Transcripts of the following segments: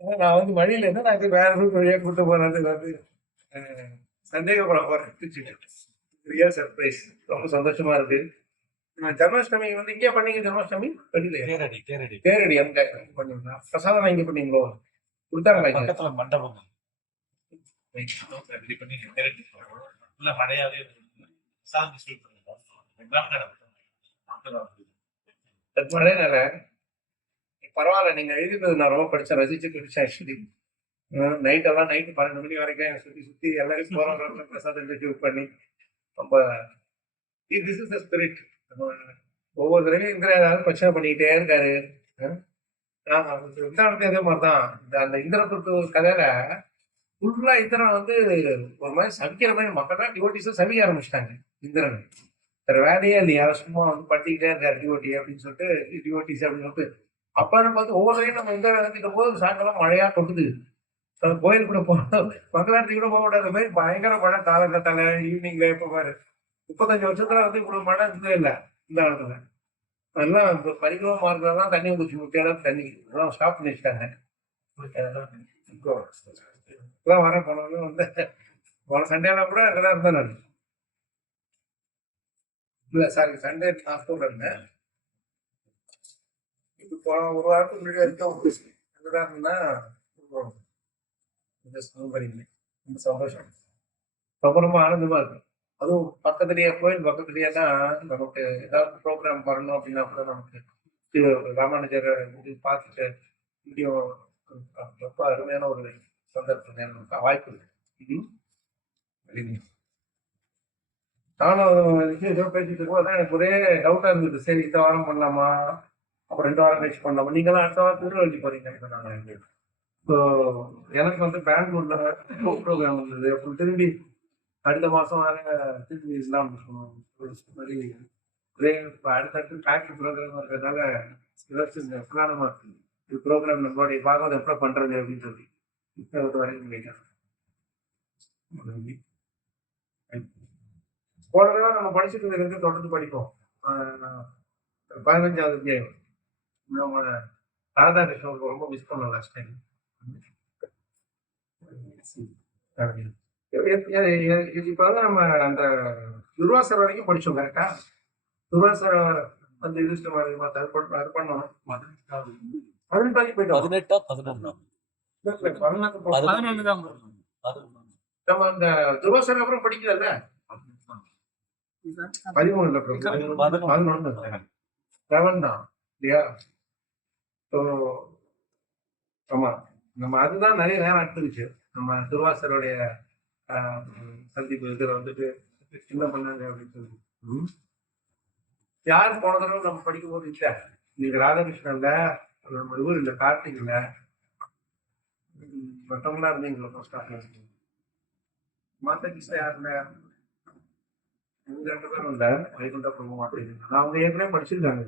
நான் வந்து வழியில இருந்து நான் இது வேற ரூட் வழியா கூட்டு போறது வந்து அஹ், சந்தேகப்பட போறேன். Real surprise. ரொம்ப சந்தோஷமா இருக்கு. ஜன்மாஷ்டமி வந்து இங்கே பண்ணீங்க? ஜன்மாஷ்டமி வெளியில தேரடி தேரடி தேரடி அங்க பண்ணீங்களா? பிரசாதம் இங்க பண்ணீங்களோ? கொடுத்தாங்களா இங்க? பக்கத்துல மண்டபம் ரெடி பண்ணி தேரடி உள்ள மழையாவே இருந்தது. சாமி ஸ்வீட் பண்ணிருக்கோம். மழைனால பரவாயில்ல. நீங்க எழுதினது நான் ரொம்ப படிச்சேன், ரசிச்சு படிச்சேன். ஆக்சுவலி நைட்டெல்லாம் நைட்டு 12 மணி வரைக்கும் எனக்கு சுத்தி சுத்தி எல்லாரும் போறவங்க பிரசாதம் டிஸ்ட்ரிபியூட் பண்ணி ரொம்ப திஸ் இஸ் த ஸ்பிரிட். ஒவ்வொரு தடவையும் இந்திரன் பிரச்சனை பண்ணிக்கிட்டே இருக்காரு. வித்தானத்தை அதே மாதிரிதான். அந்த இந்திரத்துக்கு கதையில ஃபுல்லா இந்திரன் வந்து ஒரு மாதிரி சவிக்கிற மாதிரி மக்கள்லாம் டிவோட்டிஸும் சவிக்க ஆரம்பிச்சிட்டாங்க இந்திரன். வேற வேலையே இல்லையா, சும்மா வந்து பண்ணிக்கிட்டே இருக்காரு டிவோட்டி அப்படின்னு சொல்லிட்டு, டிவோட்டிஸ் அப்படின்னு சொல்லிட்டு. அப்ப நம்ம வந்து ஒவ்வொரு தடையும் நம்ம இந்த இடத்துக்கு போது சாயங்காலம் மழையா கொட்டுது. கோயில் கூட போகணும், மக்களாட்சி கூட போக முடியாத மாதிரி பயங்கர மழை. காலங்கத்தால ஈவினிங்ல இப்ப பாரு 35 வருஷத்துல வந்து இவ்வளவு மழை இருந்ததே இல்லை இந்த காலத்துல. எல்லாம் பரிகரமா மார்க்கெல்லாம் தண்ணி ஊற்றி முக்கிய தண்ணி எல்லாம் ஸ்டாப் பண்ணி வச்சுட்டாங்க. இப்பதான் வர போனவங்க வந்து போன சண்டேலாம் கூட அங்கதான் இருந்தேன் நான். இல்ல சாரி, சண்டே நாஸ்தூர்ல இருந்தேன். இப்போ போன ஒரு வாரத்துக்கு முன்னாடி வரைக்கும் அங்கதான் இருந்தேன்னா ரொம்ப சந்தோஷம். ரொம்ப ரொம்ப ஆனந்தமா இருக்கும். அதுவும் பக்கத்துலயே கோயில் பக்கத்துலயே தான் நமக்கு ஏதாவது ப்ரோக்ராம் பண்ணணும் அப்படின்னா கூட நமக்கு ராமானுஜர் பார்த்துட்டு வீடியோ ரொம்ப அருமையான ஒரு சந்தர்ப்பம் நமக்கு வாய்ப்பு இருக்கு. நானும் ஏதோ பேசிட்டு இருக்கோம். அதான் எனக்கு ஒரே டவுட்டா இருந்தது. சரி, இந்த வாரம் பண்ணலாமா, அப்புறம் 2 வாரம் கழிச்சு பண்ணலாமா? நீங்களாம் அடுத்த வாரம் திருநெல்வேலி போறீங்க. நாங்க ஸோ எனக்கு வந்து பெங்களூர்ல ப்ரோக்ராம் இருந்தது. அப்புறம் திரும்பி அடுத்த மாசம் வேற திரும்பி இஸ்லாம் மாதிரி அடுத்தடுத்து ஃபேக்டரி ப்ரோக்ராம் இருக்கிறதுனால ஏதாச்சும் புராணமா இருக்கு. இது ப்ரோக்ராம் நம்மளுடைய பாகம் எப்போ பண்றது அப்படின்னு சொல்லி வரைக்கும் கேட்டேன். போன தடவை நம்ம படிச்சுட்டு இருக்கிறது தொடர்ந்து படிப்போம். 15வது அத்தியாயம் நம்ம ராதாகிருஷ்ணனுக்கு ரொம்ப மிஸ் பண்ணோம் லாஸ்ட் டைம். இப்ப வந்து நம்ம அந்த துர்வாசர் வரைக்கும் படிச்சோம் கரெக்டா? துர்வாசர் வந்து அது பண்ணோம். 18 போயிட்டோம். 17 தான். நம்ம அந்த துர்வாசர் அப்புறம் படிக்கல. 13 11 7 தான் இல்லையா? ஆமா, நம்ம அதுதான் நிறைய நேரம் எடுத்துக்கிச்சு. நம்ம துர்வாசருடைய சந்திப்பு இதில் வந்துட்டு என்ன பண்ணாங்க அப்படின்னு சொல்லி. யார் போன தடவை நம்ம படிக்கும் போது இல்ல, நீங்க ராதாகிருஷ்ணன்ல நம்ம இவர் இல்ல, கார்த்திக்ல மற்றவங்களா இருந்தீங்களா? மாத்த கிருஷ்ண யாருல 2 பேரும் இல்ல, வைகுண்ட பிரபு மாட்டேங்க. அவங்க ஏற்கனவே படிச்சிருக்காங்க.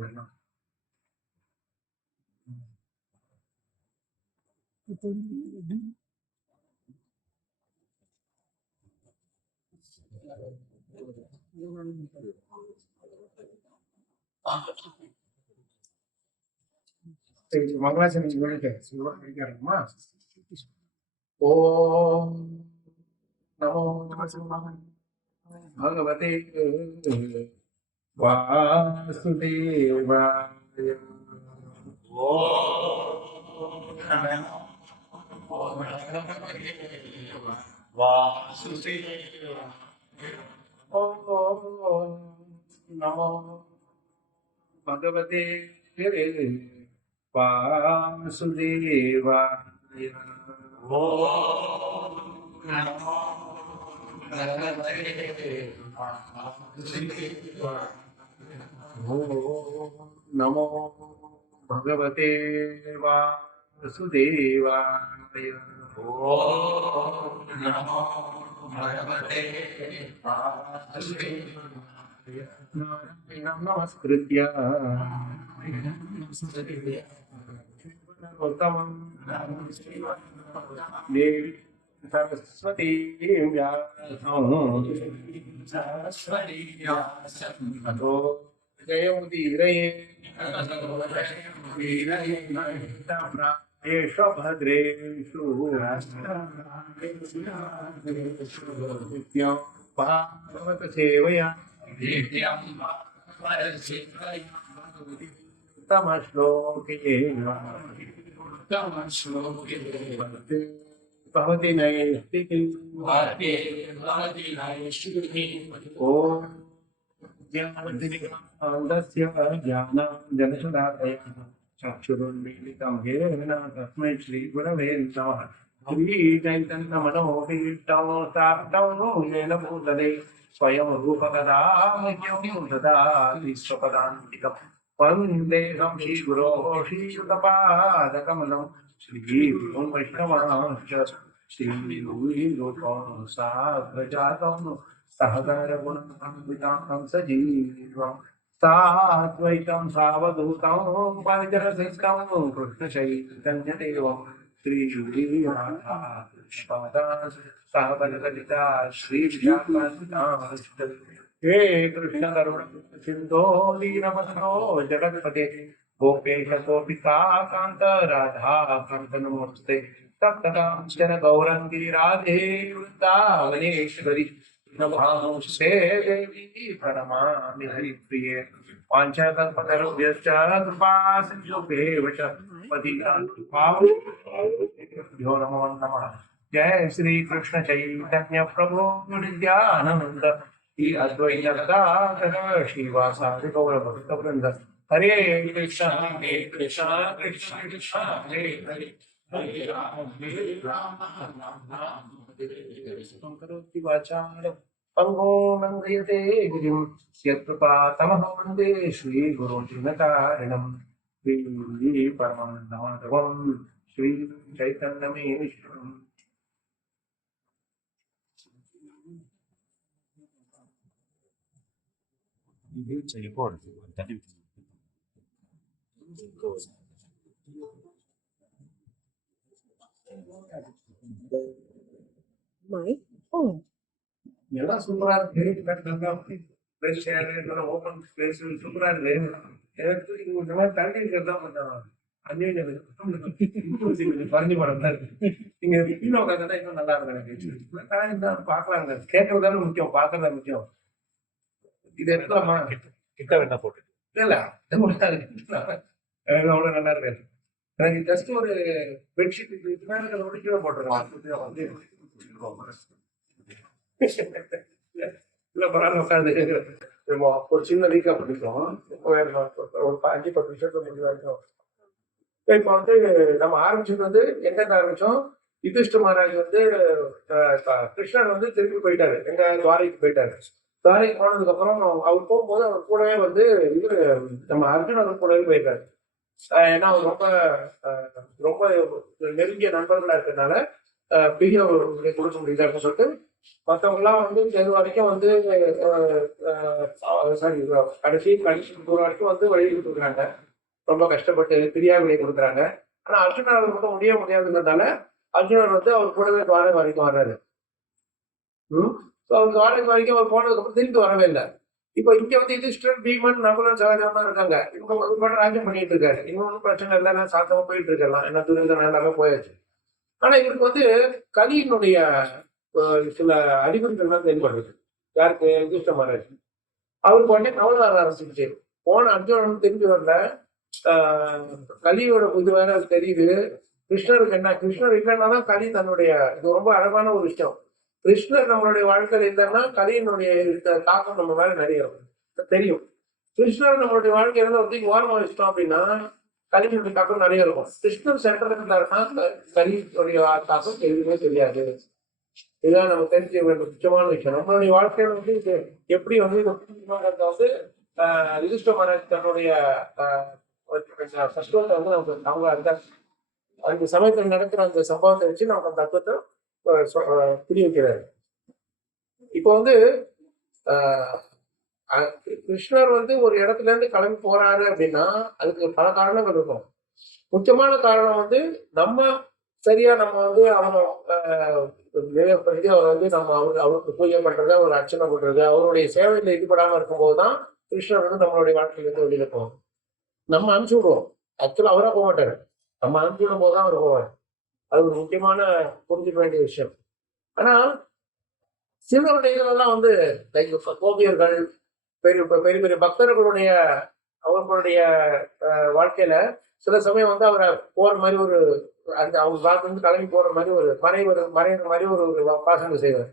மங்களாச்சரணி படிக்காருமா? ஓம் நமோ பகவதே வாசுதேவாய. ஓம் நமோ பகவதே வாசுதேவாய. நமோ பகவதே வாசுதேவாய. நமஸ்கிருத்ய उत्तमं देवी सरस्वती अतो जयमुदीरये येष भद्रेषु नित्यं भागवत सेवया तमश्लोके भवति नैष्टिकी ॐ ज्ञानस्य ज्ञानाञ्जनशलाकया चक्षुरुन्मीलितं येन तस्मै श्रीगुरवे नमः श्रीचैतन्यमनोभीष्टं स्थापितं येन भूतले स्वयं रूपकदा मह्यं ददाति स्वपदान्तिकम् वन्देहं श्रीगुरोः श्रीयुतपादकमलं श्रीगुरुं वैष्णवांश्च श्रीरूपं साग्रजातं सहगणगुणसंविदां सजीवम् साद्वैतं सावधूतं पञ्चरसिकं कृष्णचैतन्यदेवं श्रीयुगीपादान् सहबललिता श्रीविशाखान्विताश्च हे कृष्णकरुण सिन्धो दीनबन्धो जगत्पते गोपेश गोपिका कान्त राधा कान्त नमोऽस्तुते तप्तकाञ्चन गौरङ्गी राधे वृन्दावनेश्वरि नमस्ते देवी प्रणमामि हरिप्रिये वाञ्छाकल्पतरुभ्यश्च कृपा सिन्धुभ्येव च पतिताभ्यो नमो नमः जय श्री कृष्ण चैतन्य प्रभु नित्यानंद श्री अद्वैत गदाधर श्रीवासादि गौरभक्तवृन्द हरे कृष्ण कृष्ण कृष्ण हरे हरे हरे राम करोति वाचालं पंगो नंदयते गिरिं यत्कृपातमहं वन्दे श्रीगुरुं दीनतारिणं श्री परमानन्दमाधवं श्री चैतन्यमेश्वरम् My phone. ಎಲ್ಲ ಸೂಪರ್ ಆಗಿ ಫ್ರೆಶ್ ಏರ್ ஓபன் ஸ்பேஸ் சூப்பரா இருக்கு எனக்கு இந்த மாதிரி தண்ணி தான் கொஞ்சம் குறைஞ்சி படம் தான் இருக்கு நீங்க கீழே உட்காந்து இன்னும் நல்லா இருக்கு எனக்கு பாக்கலாங்க கேட்கறதால முக்கியம் பாக்குறதா முக்கியம் இது எடுக்கலாமா கிட்ட வேணா போட்டு இல்ல அவ்வளவு நல்லா இருக்காது எனக்கு ஜஸ்ட் ஒரு பெட்ஷீட் கீழே போட்டிருக்கேன் வந்து இல்ல பரவாயில்ல உட்காந்து ஒரு சின்ன ரீகா பண்ணிட்டோம் ஒரு 5-10 நிமிஷத்துல முடிஞ்ச வரைக்கும் இப்ப வந்து நம்ம ஆரம்பிச்சது வந்து எங்க ஆரம்பிச்சோம் யுதிஷ்ட மகாராஜ் வந்து கிருஷ்ணன் வந்து திருப்பி போயிட்டாரு எங்க துவாரைக்கு போயிட்டாரு துவாரைக்கு போனதுக்கு அப்புறம் அவர் போகும்போது அவர் கூடவே வந்து இவரு நம்ம அர்ஜுனன் கூடவே போயிருக்காரு ஏன்னா அவர் ரொம்ப ரொம்ப நெருங்கிய நண்பர்களா இருக்கிறதுனால பிரிய கொடுக்க முடியுது அப்படின்னு சொல்லிட்டு மற்றவங்கலாம் வந்து இது வரைக்கும் வந்து சாரி கடைசி வரைக்கும் வந்து வழி கொடுக்குறாங்க ரொம்ப கஷ்டப்பட்டு பிரியாவிடை கொடுக்குறாங்க ஆனா அர்ஜுனர் அவர் மட்டும் முடியாதுன்றதால அர்ஜுனர் வந்து அவர் கூடவே துவாரகை வரைக்கும் வர்றாரு அவர் துவாரகை வரைக்கும் அவர் போனதுக்கு அப்புறம் திரும்பி வரவே இல்லை இப்போ இங்க வந்து யுதிஷ்டிரன் பீமன் நகுலன் சகதேவன் இருக்காங்க இவங்க மட்டும் ராஜ்யம் பண்ணிட்டு இருக்காரு இவங்க ஒன்றும் பிரச்சனை இல்லை சாத்தமா போயிட்டு இருக்கலாம் என்ன துரிதம் எல்லாமே போயாச்சு ஆனா இவருக்கு வந்து கலியினுடைய சில அறிகுறிகள்லாம் தென்படுது யாருக்கு யுதிஷ்ட மகாராஜ் அவருக்கு உடனே கவலை ஆரம்பிச்சிருச்சு போன அர்ஜுனன் திரும்பி வரல கலியோட இது வேற தெரியுது கிருஷ்ணருக்கு என்ன கிருஷ்ணர் இல்லைன்னா கலி தன்னுடைய இது ரொம்ப அழகான ஒரு விஷயம் கிருஷ்ணர் நம்மளுடைய வாழ்க்கையில் இல்லைன்னா கலியினுடைய தாக்கம் நம்ம மேல நிறைய தெரியும் கிருஷ்ணர் நம்மளுடைய வாழ்க்கையில வந்து ஓரமா வச்சிட்டோம் அப்படின்னா கலியினுடைய தாக்கம் நிறைய இருக்கும் கிருஷ்ணர் சென்டர் இருந்தாருன்னா கலியுடைய தாக்கம் எதுவுமே தெரியாது இதுதான் நம்ம தெரிஞ்ச வேண்டிய முக்கியமான விஷயம் நம்மளுடைய வாழ்க்கையில வந்து இது எப்படி வந்து வந்து யுதிஷ்ட மகாராஜ் தன்னுடைய கஷ்டத்தை வந்து நமக்கு அவங்க அந்த சமயத்தில் நடக்கிற அந்த சம்பவத்தை வச்சு நமக்கு அந்த தத்துவத்தை புரிய வைக்கிறாரு இப்போ வந்து கிருஷ்ணர் வந்து ஒரு இடத்துல இருந்து கிளம்பி போறாரு அப்படின்னா அதுக்கு பல காரணங்கள் இருக்கும் முக்கியமான காரணம் வந்து நம்ம சரியா நம்ம வந்து அவங்க அவர் வந்து நம்ம அவருக்கு பூஜை பண்றது அவர் அர்ச்சனை பண்றது அவருடைய சேவையில ஈடுபடாம இருக்கும்போது தான் கிருஷ்ணர் வந்து நம்மளுடைய வாழ்க்கையில இருந்து வெளியில போகும் நம்ம அனுப்பிச்சு விடுவோம் ஆக்சுவலா அவரா போக மாட்டாரு நம்ம அனுப்பிவிடும் போது தான் அவர் போவார். அது ஒரு முக்கியமான புரிஞ்சுக்க வேண்டிய விஷயம். ஆனா சிலருடைய இதுலலாம் வந்து லைக் கோபியர்கள் பெரிய பெரிய பெரிய பக்தர்களுடைய அவர்களுடைய வாழ்க்கையில சில சமயம் வந்து அவரை போற மாதிரி ஒரு அந்த அவங்க வாழ்க்கை வந்து கிளம்பி போற மாதிரி ஒரு மறைகிற மாதிரி ஒரு பாசனம் செய்வார்.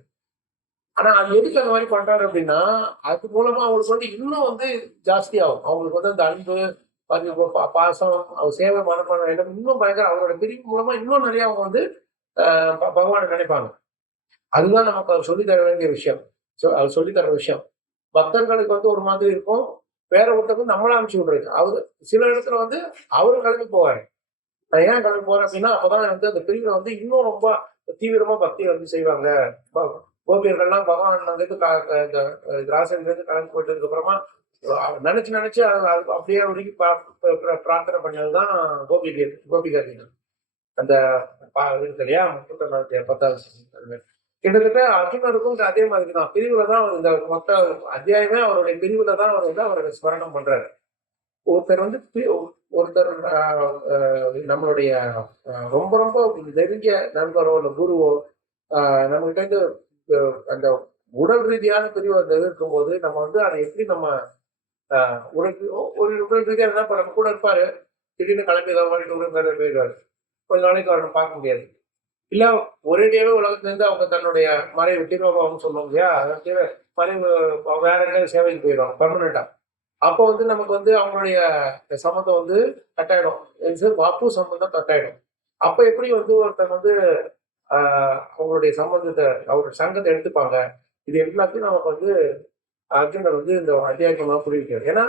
ஆனா அது எதுக்கு அந்த மாதிரி பண்றாரு அப்படின்னா அது மூலமா அவங்களுக்கு வந்து இன்னும் வந்து ஜாஸ்தி ஆகும். அவங்களுக்கு வந்து அந்த அன்பு பாசம் அவர் சேவை மனப்பான்மை எல்லாம் இன்னும் பயங்கர அவரோட பிரிவு மூலமா இன்னும் நிறைய அவங்க வந்து பகவானை நினைப்பாங்க. அதுதான் நமக்கு அவர் சொல்லித்தர வேண்டிய விஷயம். அவர் சொல்லித்தர விஷயம் பக்தர்களுக்கு வந்து ஒரு மாதிரி இருக்கும். வேற ஒருத்தருக்கு நம்மள அனுப்பிச்சு விடுறது. அவரு சில இடத்துல வந்து அவரும் கிளம்பி போவாரு. நான் ஏன் கிளம்பி போறேன் அப்படின்னா அப்பதான் வந்து அந்த பிரிவுல வந்து இன்னும் ரொம்ப தீவிரமா பக்தி வந்து செய்வாங்க. கோபியர்கள்லாம் பகவான் வந்து ராசன்லேருந்து கிளம்பி போயிட்டதுக்கு அப்புறமா நினைச்சு நினைச்சு அப்படியே வரைக்கும் பிரார்த்தனை பண்ணதுதான் கோபிகர்கள் அந்த இருக்கு இல்லையா 10வது கிட்டத்தட்ட அர்ஜுனருக்கும் அதே மாதிரி தான் பிரிவுல தான் இந்த மொத்த அத்தியாயமே அவருடைய பிரிவுல தான் அவர் வந்து அவரை ஸ்மரணம் பண்றாரு. ஒருத்தர் வந்து ஒருத்தர் நம்மளுடைய ரொம்ப ரொம்ப நெருங்கிய நண்பரோ இல்லை குருவோ நம்மகிட்ட இருந்து அந்த உடல் ரீதியான பிரிவு அந்த இருக்கும் போது நம்ம வந்து அதை எப்படி நம்ம உடல் ரீதியா என்ன நம்ம கூட இருப்பாரு, திடீர்னு கிளம்பி ஏதாவது போயிடுவாரு. கொஞ்ச நாளைக்கு அவரை பார்க்க முடியாது. இல்ல ஒரேடியாவே உலகத்துல இருந்து அவங்க தன்னுடைய மறைவு திருவாபம் சொல்லுவாங்க இல்லையா, மறைவு வேற எங்கேயாவது சேவைக்கு போயிடுவாங்க பெர்மனண்டா. அப்போ வந்து நமக்கு வந்து அவங்களுடைய சம்மந்தம் வந்து கட்டாயிடும், வாப்பு சம்பந்தம் கட்டாயிடும். அப்ப எப்படி வந்து ஒருத்தர் வந்து அவங்களுடைய சம்பந்தத்தை அவருடைய சங்கத்தை எடுத்துப்பாங்க. இது எல்லாத்தையும் நமக்கு வந்து அர்ஜுனர் வந்து இந்த அத்தியாயமா புரிவிக்கிறார். ஏன்னா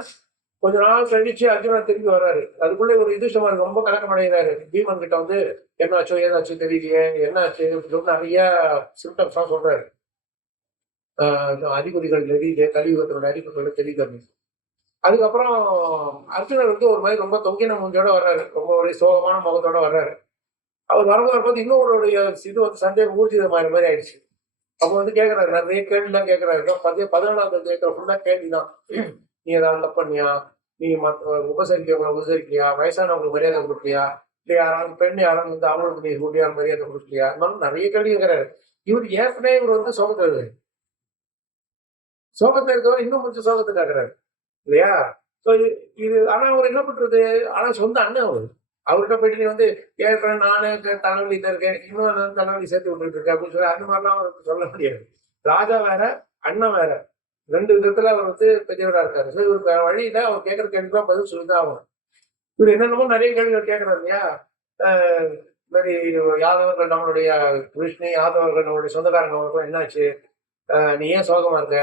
கொஞ்ச நாள் கழிச்சு அர்ஜுனர் திரும்பி வர்றாரு. அதுக்குள்ளே ஒரு யுதிஷ்டர் ரொம்ப கலக்கம் அடைகிறாரு. பீமன் கிட்ட வந்து என்னாச்சோ ஏதாச்சோ தெரியலையே, என்னாச்சு நிறைய சிம்டம்ஸ் எல்லாம் சொல்றாரு. அறிகுறிகள் தெரியுது, கலியுகத்தினுடைய அறிகுறிகள் தெரியுது. அதுக்கப்புறம் அர்ஜுனர் வந்து ஒரு மாதிரி ரொம்ப தொங்கின மூஞ்சோட வர்றாரு, ரொம்ப ஒரு சோகமான முகத்தோட வர்றாரு. அவர் வரும்போது இன்னொருடைய இது வந்து சந்தேகம் ஊர்ஜிதமான மாதிரி ஆயிடுச்சு. அப்ப வந்து கேட்கறாரு, நிறைய கேள்விலாம் கேட்கறாரு. 14வது கேட்கிற ஃபுல்லா கேள்விதான். நீ ஏதாவது பண்ணியா, நீ உபசரிக்கலையா, வயசானவங்களுக்கு மரியாதை கொடுக்கலையா, இல்லை யாராவது பெண் யாராவது வந்து அவங்களுக்கு நீ கூட்டியார் மரியாதை கொடுக்கலையா, இருந்தாலும் நிறைய கேள்வி கேட்கிறாரு. இவர் ஏற்கனவே இவர் வந்து சோகத்துல இருக்கவர் இன்னும் கொஞ்சம் சோகத்தை கேட்கிறாரு இல்லையா. ஸோ இது ஆனா அவர் என்ன பண்றது, ஆனா சொந்த அண்ணன் அவர்கிட்ட போயிட்டு நீ வந்து ஏற்கனவே நானே தலைவலி தான் இருக்கேன், இன்னும் தலைவலி சேர்த்து விட்டுட்டு இருக்கேன் அப்படின்னு சொல்லி அந்த மாதிரிலாம் அவருக்கு சொல்ல முடியாது. ராஜா வேற அண்ணன் வேற, 2 விதத்துல அவர் வந்து பெரியவரா இருக்காரு. ஸோ இவருக்கு வழியில அவர் கேட்கற கேள்விதான் பதில் சொல்லிதான் ஆகும். இவர் என்னென்னமோ நிறைய கேள்விகள் கேட்கறாரு இல்லையா. மாதிரி யாதவர்கள் நம்மளுடைய விஷ்ணு, யாதவர்கள் நம்மளுடைய சொந்தக்காரங்க என்னாச்சு, நீ ஏன் சோகமா இருக்க,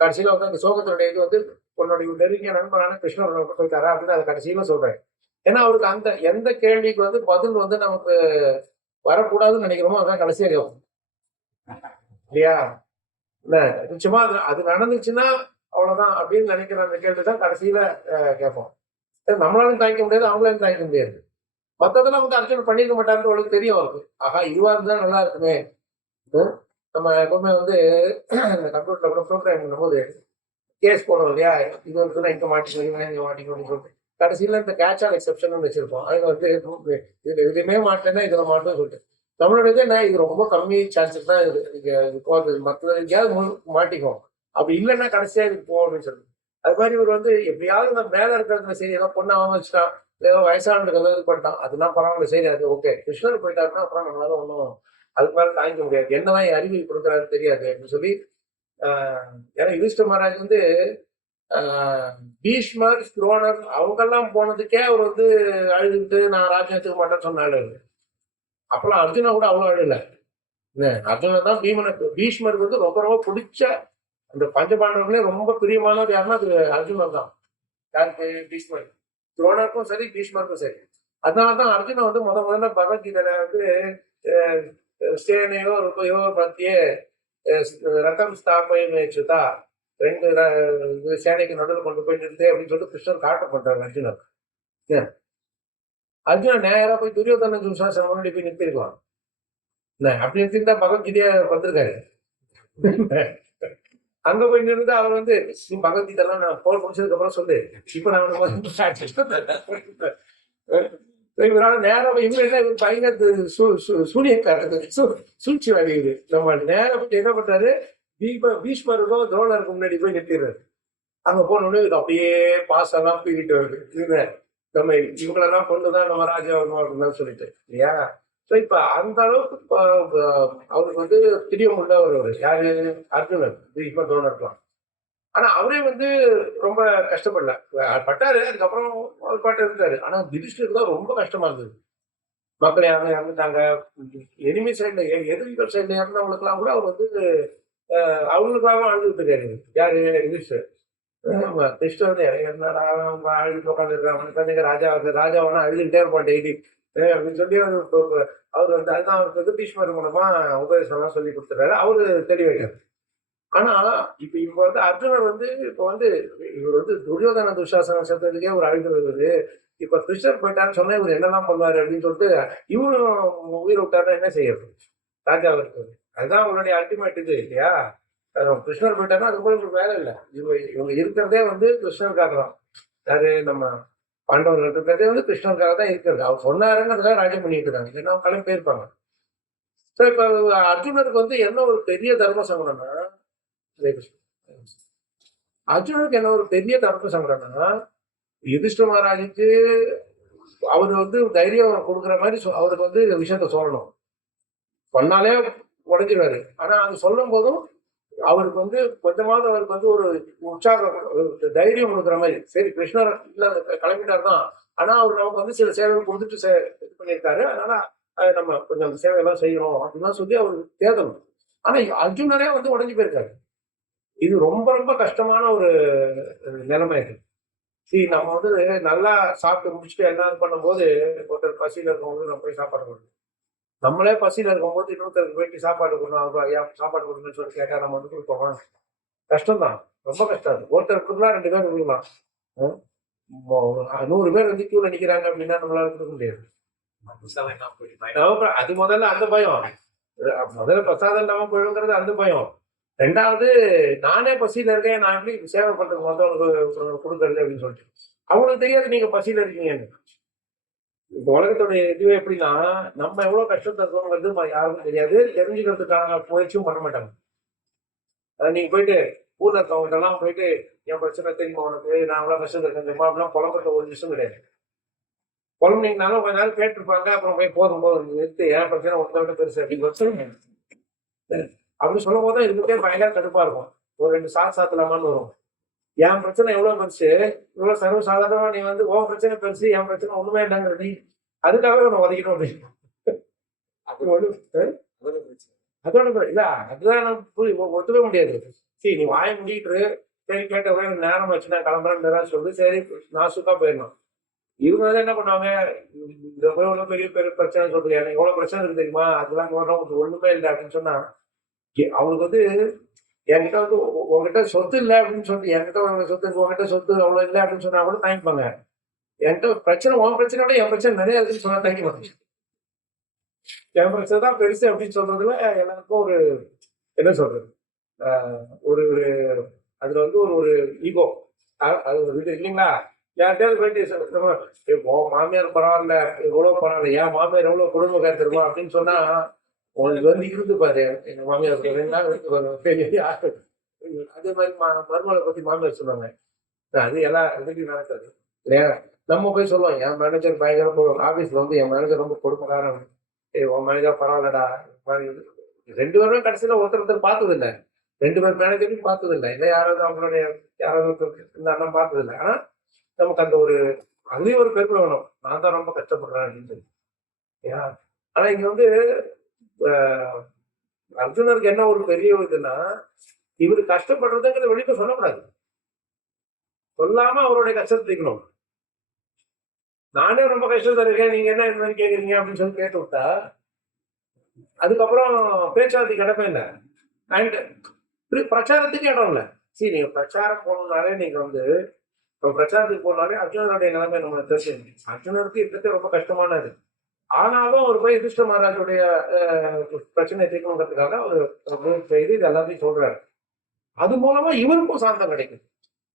கடைசியில வந்து அந்த சோகத்தினுடைய இது வந்து உன்னுடைய நெருங்கிய நண்பரான கிருஷ்ணர் போயிட்டாரா அப்படின்னு அதை கடைசியில சொல்றேன். ஏன்னா அவருக்கு அந்த எந்த கேள்விக்கு வந்து பதில் வந்து நமக்கு வரக்கூடாதுன்னு நினைக்கிறோமோ அதான் கடைசியா கேட்கும் இல்லையா. இல்ல நிச்சயமா அது நடந்துச்சுன்னா அவ்வளவுதான் அப்படின்னு நினைக்கிற அந்த கேள்விதான் கடைசியில கேட்போம். நம்மளாலும் தாங்கிக்க முடியாது, அவங்களாலும் தாங்கிக்க முடியாது. மற்றதெல்லாம் வந்து அர்ஜுன் பண்ணிக்க மாட்டாருன்னு அவளுக்கு தெரியும். அவருக்கு ஆஹா இதுவா இருந்தா நல்லா இருக்குமே. நம்ம எப்பவுமே வந்து கம்ப்யூட்டர்ல கூட ப்ரோக்ராம் பண்ணும்போது கேஸ் போடுறோம் இல்லையா, இது வந்து இங்க மாட்டிக்கணும் இங்க மாட்டிக்கணும்னு சொல்லிட்டு கடைசியில இந்த கேட்ச் ஆன் எக்ஸெப்ஷன் வச்சிருப்போம். அதுல வந்து இதுல எதுவுமே மாட்டேன்னா இதுல மாட்டோம்னு சொல்லிட்டு நம்மளோட இது என்ன, இது ரொம்ப கம்மி சான்சஸ் தான் இது மற்ற எங்கேயாவது மாட்டிக்கும், அப்படி இல்லைன்னா கடைசியா இதுக்கு போகும் அப்படின்னு சொல்லிட்டு. அது மாதிரி இவர் வந்து எப்படியாவது இந்த மேல இருக்கிறதுல சரி ஏதோ பொண்ணு அவன் வச்சுட்டான், ஏதோ வயசானதுக்கு ஏதாவது இது பண்ணிட்டான், அதுதான் பரவாயில்ல சரி அது ஓகே. கிருஷ்ணர் போயிட்டாருன்னா அப்புறம் நம்மளால ஒன்றும் அதுக்கு மேல தாங்கிக்க முடியாது, என்னதான் அறிவியல் கொடுக்குறாருன்னு தெரியாது அப்படின்னு சொல்லி. ஏன்னா யுதிஷ்ட மகாராஜ் வந்து பீஷ்மர் துரோணர் அவங்கெல்லாம் போனதுக்கே அவர் வந்து அழுதுகிட்டு நான் ராஜ்யத்துக்கு மாட்டேன்னு சொன்னாரு. அப்பெல்லாம் அர்ஜுனா கூட அவ்வளவு அழுல. அர்ஜுனா தான் பீஷ்மருக்கு வந்து ரொம்ப ரொம்ப பிடிச்ச அந்த பஞ்சபாண்டவர்களே ரொம்ப பிரியமானவர் யாருன்னா அது அர்ஜுனர் தான். யாருக்கு, பீஷ்மர். துரோணருக்கும் சரி பீஷ்மருக்கும் சரி. அதனாலதான் அர்ஜுனா வந்து முதல்ல பகவத்கீதையில வந்து சேனையோ ருபையோ மத்திய ரத்தம் ஸ்தாபயமேச்சுதா, 2 சேனைக்கு நடுவில் கொண்டு போய் நிறுத்து அப்படின்னு சொல்லிட்டு கிருஷ்ணர் காட்டப்பட்டார் அர்ஜுனர். அர்ஜுனன் நேரா போய் துரியோதன துசாசனம் முன்னாடி போய் நிறுத்திருக்கலாம். அப்படி நிறுத்திருந்தா பகவத்கீதையா வந்திருக்காரு. அங்க போய் நின்று அவர் வந்து நீ பகவத்கீதெல்லாம் நான் போல் முடிச்சதுக்கு அப்புறம் சொல்லு, இப்ப நான் இவரால நேரம் இவரு என்ன இவர் பயங்கர சூனியக்காரர் சூழ்ச்சிவாதி இது. நம்ம நேரம் என்ன பண்றாரு, பீஷ்மருக்கும் துரோணருக்கும் முன்னாடி போய் நிறுத்திடுறாரு. அங்க போன உடனே இவருக்கு அப்படியே பாசெல்லாம் பீறிட்டு வருது. நம்ம இவங்களெல்லாம் கொண்டுதான் நம்ம ராஜா வரணும் அப்படின்னு சொல்லிட்டு இல்லையா. ஸோ இப்ப அந்த அளவுக்கு அவருக்கு வந்து திரியம் உள்ளவர் யாரு, அர்ஜுனன் பீஷ்ம துரோணருக்கலாம். ஆனா அவரே வந்து ரொம்ப கஷ்டப்படல, பட்டாரு. அதுக்கப்புறம் அவர் பாட்டு இருந்தாரு. ஆனா யுதிஷ்டருக்கு தான் ரொம்ப கஷ்டமா இருந்தது. மக்கள் யாரும் இறந்துட்டாங்க, எனிமி சைட்ல எதிரிகள் சைட்ல இறந்தவங்களுக்குலாம் கூட அவர் வந்து அவங்களுக்காக அழுதுட்டு இருக்காரு. யாரு, யுதிஷ்டர். கிருஷ்ணர் வந்து என்னடா அழுது உட்காந்துருக்காங்க, ராஜாவானா அழுதுகிட்டே இருப்பான் டெய்லி அப்படின்னு சொல்லி அவர் வந்து அதுதான் அவருக்கு வந்து பீஷ்மர் மூலமா உபதேசம் எல்லாம் சொல்லி கொடுத்துறாரு. அவரு தெளிவாயிட்டாரு. ஆனா இப்ப வந்து அர்ஜுனர் வந்து இப்ப வந்து இவர் வந்து துரியோதன துஷாசனம் சேர்த்ததுக்கே ஒரு அழுது வருது. இப்ப கிருஷ்ணர் போயிட்டான்னு சொன்னா இவர் என்னெல்லாம் பண்ணுவாரு அப்படின்னு சொல்லிட்டு இவரும் உயிர் விட்டாருன்னா என்ன செய்யறது, ராஜா இருக்குது. அதுதான் அவருடைய அல்டிமேட் இது இல்லையா. கிருஷ்ணர் போயிட்டாருன்னா அது கூட இவருக்கு வேலை இல்லை. இவங்க இருக்கிறதே வந்து கிருஷ்ணருக்காக தான். யாரு, நம்ம பாண்டவர்கள் இருக்கிறதே வந்து கிருஷ்ணருக்காக தான் இருக்கிறது. அவர் சொன்னாருங்கிறதுக்காக ராஜ்யம் பண்ணிட்டு இருக்காங்க, இல்லைன்னா அவங்க கிளம்பி போயிருப்பாங்க. ஸோ இப்ப அர்ஜுனருக்கு வந்து என்ன ஒரு பெரிய தர்ம சங்கடம்னா, அர்ஜுனனுக்கு என்ன ஒரு பெரிய தரப்பு சங்கடம்னா, யுதிஷ்ட மகாராஜுக்கு அவர் வந்து தைரியம் கொடுக்குற மாதிரி அவருக்கு வந்து விஷயத்த சொல்லணும். சொன்னாலே உடஞ்சிடுவாரு. ஆனா அது சொல்லும் போதும் அவருக்கு வந்து கொஞ்சமாவது அவருக்கு வந்து ஒரு உற்சாகம், தைரியம் கொடுக்குற மாதிரி. சரி கிருஷ்ணர் இல்ல கிளம்பிட்டார் தான், ஆனா அவர் நமக்கு வந்து சில சேவைகள் கொடுத்துட்டு இது பண்ணியிருக்காரு. அதனால நம்ம கொஞ்சம் அந்த சேவையெல்லாம் செய்யணும் அப்படின்லாம் சொல்லி அவர் தேடணும். ஆனா அர்ஜுனரே வந்து உடஞ்சி போயிருக்காரு. இது ரொம்ப ரொம்ப கஷ்டமான ஒரு நிலைமை இது. சரி, நம்ம வந்து நல்லா சாப்பிட்டு முடிச்சுட்டு எல்லாம் பண்ணும்போது ஒருத்தர் பசியில இருக்கும்போது நம்ம போய் சாப்பாடு கொடுக்கணும். நம்மளே பசியில இருக்கும்போது இன்னொருத்தருக்கு போயிட்டு சாப்பாடு கொடுக்கணும், அவங்க ஐயா சாப்பாடு கொடுக்கணும்னு சொல்லி கேட்டா நம்ம வந்து கொடுப்போமா? கஷ்டம் தான், ரொம்ப கஷ்டம். ஒருத்தர் கொடுக்கலாம், 2 பேர் கொடுக்கலாம். 100 பேர் வந்து கியூல நிக்கிறாங்க அப்படின்னா நம்மளால கொடுக்க முடியாது. அது முதல்ல அந்த பயம், முதல்ல பிரசாதம் இல்லாம போயிடுங்கிறது அந்த பயம். 2வது, நானே பசியில இருக்கேன், நான் எப்படி சேவை பண்றது மற்றவங்களுக்கு கொடுக்கறது அப்படின்னு சொல்லிட்டு அவங்களுக்கு தெரியாது நீங்க பசியில இருக்கீங்கன்னு. இந்த உலகத்துடைய இதுவே எப்படின்னா, நம்ம எவ்வளவு கஷ்டத்தை இருக்கோங்கிறது யாருக்கும் தெரியாது, தெரிஞ்சுக்கிறதுக்கான முயற்சியும் பண்ண மாட்டாங்க. நீங்க போயிட்டு ஊர்ல இருக்கவங்க எல்லாம் போயிட்டு என் பிரச்சனை தெரியுமா உனக்கு, நான் எவ்வளவு கஷ்டம் இருக்கேன் தெரியுமா அப்படிலாம் புலம்புற ஒரு விஷயம் கிடையாது. புலம்புனீங்கனாலும் கொஞ்ச நேரம் கேட்டுருப்பாங்க, அப்புறம் போய் போதும் நிறுத்து, என் பிரச்சனை ஒருத்தவங்க பெருசு அப்படின்னு அப்படி சொல்லும் போது இதுக்கே பயங்கர கடுப்பா இருக்கும். ஒரு 2 சாத்தலாமான்னு வரும். என் பிரச்சனை எவ்வளவு பெருசு, இவ்வளவு சர்வ சாதாரணமா நீ வந்து உன் பிரச்சனை பெருசு, என் பிரச்சனை ஒண்ணுமே இல்லைங்கிற நீ அதுக்காகவே உன்னை உதைக்கணும் அப்படின்னு. அதோட இல்ல, அதுதான் நம்ம ஒத்துக்க முடியாது. சரி நீ வாய முடிக்கிட்டு சரி கேட்டவங்க எனக்கு நேரம் வச்சு நான் கிளம்புறேன்னு சொல்லி சரி நாசுக்கா போயிடணும். இவங்க வந்து என்ன பண்ணுவாங்க, இந்த எவ்வளவு பெரிய பெரிய பிரச்சனை சொல்றது, எனக்கு எவ்வளவு பிரச்சனை இருக்கு தெரியுமா, அதெல்லாம் ஒண்ணுமே இல்லை அப்படின்னு சொன்னா அவங்களுக்கு வந்து என்கிட்ட வந்து உங்ககிட்ட சொத்து இல்லை அப்படின்னு சொல்லி, என்கிட்ட சொத்து இருக்கு, உங்ககிட்ட சொத்து அவ்வளவு இல்லை அப்படின்னு சொன்னா கூட தாங்கிப்பாங்க. என்கிட்ட பிரச்சனை, உன் பிரச்சனையோட என் பிரச்சனை நிறைய இருக்குன்னு சொன்னா தாங்கிக்க மாட்டேன். என் பிரச்சனை தான் பெருசு அப்படின்னு சொல்றதுல எல்லாருக்கும் ஒரு என்ன சொல்றது, ஒரு அதுல வந்து ஒரு ஈகோ, அது ஒரு இது இல்லைங்களா. யார்கிட்டயாவது போயிட்டு உன் மாமியார் பரவாயில்ல, எவ்வளவு பரவாயில்ல, என் மாமியார் எவ்வளவு குடும்ப தருமா அப்படின்னு சொன்னா உனக்கு வந்து இருந்து பாரு, எங்க மாமியார் 2 நாள் இருந்து பாரு பெரிய அதே மாதிரி மருமகளை பத்தி மாமியார் சொன்னாங்க. அது எல்லாம் நடக்காது இல்லையா. நம்ம போய் சொல்லுவோம் என் மேனேஜர் பயங்கர ஆபீஸ்ல வந்து என் மேனேஜர் ரொம்ப கொடுமைக்காரன், உன் மேனேஜர் பரவாயில்லடா. 2 பேருமே கடைசியில ஒருத்தர் பார்த்தது இல்லை, 2 பேர் மேனேஜரையும் பார்த்தது இல்லை, இல்லை யாராவது அவங்களுடைய யாராவது இந்த அண்ணன் பார்த்தது இல்லை. ஆனா நமக்கு அந்த ஒரு அதுலயும் ஒரு பெருமை வேணும், நான் தான் ரொம்ப கஷ்டப்படுறேன் அப்படின்னு சொல்லி. ஆனா இங்க வந்து அர்ஜுனருக்கு என்ன ஒரு பெரிய இதுன்னா, இவரு கஷ்டப்படுறதுங்கிறத வெளியில சொல்லக்கூடாது, சொல்லாம அவருடைய கஷ்டத்தை தீக்கணும். நானே ரொம்ப கஷ்டத்தை இருக்கேன், நீங்க என்ன இந்த மாதிரி கேக்குறீங்க அப்படின்னு சொல்லி கேட்டு விட்டா அதுக்கப்புறம் பேச்சுவார்த்தை கிடப்பே இல்லை. அண்ட் பிரச்சாரத்துக்கு இடம் இல்லை. சரி நீங்க பிரச்சாரம் போனதுனாலே நீங்க வந்து பிரச்சாரத்துக்கு போனாலே அர்ஜுனருடைய நிலைமை நம்ம தெரிஞ்சு, அர்ஜுனருக்கு இருக்கிறது ரொம்ப கஷ்டமானது. ஆனாலும் அவர் போய் யுதிஷ்ட மகாராஜுடைய பிரச்சனை தீர்க்கணுங்கிறதுக்காக அவர் செய்து இது எல்லாத்தையும் சொல்றாரு. அது மூலமா இவருக்கும் சாந்தம் கிடைக்கும்.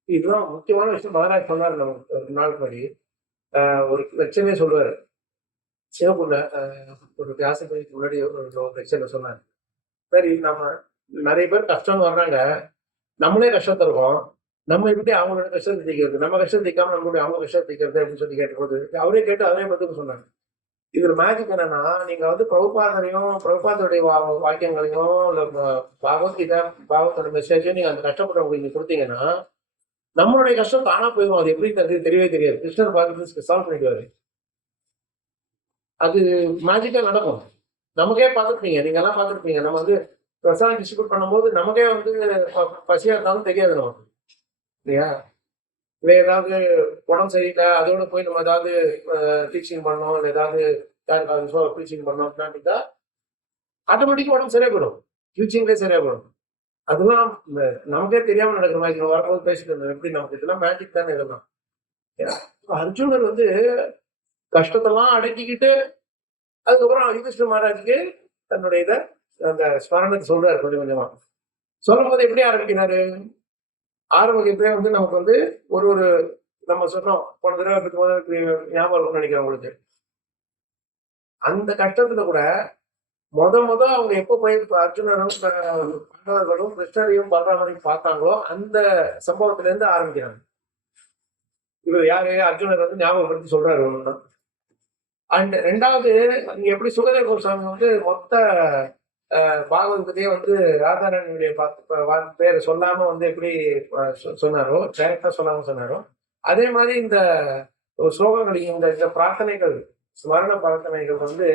இதுதான் முக்கியமான விஷயம். மகாராஜ் சொன்னாரு நம்ம ஒரு நாள் படி ஒரு பிரச்சனையே சொல்லுவாரு, சிவகுண்ட ஒரு வியாசத்துக்கு முன்னாடி ஒரு லெக்சர்ல சொன்னார். சரி, நம்ம நிறைய பேர் கஷ்டம்னு வர்றாங்க, நம்மளே கஷ்டத்தை இருக்கோம், நம்ம எப்படி அவங்களோட கஷ்டத்தை தீக்கிறது, நம்ம கஷ்டத்தை தீக்காம நம்மளுடைய அவங்க கஷ்டத்தை தீக்கிறது அப்படின்னு சொல்லி கேட்டபோது அவரே கேட்டு அதே பத்தி சொன்னாங்க. இதுல மேஜிக் என்னன்னா, நீங்க வந்து பிரபுபாதரையும் பிரபுபாதருடைய வாக்கியங்களையும் இல்ல பகவத்கீதா பாகவத்தோட மெசேஜையும் நீங்க அந்த கஷ்டப்படுறவங்களுக்கு நீங்க கொடுத்தீங்கன்னா நம்மளுடைய கஷ்டம் தானா போயிடும். அது எப்படி தெரியவே தெரியாது. கிருஷ்ணர் பார்த்து சால்வ் பண்ணிடுவாரு. அது மேஜிக்கா நடக்கும். நமக்கே பார்த்துருப்பீங்க, நீங்க எல்லாம் பார்த்துருப்பீங்க. நம்ம வந்து பிரசாதம் டிஸ்ட்ரிபியூட் பண்ணும்போது நமக்கே வந்து பசியா இருந்தாலும் தெரியாது நமக்கு, இல்லையா? இல்லை ஏதாவது உடம்பு சரியில்லை, அதோட போய் நம்ம ஏதாவது டீச்சிங் பண்ணோம், இல்லை ஏதாவது யாருக்காவது டீச்சிங் பண்ணோம் அப்படின்னா ஆட்டோமேட்டிக்கா உடம்பு சரியா போயிடும். டீச்சிங்லேயே சரியா போயிடும். அதெல்லாம் நமக்கே தெரியாம நடக்கிற மாதிரி. நம்ம வரும்போது பேசிட்டு இருந்தோம், எப்படி நமக்கு இதெல்லாம் மேஜிக் தானே இதெல்லாம். அர்ஜுனர் வந்து கஷ்டத்தெல்லாம் அடக்கிக்கிட்டு அதுக்கப்புறம் யுதிஷ்டிர மகாராஜுக்கு தன்னுடைய இதை அந்த ஸ்மரணத்தை சொல்றாரு. கொஞ்சம் கொஞ்சமா சொல்லும் போது எப்படி ஆரம்பிக்கிறாரு? ஆரம்பிக்கிறதே வந்து நமக்கு வந்து ஒரு ஒரு நம்ம சொன்னோம் போன தடவை ஞாபகம் நினைக்கிறேன் உங்களுக்கு. அந்த கஷ்டத்துல கூட முத அவங்க எப்ப போய் அர்ஜுனரும் பாண்டவர்களும் கிருஷ்ணரையும் பலராமரையும் பார்த்தாங்களோ அந்த சம்பவத்துல இருந்து ஆரம்பிக்கிறாங்க. இவர் யாரு? அர்ஜுனர் வந்து ஞாபகப்படுத்தி சொல்றாரு ஒண்ணு. அண்ட் ரெண்டாவது, நீங்க எப்படி சுகதேவ கோஸ்வாமி வந்து மொத்த பாகவதத்தையே வந்து ராதாராணியுடைய பேரை சொல்லாம வந்து எப்படி சொன்னாரோ, டைரக்டா சொல்லாம சொன்னாரோ, அதே மாதிரி இந்த ஸ்லோகங்களையும் இந்த பிரார்த்தனைகள், ஸ்மரண பிரார்த்தனைகள் வந்து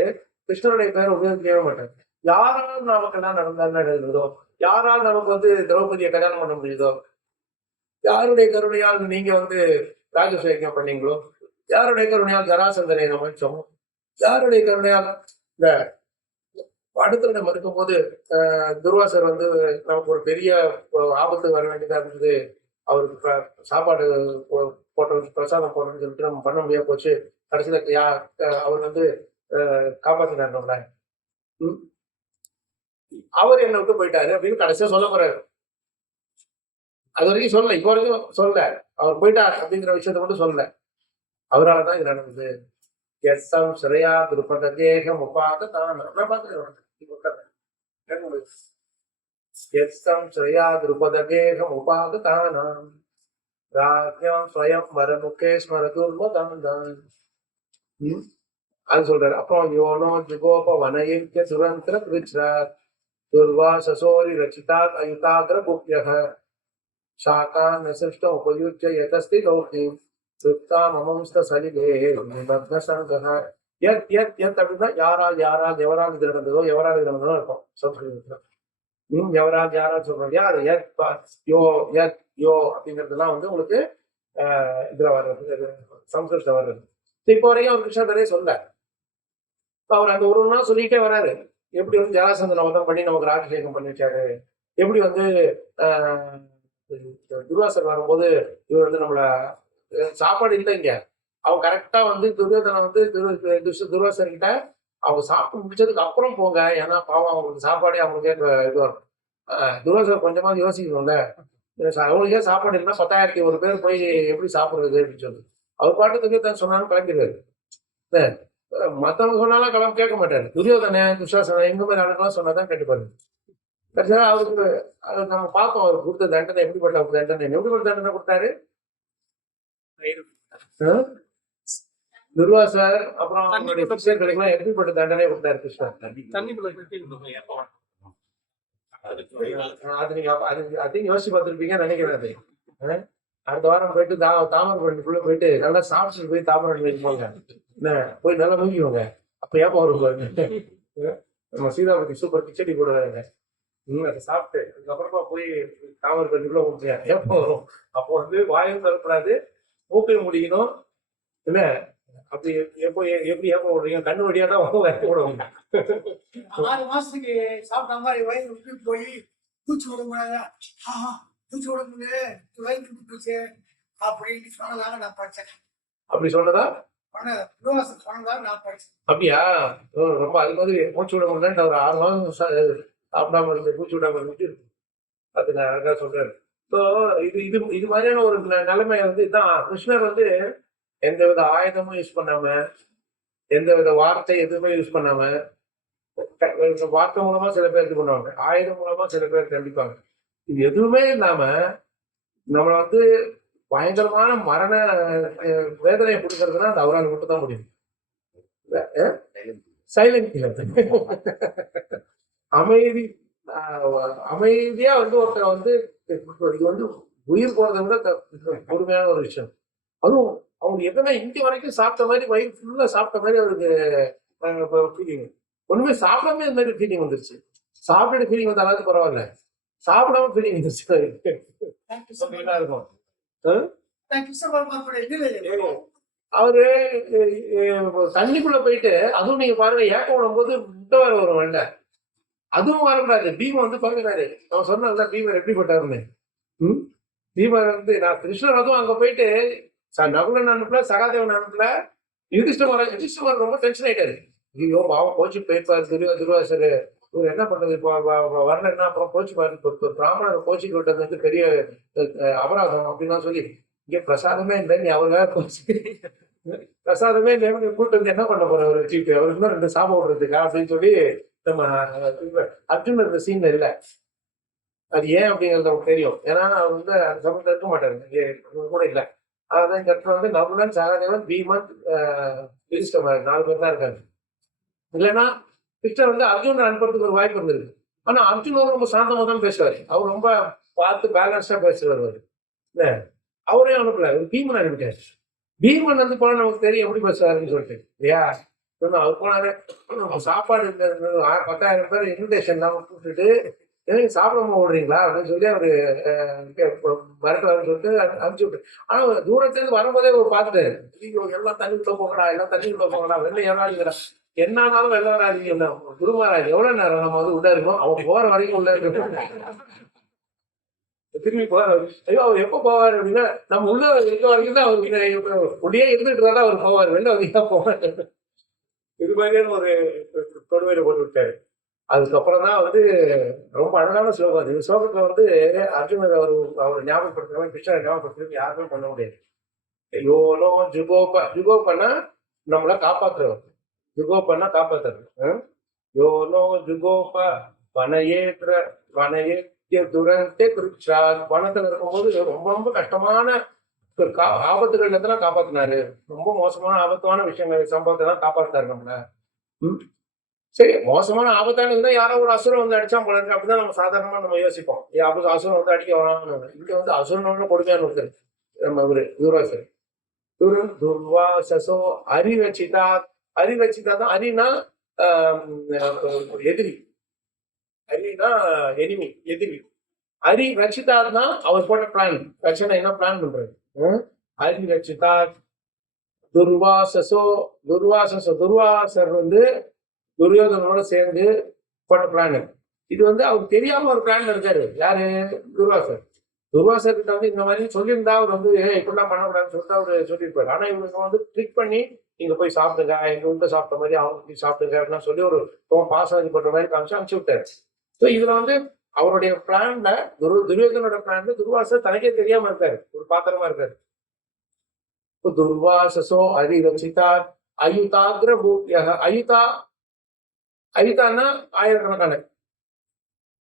கிருஷ்ணனுடைய பேரை உபயோகிக்கவே மாட்டாங்க. யாரால் நமக்கெல்லாம் நடந்ததோ, யாரால் நமக்கு வந்து திரௌபதியை கல்யாணம் பண்ண முடியுதோ, யாருடைய கருணையால் நீங்க வந்து ராஜசேகம் பண்ணீங்களோ, யாருடைய கருணையால் ஜராசந்தனை அமைச்சோம், யாருடைய கருணையால் இந்த அடுத்த நம்ம இருக்கும் போது துர்வாசர் வந்து நமக்கு ஒரு பெரிய ஆபத்து வர வேண்டியதா இருந்தது, அவருக்கு சாப்பாடு போட்டது பிரசாதம் போடுறதுன்னு சொல்லிட்டு நம்ம பண்ண முடியாது போச்சு, கடைசியில அவர் வந்து காப்பாத்தினார் நம்மள, அவர் என்ன விட்டு போயிட்டாரு அப்படின்னு கடைசியா சொல்ல போறாரு. அது வரைக்கும் சொல்லல, இப்போ வரைக்கும் சொல்லல, அவர் போயிட்டார் அப்படிங்கிற விஷயத்த மட்டும் சொல்லல. அவரால் தான் இது நடந்தது. எஸ்ஸம் ஸ்ரேயா திருப்பதேகம் உபாத தானம் எஸ்ஸம் ஸ்ரேயா திருப்பதேகம் உபாத தானம் ராஜ்யம் ஸ்வயம் வரமுகே ஸ்மரதுர்மதம் தான். அது சொல்றாரு. அப்புறம் யோனோ ஜுகோப வனயித்ய சுரந்திர பிரிச்சார் துர்வாசசோரி ரச்சிதாத் அயுதாகிர புக்யக சாகா நசிஷ்ட உபயுஜ்ய யதஸ்தி லோகி சுத்தா மமம்ஸ்த சலிலே நிபத்ன சங்கஹ. அப்படின்னா யாரால் எவரால் இது நடந்ததோ, எவரால் இது நடந்ததோ இருக்கும் சம்ஸ்கிருதத்துல. யாரால் சொல்றோம், யார் யோ யோ அப்படிங்கிறதுலாம் வந்து உங்களுக்கு இதுல வர்றது, சம்ஸ்கிருதத்துல வர்றது. இப்போ வரைக்கும் அவர் கிருஷ்ணரே சொல்ல, அவர் அந்த ஒரு நாள் சொல்லிட்டே வராரு. எப்படி வந்து ஜராசந்தனை வதம் பண்ணி நமக்கு ராஜசேகம் பண்ணி வச்சாரு, எப்படி வந்து துர்வாசர் வரும்போது இவர் வந்து நம்மள சாப்பாடு இல்லை இங்க, அவங்க கரெக்டா வந்து துரியோதனை வந்து துர்வாசர் கிட்ட அவங்க சாப்பிட்டு முடிச்சதுக்கு அப்புறம் போங்க, ஏன்னா பாவம் அவங்களுக்கு சாப்பாடே அவங்களுக்கே இதுவா இருக்கும். துர்வாசர் கொஞ்சமாவது யோசிக்கணும்ல, அவங்களுக்கே சாப்பாடு இல்லைன்னா 10,001 பேர் போய் எப்படி சாப்பிடுறது அப்படின்னு சொல்லி அவர் பாட்டு துரியோதனை சொன்னாலும் கிளம்பிடுவாரு. மத்தவங்க சொன்னாலும் கிளம்ப கேட்க மாட்டாரு. துரியோதனை துஷாசனம் எங்க மாதிரி ஆளுங்கெல்லாம் சொன்னாதான் கேட்டுப்பாரு. கடைசியா அவருக்கு நம்ம பார்த்தோம், அவர் கொடுத்த தண்டனை எப்படிப்பட்ட தண்டனை கொடுத்தாரு. துர்வாசர் அப்புறம் அவங்களுடைய சிஷ்யர்களுக்கெல்லாம் எப்படிப்பட்ட தண்டனை கொடுத்தாரு கிருஷ்ணர். அது நீங்க அதையும் யோசிச்சு பார்த்துருப்பீங்கன்னு நினைக்கிறேன். அடுத்த வாரம் போயிட்டு தாமரபரணிக்குள்ள போயிட்டு நல்லா சாப்பிட்டு போய் தாமரபரணி போங்க, என்ன போய் நல்லா மூங்கிக்கோங்க, அப்ப ஏப்பம் வரும் பாருங்க. நம்ம சீதாபதி சூப்பர் கிச்சடி போடுறாங்க, அதை சாப்பிட்டு அதுக்கப்புறமா போய் தாமரபரணிக்குள்ள போங்க, ஏப்பம் வரும். அப்போ வந்து வாயும் தரப்படாது, மூக்கையும் முடிக்கணும், என்ன அப்படி எப்படி ஏப்பம் விடுறீங்க, கண்ணு வழியா தான் விடுவாங்க. 6 மாசத்துக்கு சாப்பிட்ட மாதிரி வயிறு விட்டு போய் பூச்சி விட முடியாது, பூச்சி விட முடியாது, வயிறு விட்டு போச்சு அப்படின்னு சொன்னதாக நான் படிச்சேன். அப்படி சொன்னதா சொன்னதாக நான் படிச்சேன். அப்படியா? ரொம்ப அது மாதிரி பூச்சி விட முடியலன்ட்டு அவர் 6 மாதம் சாப்பிடாம இருந்து பூச்சி விடாம இருந்துட்டு அது நான் அழகா சொல்றாரு. ஸோ இது மாதிரியான ஒரு நிலைமை வந்து இதுதான். கிருஷ்ணர் வந்து எந்த வித ஆயுதமும் யூஸ் பண்ணாம, எந்த வித வார்த்தை எதுவுமே யூஸ் பண்ணாம வார்த்தை மூலமா சில பேர் இது பண்ணுவாங்க, ஆயுதம் மூலமா சில பேர் கண்டிப்பாங்க. இது எதுவுமே இல்லாம நம்மளை வந்து பயங்கரமான மரண வேதனையை கொடுக்கறதுன்னா அது அவரால் மட்டும் தான் முடியும். சைலண்ட் அமைதி. அமைதியா வந்து ஒருத்தர் வந்து இது வந்து உயிர் போறதை விட பொறுமையான ஒரு விஷயம். அதுவும் அவங்க எதுனா இங்க வரைக்கும் சாப்பிட்ட மாதிரி வயிறு ஃபுல்லா சாப்பிட்ட மாதிரி அவருக்கு ஃபீலிங். ஒண்ணுமே சாப்பிடாம இந்த மாதிரி ஃபீலிங் வந்துருச்சு. சாப்பிட்டு ஃபீலிங் வந்த அளவுக்கு பரவாயில்ல, சாப்பிடாம ஃபீலிங் வந்துருச்சு. நல்லா இருக்கும். அவரு தண்ணிக்குள்ள போயிட்டு, அதுவும் நீங்க பாருங்க, ஏக்கம் விடும்போது முட்டை வேற வரும் வெள்ள, அதுவும் வரக்கூடாது. பீமன் வந்து பாக்குறாரு, அவன் சொன்னால பீமர் எப்படிப்பட்டாருன்னு. பீமர் வந்து நான் கிருஷ்ணர் அதுவும் அங்க போயிட்டு நகுலன் அனுப்பல, சகாதேவன் அனுப்பல, யுதிஷ்டர் ரொம்ப டென்ஷன் ஆயிட்டாரு. ஐயோ பாவம் கோச்சு போயிருப்பாரு துர்வாசரு, இவர் என்ன பண்றது இப்போ வரலன்னா அப்புறம் கோச்சு பாரு, பிராமணர் கோச்சிக்கு விட்டது வந்து பெரிய அபராதம் அப்படின்லாம் சொல்லி, இங்க பிரசாதமே இல்லை, நீ அவர் வேற கோச்சு பிரசாதமே இல்லை கூட்டு வந்து என்ன பண்ண போற அவர் சீட்டு, அவர் இன்னும் 2 சாபம் விடுறதுக்கா அப்படின்னு சொல்லி நம்ம அர்ஜுன் இருந்த சீன் இல்லை. அது ஏன் அப்படிங்கிறது நமக்கு தெரியும், ஏன்னா அவர் வந்து அந்த சமயத்துல இருக்க மாட்டாரு கூட இல்லை. அதான் இந்த இடத்துல வந்து நகுலன், சகாதேவன், பீமன், யுதிஷ்டர் 4 பேர் தான் இருக்காங்க. இல்லைன்னா கிருஷ்ணர் வந்து அர்ஜுன் அனுப்புறதுக்கு ஒரு வாய்ப்பு இருந்திருக்கு. ஆனா அர்ஜுன் ரொம்ப சாந்தமா தான் பேசுவாரு, அவர் ரொம்ப பார்த்து பேலன்ஸ்டா பேசுவார். இல்ல அவரையும் அனுப்பல, பீமன் அனுப்பிட்டாரு. பீமன் வந்து போனா நமக்கு தெரியும் எப்படி பேசுவாருன்னு சொல்லிட்டு இல்லையா. அவர் போனாரு, சாப்பாடு 10,000 பேர் இன்விடேஷன் எல்லாம் கூப்பிட்டுட்டு சாப்பிடாம ஓடுறீங்களா அப்படின்னு சொல்லி அவரு மிரட்டுவாருன்னு சொல்லிட்டு அனுப்பிச்சு விட்டு, ஆனா தூரத்துலேருந்து வரும்போதே ஒரு பார்த்துட்டாரு, எல்லாம் தண்ணிக்குள்ள போகடா, எல்லாம் தண்ணிக்குள்ள போகடா, வெளில எவ்வளோ என்னாலும் வெளில வராதிங்க, குருமாராஜ் எவ்வளவு நேரம் நம்ம வந்து உள்ள இருக்கோம், அவங்க போற வரைக்கும் உள்ள இருக்கோம். திரும்பி போவார். ஐயோ அவர் எப்ப போவார் அப்படின்னா, நம்ம உள்ள இருக்க வரைக்கும் தான் அவருக்கு உள்ளே இருந்துட்டு தான் அவர் போவார், வெளில வரைக்கும் போவார். இது மாதிரியான ஒரு தொடுமையில போட்டு விட்டாரு. அதுக்கப்புறம் தான் வந்து ரொம்ப அழகான ஸ்லோகம் அது. இந்த ஸ்லோகத்துல வந்து அர்ஜுனர் அவர் ஞாபகப்படுத்துற மாதிரி கிருஷ்ணரை ஞாபகப்படுத்துறது யாருமே பண்ண முடியாது. யோனோ ஜுகோபன்னா நம்மளை காப்பாத்துறவர், ஜுகோபன்னா காப்பாத்துறது. யோனோ ஜுகோப வனயேற்ற வனயேத்திய துரந்தே கிருச்சாத். வனத்துல இருக்கும்போது ரொம்ப ரொம்ப கஷ்டமான ஆபத்துகள் எல்லாம் காப்பாத்தினாரு, ரொம்ப மோசமான ஆபத்தான விஷயங்கள் சம்பவத்தை எல்லாம் காப்பாத்தினாரு நம்மள. சரி, மோசமான ஆபத்தான இருந்தா யாரோ ஒரு அசுரம் வந்து அடிச்சா போல இருக்கு அப்படிதான் நம்ம சாதாரணமா நம்ம யோசிப்போம். அசுரம் வந்து அடிக்க வரான்னு. இங்க வந்து அசுரனோட கொடுமையான ஒருத்தர் நம்ம இவரு துர்வாசர். துர்வாசோ அறிவச்சிதா. அறிவச்சிதா தான், அரினா எதிரி, அரினா எனிமி, எதிரி. அரி ரச்சிதா தான் அவர் போட்ட பிளான். ரச்சனை என்ன பிளான் பண்றது? அரி ரச்சிதா துர்வாசோ. துர்வாசர் வந்து துரியோதனோட சேர்ந்து போட்ட பிளான். இது வந்து அவருக்கு தெரியாம ஒரு பிளான் இருக்காரு. யாரு? துர்வாசர். துர்வாசர் கிட்ட வந்து இந்த மாதிரி சொல்லியிருந்தா அவர் வந்து இப்படிலாம் பண்ணக்கூடாதுன்னு சொல்லிட்டு அவரு சொல்லியிருப்பாரு. ஆனா இவருக்கு வந்து ட்ரிக் பண்ணி நீங்க போய் சாப்பிடுங்க, எங்க உங்க சாப்பிட்ட மாதிரி அவங்க சாப்பிடுங்க அப்படின்னு சொல்லி ஒரு பாசம் பண்ற மாதிரி காமிச்சு அனுப்பிச்சு விட்டாரு. ஸோ இதுல வந்து அவருடைய பிளான்ல துரியோதனோட பிளான்ல துர்வாசர் தனக்கே தெரியாம இருக்காரு, ஒரு பாத்திரமா இருக்காரு. துர்வாசோ அரிரச்சிதா அயுதாகிர பூக்யா. அயுதான்னா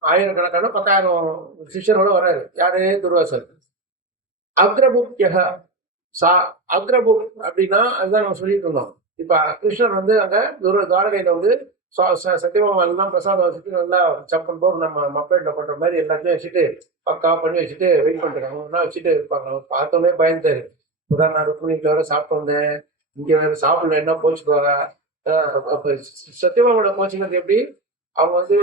ஆயிரக்கணக்கான 10,000 சிஷ்யரோட வர்றாரு. யாரு? துர்வாசர். அக்ரபுக்யா. அக்ரபுக் அப்படின்னா அதுதான் நம்ம சொல்லிட்டு இருந்தோம். இப்ப கிருஷ்ணர் வந்து அங்க துவாரகையில வந்து சத்தியபாமா எல்லாம் பிரசாதம் வச்சுட்டு நல்லா சப்பன் போர் நம்ம மப்பேட்ல பண்ற மாதிரி எல்லாத்தையும் வச்சுட்டு பக்கா பண்ணி வச்சுட்டு வெயிட் பண்ணிருக்காங்க. வச்சுட்டு இருப்பாங்க. பார்த்தோன்னே பயந்தாரு. நான் ருக்மிணிக்கு வேற சாப்பிட்டு வந்தேன், இங்க வேற சாப்பிடல, என்ன போச்சுக்குவாங்க. சத்தியபாமாவோட கோச்சிங்கிறது எப்படி? அவங்க வந்து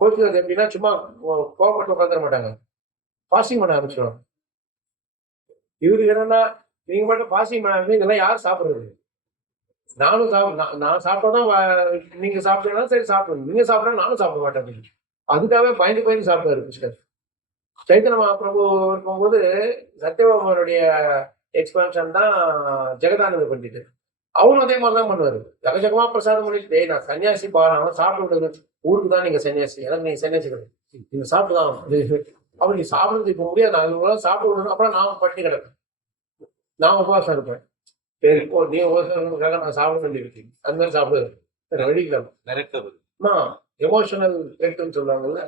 கோச்சிங்கிறது எப்படின்னா சும்மா கோவப்பட்டு உட்காந்துட மாட்டாங்க, பாசிங் பண்ண ஆரம்பிச்சிடும். இவருக்கு என்னன்னா, நீங்க மட்டும் பாசிங் பண்ணாங்க, இதெல்லாம் யார் சாப்பிடுறது? நானும் நான் சாப்பிட்டதான் நீங்க சாப்பிட்டீங்கன்னா சரி சாப்பிடுங்க, நீங்க சாப்பிட்டா நானும் சாப்பிட மாட்டேன் அப்படின்னு. அதுக்காகவே பயந்து சாப்பிடுவாரு கிருஷ்ணர். சைத்தன்ய மகாபிரபு இருக்கும்போது சத்யபாமாவுடைய எக்ஸ்பான்ஷன் தான் ஜெகதானந்த பண்டிட். அவரும் அதே மாதிரிதான் பண்ணுவாரு. ஜகஜகமா பிரசாதம் பண்ணிட்டு, நான் சன்னியாசி பாடம் சாப்பிட்டு விடுறது, ஊருக்கு தான் நீங்க சன்னியாசி, எனக்கு நீங்க சன்னியாசி கிடையாது, நீங்க சாப்பிட்டுதான் அப்படி நீ சாப்பிடுறது இப்ப முடியாது, நான் சாப்பிட்டு விடணும், அப்புறம் நாம பட்டி கிடப்பேன், நான் உபவாசம் இருப்பேன். சரி இப்போ நீ ஓசனுக்காக நான் சாப்பிட வேண்டியிருக்கு அந்த மாதிரி சாப்பிடுது வேற வழி இல்லாம மிரட்டல். எமோஷனல் ரேட்டுன்னு சொல்லுவாங்கல்ல,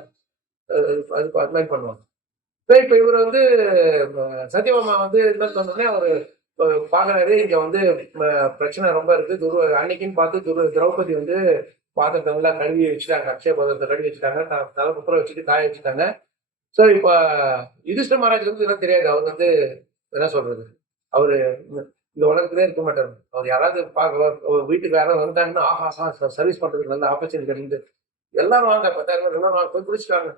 அது அது மாதிரி பண்ணுவாங்க. சரி இப்போ இவர் வந்து சத்யபாமா வந்து என்ன சொன்னோடனே அவர் பாக்குறாரு இங்க வந்து பிரச்சனை ரொம்ப இருக்கு. அன்னைக்குன்னு பார்த்து திரௌபதி வந்து பாத்திரத்தை நல்லா கழுவி வச்சுட்டாங்க, அக்ஷய பாத்திரத்தை கழுவி வச்சுட்டாங்க, தலை குப்புற வச்சுட்டு காய வச்சுட்டாங்க. ஸோ இப்போ யுதிஷ்ட மகாராஜ் வந்து இதெல்லாம் தெரியாது. அவர் வந்து என்ன சொல்றது, அவரு இந்த உலகத்திலே இருக்க மாட்டாரு. அவர் யாராவது பார்க்க வீட்டுக்கு யாராவது வந்தாங்கன்னா ஆஹா சர்வீஸ் பண்றதுக்கு நல்ல ஆப்பர்ச்சுனிட்டி இருந்து எல்லாரும் வாங்க 10,000 எல்லாரும் வாங்க போய் குளிச்சுட்டாங்க.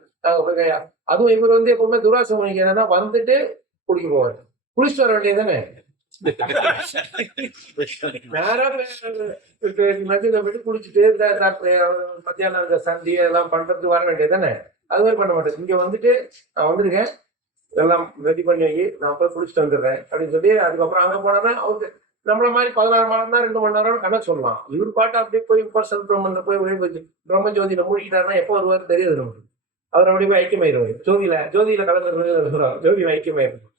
அதுவும் இவர் வந்து எப்பவுமே துராசை மணிக்கு என்னன்னா வந்துட்டு குளிக்க போவார். குளிச்சுட்டு வர வேண்டியது தானே, நதியில போயிட்டு குளிச்சுட்டு மத்தியானம் இந்த சந்தி எல்லாம் பண்றதுக்கு வர வேண்டியது தானே. அது மாதிரி பண்ண மாட்டேன். இங்க வந்துட்டு நான் வந்திருக்கேன், எல்லாம் ரெடி பண்ணி வை, நான் போய் குளிச்சுட்டு வந்துடுறேன் அப்படின்னு சொல்லி அதுக்கப்புறம் அங்க போனோம்னா அவருக்கு நம்மள மாதிரி 16 மணி நேரம் 2 மணி நேரம் கணக்கு சொல்லலாம். இவர் பாட்டு அப்படியே போய் பர்சனல் பிரம்மன்ல போய் பிரம்ம ஜோதியில மூழ்கிட்டாருன்னா எப்போ வருவாரு தெரியாது நமக்கு. அவர் அப்படி போய் ஐக்கியமாயிருவாரு. ஜோதியில கலந்து ஜோதியில ஐக்கியமாயிருக்கும்.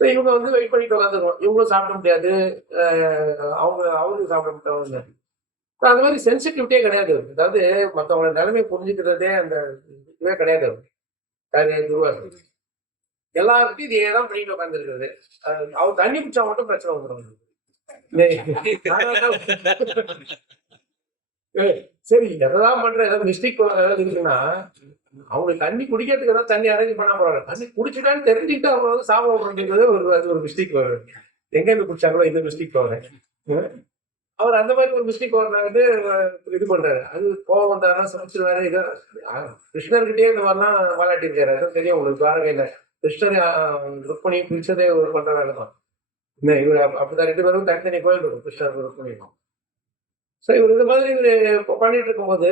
ஸோ இவங்க வந்து வெயிட் பண்ணிட்டு உட்காந்துருவோம். இவங்களும் சாப்பிட முடியாது, அவரும் சாப்பிட முடியாது. அந்த மாதிரி சென்சிட்டிவிட்டியே கிடையாது. அதாவது மற்றவங்களோட நிலைமை புரிஞ்சுக்கிறதே அந்த இதுவே கிடையாது. துருவாசு எல்லாருக்கும் இதே தான் பண்ணிட்டு உட்காந்துருக்கிறது. அவர் தண்ணி குடிச்சா மட்டும் பிரச்சனை வந்துடும். சரி எதாவது பண்ற ஏதாவது மிஸ்டேக் ஏதாவது இருக்குன்னா அவங்களுக்கு தண்ணி குடிக்கிறதுக்கு ஏதாவது தண்ணி அரேஞ்ச் பண்ணா போறாங்க. தண்ணி குடிச்சுட்டான்னு தெரிஞ்சுக்கிட்டு அவங்க வந்து சாப்பிடுறது ஒரு மிஸ்டேக் வரும். எங்க இருந்து குடிச்சாங்களோ இந்த மிஸ்டேக் வரும். அவர் அந்த மாதிரி ஒரு மிஸ்டேக் வந்து இது பண்றாரு. அது கோவம் வந்தாருன்னா சமைச்சிருவாரு. இதை கிருஷ்ணர்கிட்டயே இந்த மாதிரிலாம் விளையாட்டி இருக்காரு. அதான் தெரியும் உங்களுக்கு. துவாரகையில கிருஷ்ணர் ருக்மணி பிரிச்சதே ஒரு பண்ற வேலை தான். இவர் அப்படிதான் 2 பேரும் தனித்தனி கோயில் இருக்கும், கிருஷ்ணர் ருக்மணிக்கும். ஸோ இவர் இந்த மாதிரி பண்ணிட்டு இருக்கும்போது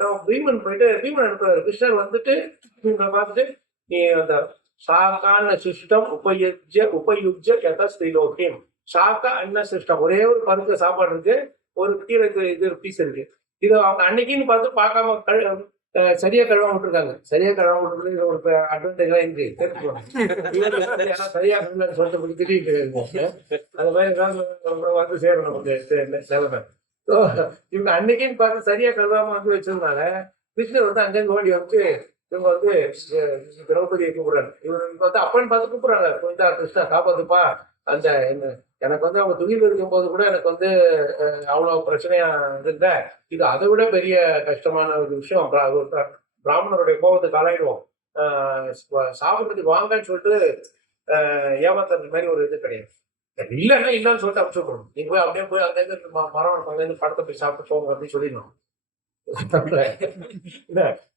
நம்ம பீமன் அனுப்புறாரு. கிருஷ்ணர் வந்துட்டு பார்த்துட்டு நீ அந்த சாக்கான சிஸ்டம் உபயுஜ கத ஸ்ரீலோக்கியம் சாக்கா அன்ன சிஸ்டம் ஒரே ஒரு பருக்க சாப்பாடு இருக்கு, ஒரு கீரை இது பீஸ் இருக்கு. இது அவங்க அன்னைக்குன்னு பார்த்து பார்க்காம சரியா கழுவாம விட்டுருக்காங்க. சரியா கழுவாம விட்டுருக்கு ஒரு அட்வான்டேஜா இருக்கு. சரியா கழுவலன்னு சொல்லிட்டு திடீர்னு அந்த மாதிரி வந்து சேரும் நமக்கு நிலைமை. இவங்க அன்னைக்குன்னு பார்த்து சரியா கழுவாம வந்து வச்சிருந்தாங்க. கிருஷ்ணர் வந்து அங்கிருந்து ஓடி வந்து இவங்க வந்து திரௌபதியை கூப்பிடுறாங்க. இவங்க வந்து அப்பன்னு பார்த்து கூப்பிடுறாங்க, கொஞ்சம் கிருஷ்ணா காப்பாத்துப்பா. அந்த எனக்கு வந்து அவங்க துயில் இருக்கும் போது கூட எனக்கு வந்து அவ்வளவு பிரச்சனையா இருந்த இது அதை விட பெரிய கஷ்டமான ஒரு விஷயம். பிராமணருடைய கோபத்துக்கு ஆளாயிடுவோம். சாப்பிட்றதுக்கு வாங்கன்னு சொல்லிட்டு ஏமாத்துறது மாதிரி ஒரு இது கிடையாது. இல்லைன்னா இல்லைன்னு சொல்லிட்டு அனுப்பிச்சுடணும். நீங்க போய் அப்படியே போய் அங்கேருந்து மரம் அங்கேருந்து படத்தை போய் சாப்பிட்டு போங்க அப்படின்னு சொல்லிடணும்.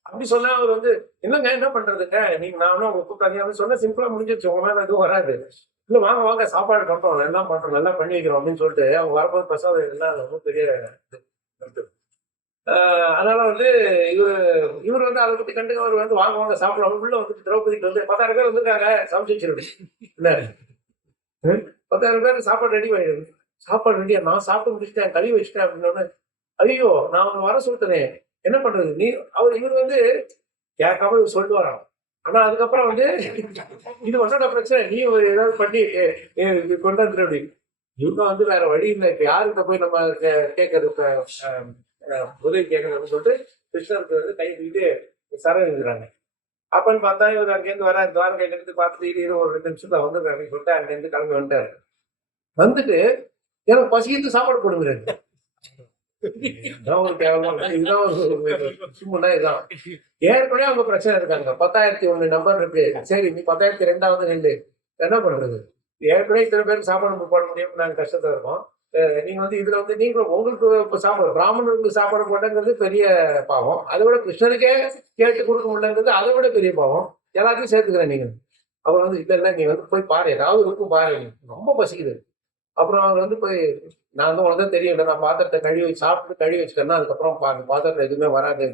அப்படி சொன்னா அவர் வந்து என்னங்க என்ன பண்றதுங்க நீங்க நானும் அவங்க கூப்பிட்டாங்க அப்படின்னு சொன்னா சிம்பிளா முடிஞ்சிருச்சு. உங்க மேல எதுவும் வராது. இல்ல வாங்க சாப்பாடு பண்றோம், எல்லாம் பண்றோம், நல்லா பண்ணி வைக்கிறோம் அப்படின்னு சொல்லிட்டு அவங்க வரும்போது பிரசாதம் எல்லாம் ரொம்ப பெரிய அதனால வந்து இவர் வந்து அதை பத்தி கண்டுக்க அவர் வந்து வாங்க சாப்பிடுவாங்க. உள்ள வந்து திரௌபதிக்கு வந்து 10,000 பேர் வந்துருக்காங்க, சமைச்சு வச்சிருது. என்ன 10,000 பேருக்கு சாப்பாடு ரெடி ஆயிடுது. சாப்பாடு ரெடியா நான் சாப்பிட்டு முடிச்சுட்டேன், கழுவி வச்சுட்டேன் அப்படின்னு. ஐயோ நான் அவங்க வர சொல்லிட்டேனே என்ன பண்றது இவர் வந்து கேட்காம இவர் சொல்லிட்டு வரான். ஆனா அதுக்கப்புறம் வந்து இது உன்னோட பிரச்சனை, நீ ஏதாவது பண்ணி கொண்டு வந்துடு அப்படின்னு. இவங்க வந்து வேற வழி இல்லை. இப்ப யாருக்கிட்ட போய் நம்ம கேட்கறது உதவி கேட்கறதுன்னு சொல்லிட்டு கிருஷ்ணருக்கு வந்து கை தூக்கிட்டு சரண் எழுதுறாங்க. அப்பன்னு பார்த்தா இவர் அங்கேருந்து வர துவாரகையில இருந்து பார்த்துட்டு ஒரு 2 நிமிஷத்துல வந்துடுறாரு அப்படின்னு சொல்லிட்டு அங்கேருந்து கிளம்பி வந்துட்டாரு. வந்துட்டு எனக்கு பசிக்கிட்டு சாப்பாடு கொடுக்குறாரு. இதுதான் ஏற்கனவே அவங்க பிரச்சனை இருக்காங்க. 10,001 நம்பர் இருக்கு. சரி நீ 10,002 நில்லு, என்ன பண்றது? ஏற்கனவே இத்தனை பேருக்கு சாப்பாடு போட முடியும், நாங்க கஷ்டத்துல இருக்கோம். நீங்க வந்து இதுல வந்து நீங்களும் உங்களுக்கு சாப்பாடு பிராமணர்களுக்கு சாப்பாடு போட்டங்கிறது பெரிய பாவம். அதை விட கிருஷ்ணனுக்கே கேட்டு கொடுக்க முடியலங்கிறது அதை விட பெரிய பாவம். எல்லாத்தையும் சேர்த்துக்கிறேன் நீங்க. அவர் வந்து இல்ல நீ வந்து போய் பாரு, ஏதாவது இருக்கும் பாரு, ரொம்ப பசிக்குது. அப்புறம் அவர் வந்து போய் நான் வந்து உனக்கு தெரியும், நான் பாத்திரத்தை சாப்பிட்டு கழுவி வச்சுட்டேன்னா அதுக்கப்புறம் பாத்திரத்துல எதுவுமே வராது,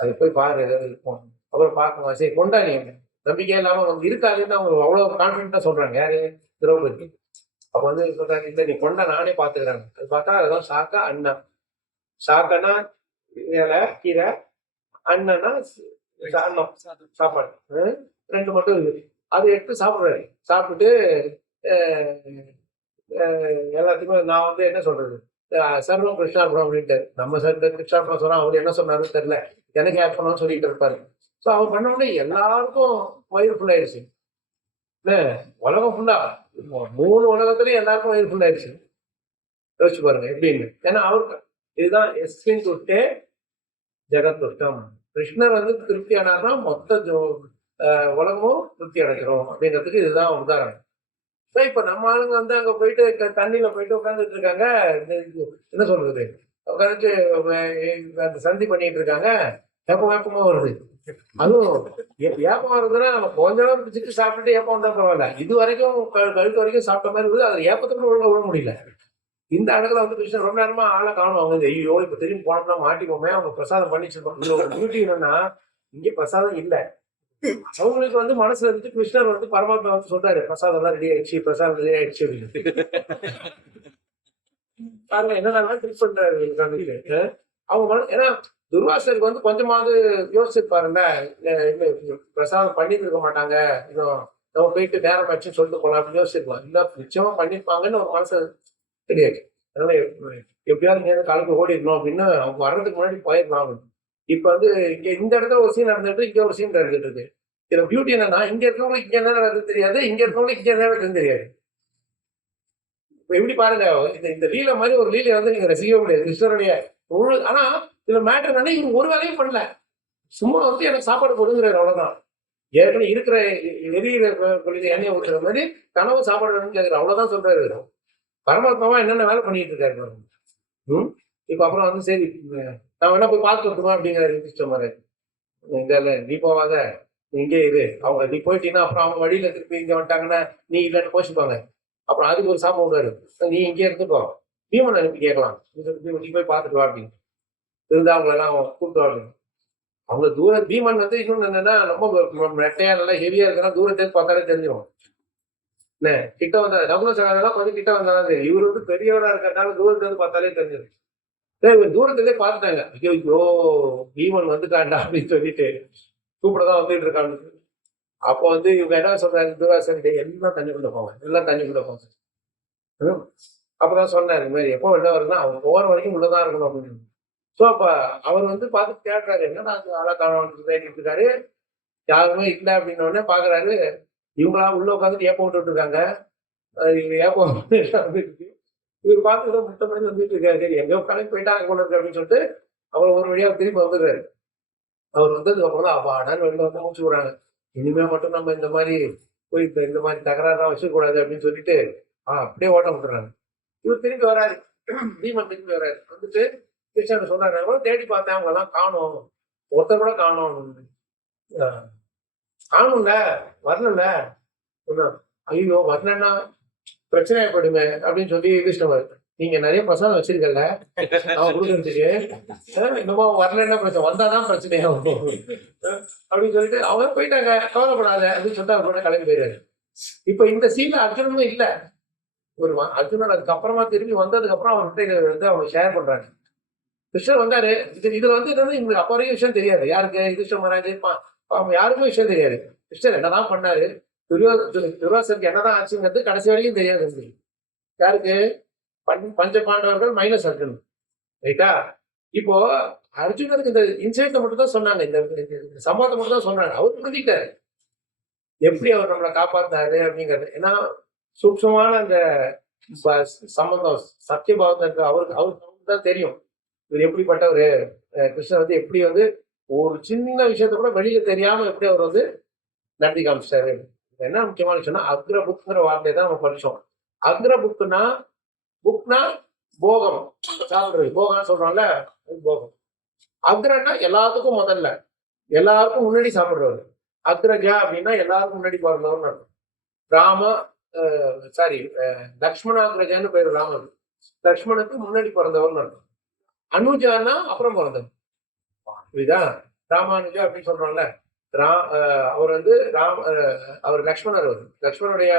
அது போய் பாரு ஏதாவது இருக்கும். அப்புறம் பார்க்கணும். சரி கொண்டாடி நம்பிக்கை இல்லாம அவங்க இருக்காதுன்னு அவங்க அவ்வளவு கான்பிடண்டா சொல்றாங்க. யாரு? திரௌபதி. அப்ப வந்து சொல்றாங்க இல்ல நீ கொண்டா நானே பாத்துக்கிறாங்க. அது பார்த்தா அதுதான் சாக்கா அண்ணா. சாக்கனா இலை கீரை, அண்ணனா அன்னம் சாப்பாடு 2 மட்டும் இருக்கு. அதை எடுத்து சாப்பிடுறாரு. சாப்பிட்டுட்டு எல்லாத்துக்குமே நான் வந்து என்ன சொல்றது, சர்வம் கிருஷ்ணார்பணம் அப்படின்ட்டு நம்ம சார் கிருஷ்ணார்பணம் சொன்னா அவர் என்ன சொன்னாருன்னு தெரியல, எனக்கு ஏற்பணும்னு சொல்லிட்டு இருப்பாரு. ஸோ அவர் பண்ண உடனே எல்லாருக்கும் வயிறு ஃபுல் ஆயிடுச்சு. என்ன, உலகம் ஃபுல்லா 3 உலகத்துலயும் எல்லாருக்கும் வயிறு ஃபுல் ஆயிடுச்சு. யோசிச்சு பாருங்க எப்படின்னு. ஏன்னா அவருக்கு இதுதான் எஸ்வின் துட்டே ஜெகத் துஷ்டம். கிருஷ்ணர் வந்து திருப்தி ஆனார்னா மொத்த உலகமும் திருப்தி அடைக்கிறோம் அப்படிங்கிறதுக்கு இதுதான் உதாரணம். ஸோ இப்போ நம்ம ஆளுங்க வந்து அங்கே போயிட்டு தண்ணியில போயிட்டு உட்காந்துட்டு இருக்காங்க. என்ன சொல்றது, உட்காந்துட்டு அந்த சந்தி பண்ணிட்டு இருக்காங்க. வேப்பமா வருது. அதுவும் ஏப்பம் வருதுன்னா நம்ம கொஞ்ச நேரம் பிடிச்சிட்டு சாப்பிட்டுட்டு ஏப்பம் வந்தா பரவாயில்ல. இது வரைக்கும் கழுத்து வரைக்கும் சாப்பிட்ட மாதிரி இருக்குது. அது ஏப்பத்துக்கு ஒழுங்கா விட முடியல. இந்த இடத்துல வந்து கிருஷ்ணன் ரொம்ப நேரமா ஆளை காணும். அவங்க ஐயோ இப்ப திரும்பி போனோம்னா மாட்டிக்கோமே, அவங்க பிரசாதம் பண்ணி வச்சிருப்பாங்க. பியூட்டி என்னன்னா இங்க பிரசாதம் இல்லை. அவங்களுக்கு வந்து மனசுல இருந்துட்டு கிருஷ்ணர் வந்து பரமாத்மா வந்து சொல்றாரு பிரசாதம் எல்லாம் ரெடி ஆயிடுச்சு, பிரசாதம் ரெடி ஆயிடுச்சு அப்படின்னு. பாருங்க என்னதான் ட்ரிப் பண்றாரு அவங்க. ஏன்னா துர்வாசருக்கு வந்து கொஞ்சமாவது யோசிச்சிருப்பாருல்ல, பிரசாதம் பண்ணிட்டு இருக்க மாட்டாங்க, இன்னும் நம்ம போயிட்டு நேரம் ஆச்சுன்னு சொல்லிட்டு போலாம் அப்படின்னு யோசிச்சிருக்கலாம். இல்ல நிச்சயமா பண்ணிருப்பாங்கன்னு ஒரு மனசு தெரியாது. அதனால எப்படியாவது இங்க காலத்து ஓடிடணும் அப்படின்னு அவங்க வர்றதுக்கு முன்னாடி போயிடலாம். இப்ப வந்து இங்க இந்த இடத்துல ஒரு சீன் நடந்துட்டு இங்க ஒரு சீன் நடந்துட்டு இருக்கு. இதுல பியூட்டி என்னன்னா இங்க இருக்கவங்களுக்கு இங்க என்ன நடக்குது தெரியாது, இங்க இருக்கவங்களுக்கு இங்க என்ன நடக்குதுன்னு தெரியாது. இப்ப எப்படி பாருங்க, இந்த லீலை மாதிரி ஒரு லீலை வந்து நீங்க ரசிக்கவே முடியாது கிருஷ்ணருடைய. ஆனா இதுல மேட்டர் என்னன்னா இவங்க ஒரு வேலையும் பண்ணல, சும்மா வந்து எனக்கு சாப்பாடு கொடுங்கிறாரு, அவ்வளவுதான். ஏற்கனவே இருக்கிற எரியிற எண்ணெயை ஊற்றுற மாதிரி கனவு சாப்பாடு வேணும்னு கேட்குற, அவ்வளவுதான் சொல்றாரு. பரமாத்மாவா என்னென்ன வேலை பண்ணிட்டு இருக்காரு. இப்ப அப்புறம் வந்து சரி நான் வேணா போய் பார்த்து வரட்டுமா அப்படிங்கிறாரு கிருஷ்ணமாரு. இல்ல நீ போவாத, நீ இங்கே இரு. அவங்க நீ போயிட்டீங்கன்னா அப்புறம் அவங்க வழியில திருப்பி இங்க வந்துட்டாங்கன்னா நீ இல்லைன்னு கோச்சிப்பாங்க. அப்புறம் அதுக்கு ஒரு சாப்பிட விடுவாரு. நீ இங்கே இருந்துக்கோ, பீமன் அனுப்பி கேட்கலாம், நீ போய் பார்த்துட்டு வா அப்படின்னு இருந்தா அவங்களெல்லாம் கூப்பிட்டு வா அப்படின்னு. அவங்க பீமன் வந்து இன்னொன்னு என்னன்னா ரொம்ப ரெட்டையா நல்லா ஹெவியா இருக்குன்னா தூரத்தை பார்த்தாலே தெரிஞ்சிடும். என்ன கிட்ட வந்தா நகுல சகாதெல்லாம் கொஞ்சம் கிட்ட வந்தாலும் தெரியும். இவரு வந்து பெரியவரா இருக்கிறதுனால தூரத்துல இருந்து பார்த்தாலே தெரிஞ்சிடும். தூரத்திலே பார்த்துட்டாங்க, ஐயோ ஐயோ பீமன் வந்துட்டாண்டா அப்படின்னு சொல்லிட்டு கூப்பிடதான் வந்துட்டு இருக்காங்க. அப்போ வந்து இவங்க என்ன சொல்றாங்க, துர்வாசன் எல்லாம் தண்ணிக்குள்ள போவாங்க, எல்லாம் தண்ணிக்குள்ள போவாங்க. அப்பதான் சொன்னாரு இந்த மாதிரி எப்போ வெளில வருதுன்னா அவங்க போற வரைக்கும் உள்ளதான் இருக்கணும் அப்படின்னு. ஸோ அப்ப அவர் வந்து பார்த்து கேட்கறாரு, என்னடா ஆளா காணும் தேடிட்டு இருக்காரு, யாருமே இல்லை அப்படின்னு உடனே பாக்குறாரு. இவங்களா உள்ள உட்காந்துட்டு ஏப்பம் விட்டுட்டு இருக்காங்க. ஏப்பம் இவர் பார்த்து ஏதோ முட்டை பண்ணி வந்துட்டு இருக்காரு. சரி எங்க கணக்கு போயிட்டாங்க போல இருக்கு அப்படின்னு சொல்லிட்டு அவர் ஒரு வழியா திருப்பி வந்துடுறாரு. அவர் வந்ததுக்கு அப்புறம் தான் அப்பாடான்னு வெளில வந்து முடிச்சு விடுறாங்க. இனிமே மட்டும் நம்ம இந்த மாதிரி போய் இந்த மாதிரி தகராறுலாம் வச்சுக்கூடாது அப்படின்னு சொல்லிட்டு அப்படியே ஓட்டம் விட்டுறாங்க. இவர் திரும்பி வராரு, பீமன் திரும்பி வராரு. வந்துட்டு கிருஷ்ணன் சொன்னாங்க, தேடி பார்த்தேன் அவங்க எல்லாம் காணும், ஒருத்தர் கூட காணும். காணும்ல, வரல. ஐயோ வரலன்னா பிரச்சனை ஏற்படுமே அப்படின்னு சொல்லி கிருஷ்ணன், நீங்க நிறைய பிரசாதம் வச்சிருக்கல அவன் கொடுக்கறதுக்கு, இன்னுமா வரலன்னா பிரச்சனை, வந்தாதான் பிரச்சனையாகும் அப்படின்னு சொல்லிட்டு அவங்க போயிட்டாங்க. கவலைப்படாத அப்படின்னு சொல்லிட்டு அவரோட கிளம்பி போயிடுறாரு. இப்ப இந்த சீன்ல அர்ஜுனனும் இல்ல. ஒரு அர்ஜுனன் அதுக்கப்புறமா திரும்பி வந்ததுக்கு அப்புறம் அவர்கிட்ட வந்து அவங்க ஷேர் பண்றாங்க. கிருஷ்ணர் வந்தாரு. இதுல வந்து என்னன்னா இவங்களுக்கு அப்ப வரைக்கும் விஷயம் தெரியாது, யாருக்கு கிருஷ்ண மகாராஜ் யாருக்கும் விஷயம் தெரியாது. கிருஷ்ணர் என்னதான் பண்ணாரு, துர்வாசனுக்கு என்னதான் ஆச்சுங்கிறது கடைசி வரைக்கும் தெரியாது. யாருக்கு, பஞ்ச பாண்டவர்கள் மைனஸ் அர்ஜுனன், ரைட்டா? இப்போ அர்ஜுனனுக்கு இந்த இன்சிடென்ட் மட்டும் தான் சொன்னாங்க, இந்த சம்பவத்தை மட்டும் தான் சொன்னாங்க. அவர் புரிஞ்சுக்கிட்டாரு எப்படி அவர் நம்மளை காப்பாத்தாரு அப்படிங்கிறது. ஏன்னா சூக்ஷமான அந்த சம்பந்தம் சத்தியபாவத்தை அவருக்கு தான் தெரியும். இவர் எப்படிப்பட்டவரு, கிருஷ்ணர் வந்து எப்படி வந்து ஒரு சின்ன விஷயத்த கூட வெளியில தெரியாம எப்படி அவர் வந்து நடத்தி காமிச்சிட்டாரு. என்ன முக்கியமான விஷயம்னா அக்ர புக்ங்கிற வார்த்தையை தான் நம்ம படிச்சோம். அக்ர புக்னா போகம், சாப்பிடுறது போகம் சொல்றோம்ல, போகம். அக்ரன்னா எல்லாத்துக்கும் முதல்ல, எல்லாருக்கும் முன்னாடி சாப்பிடுறவர். அக்ரஜா அப்படின்னா எல்லாருக்கும் முன்னாடி பிறந்தவர்னு அர்த்தம். லக்ஷ்மணாகிரஜான்னு பேரு ராமன், லக்ஷ்மணுக்கு முன்னாடி பிறந்தவர்னு அர்த்தம். அனுஜானா அப்புறம் பிறந்தவர், புரியுதா? ராமானுஜா அப்படின்னு சொல்றோம்ல, அவர் வந்து அவர் லக்ஷ்மணர், அவர் லக்ஷ்மணுடைய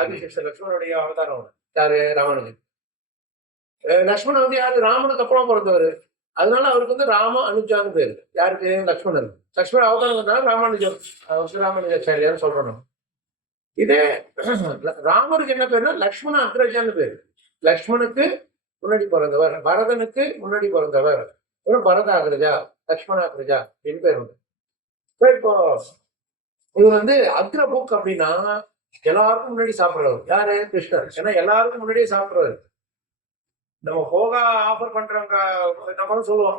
ஆதிசேஷன், லக்ஷ்மணுடைய அவதாரம் அவர். யாரு, ராமானுஜன். லக்ஷ்மணன் வந்து யாரு, ராமனுக்கு அப்புறம் பிறந்தவர். அதனால அவருக்கு வந்து ராம அனுஜான்னு பேரு. யாருக்கு, லக்ஷ்மணன். லக்ஷ்மணன் அவதாரம் ராமானுஜர், ராமானுஜாச்சாரியான்னு சொல்றோம் நம்ம. இதே ராமருக்கு என்ன பேருன்னா லக்ஷ்மண அக்ரஜான்னு பேரு. லக்ஷ்மணுக்கு முன்னாடி பிறந்தவர், பரதனுக்கு முன்னாடி பிறந்தவர், பரத அக்ரஜா, லக்ஷ்மண அக்ரஜா என்று பேர் உண்டு. இப்போ இவர் வந்து அக்ரபுக் அப்படின்னா எல்லாருக்கும் முன்னாடி சாப்பிடுறவர். யாரு? கிருஷ்ணர். ஏன்னா எல்லாருக்கும் முன்னாடியே சாப்பிடுறாரு. நம்ம போகா ஆஃபர் பண்றவங்க நம்ம சொல்லுவோம்,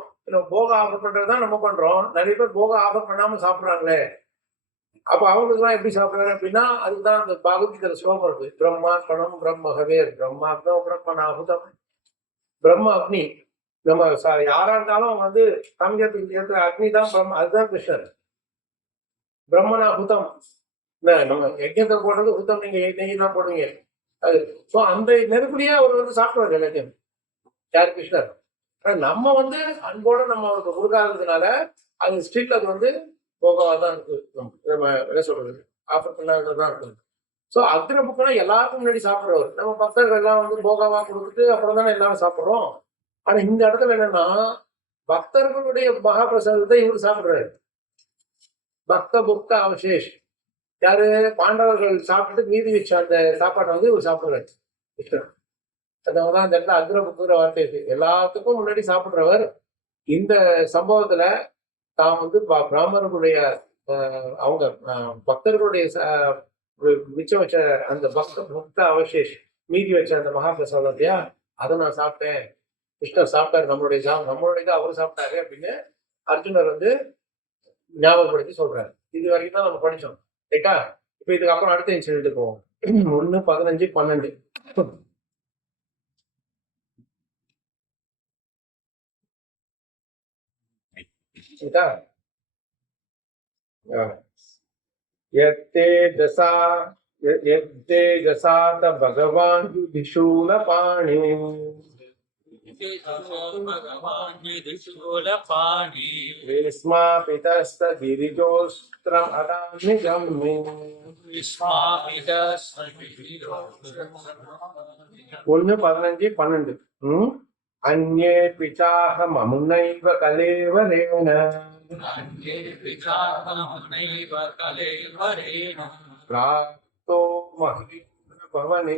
போகா ஆஃபர் பண்றதுதான் நம்ம பண்றோம். நிறைய பேர் போகா ஆஃபர் பண்ணாம சாப்பிடுறாங்களே, அப்ப அவங்களுக்கு எல்லாம் எப்படி சாப்பிடுறாரு அப்படின்னா அதுதான் அந்த பகவத்கீதை ஸ்லோகம் இருக்கு. பிரம்மார்ப்பணம் பிரம்மஹவேர் பிரம்மாக்னோ பிரம்மனாகுதம். பிரம்ம அக்னி. நம்ம யாரா இருந்தாலும் வந்து சமைக்கிறதுக்கு ஏற்ற அக்னி தான் பிரம்ம, அதுதான் கிருஷ்ணர். பிரம்மனா ஹுதம். நம்ம யஜ்யத்தை போடுறது ஹுதம், நீங்க நெய் தான் போடுவீங்க அது. ஸோ அந்த நெருப்படியே அவர் வந்து சாப்பிடுவார் எல்லாத்தையும். யார்? கிருஷ்ணர். நம்ம வந்து அன்போட நம்ம அவருக்கு கொடுக்காததுனால அது ஸ்டில் அது வந்து போகவா தான் இருக்கு. நம்ம என்ன சொல்றது, ஆஃபர் பண்ணாதான் இருக்குது. ஸோ அக்ரபுக்குனா எல்லாருக்கும் முன்னாடி சாப்பிட்றவர். நம்ம பக்தர்கள் எல்லாம் வந்து போகாவா கொடுத்துட்டு அப்புறம் தானே எல்லாரும் சாப்பிட்றோம். ஆனா இந்த இடத்துல என்னன்னா பக்தர்களுடைய மகாபிரசாதத்தை இவர் சாப்பிடுறாரு. பக்த புக்த அவசேஷ். யாரு? பாண்டவர்கள் சாப்பிட்டு மீதி வச்ச அந்த சாப்பாட்டை வந்து இவர் சாப்பிடுறாரு. அதனாலதான் அந்த இடத்துல அக்ரபுக்குற வார்த்தை இருக்கு. எல்லாத்துக்கும் முன்னாடி சாப்பிடுறவர். இந்த சம்பவத்துல தான் வந்து பிராமணர்களுடைய அவங்க பக்தர்களுடைய மிச்சம் வச்ச அந்த பக்த அவசேஷ் மீதி வச்ச அந்த மகாபிரசாதத்தையா அதை நான் சாப்பிட்டேன், கிருஷ்ணர் சாப்பிட்டாரு, நம்மளுடைய அவரு சாப்பிட்டாரு அப்படின்னு அர்ஜுனர் வந்து ஞாபகப்படுத்தி சொல்றாரு. இது வரைக்கும் தான் நம்ம படிச்சோம், ரைட்டா? இப்ப இதுக்கு அப்புறம் அடுத்த இன்சிடென்ட் போவோம். 1:15-12. यत्तेजसा भगवान् युधिशूलपाणि भीष्मापितस्तगिरिजोस्त्रम् अदान्निगम्ये 1:15-12. अन्ये पिचाहममुनैव कलेवरेण प्राप्तो भवने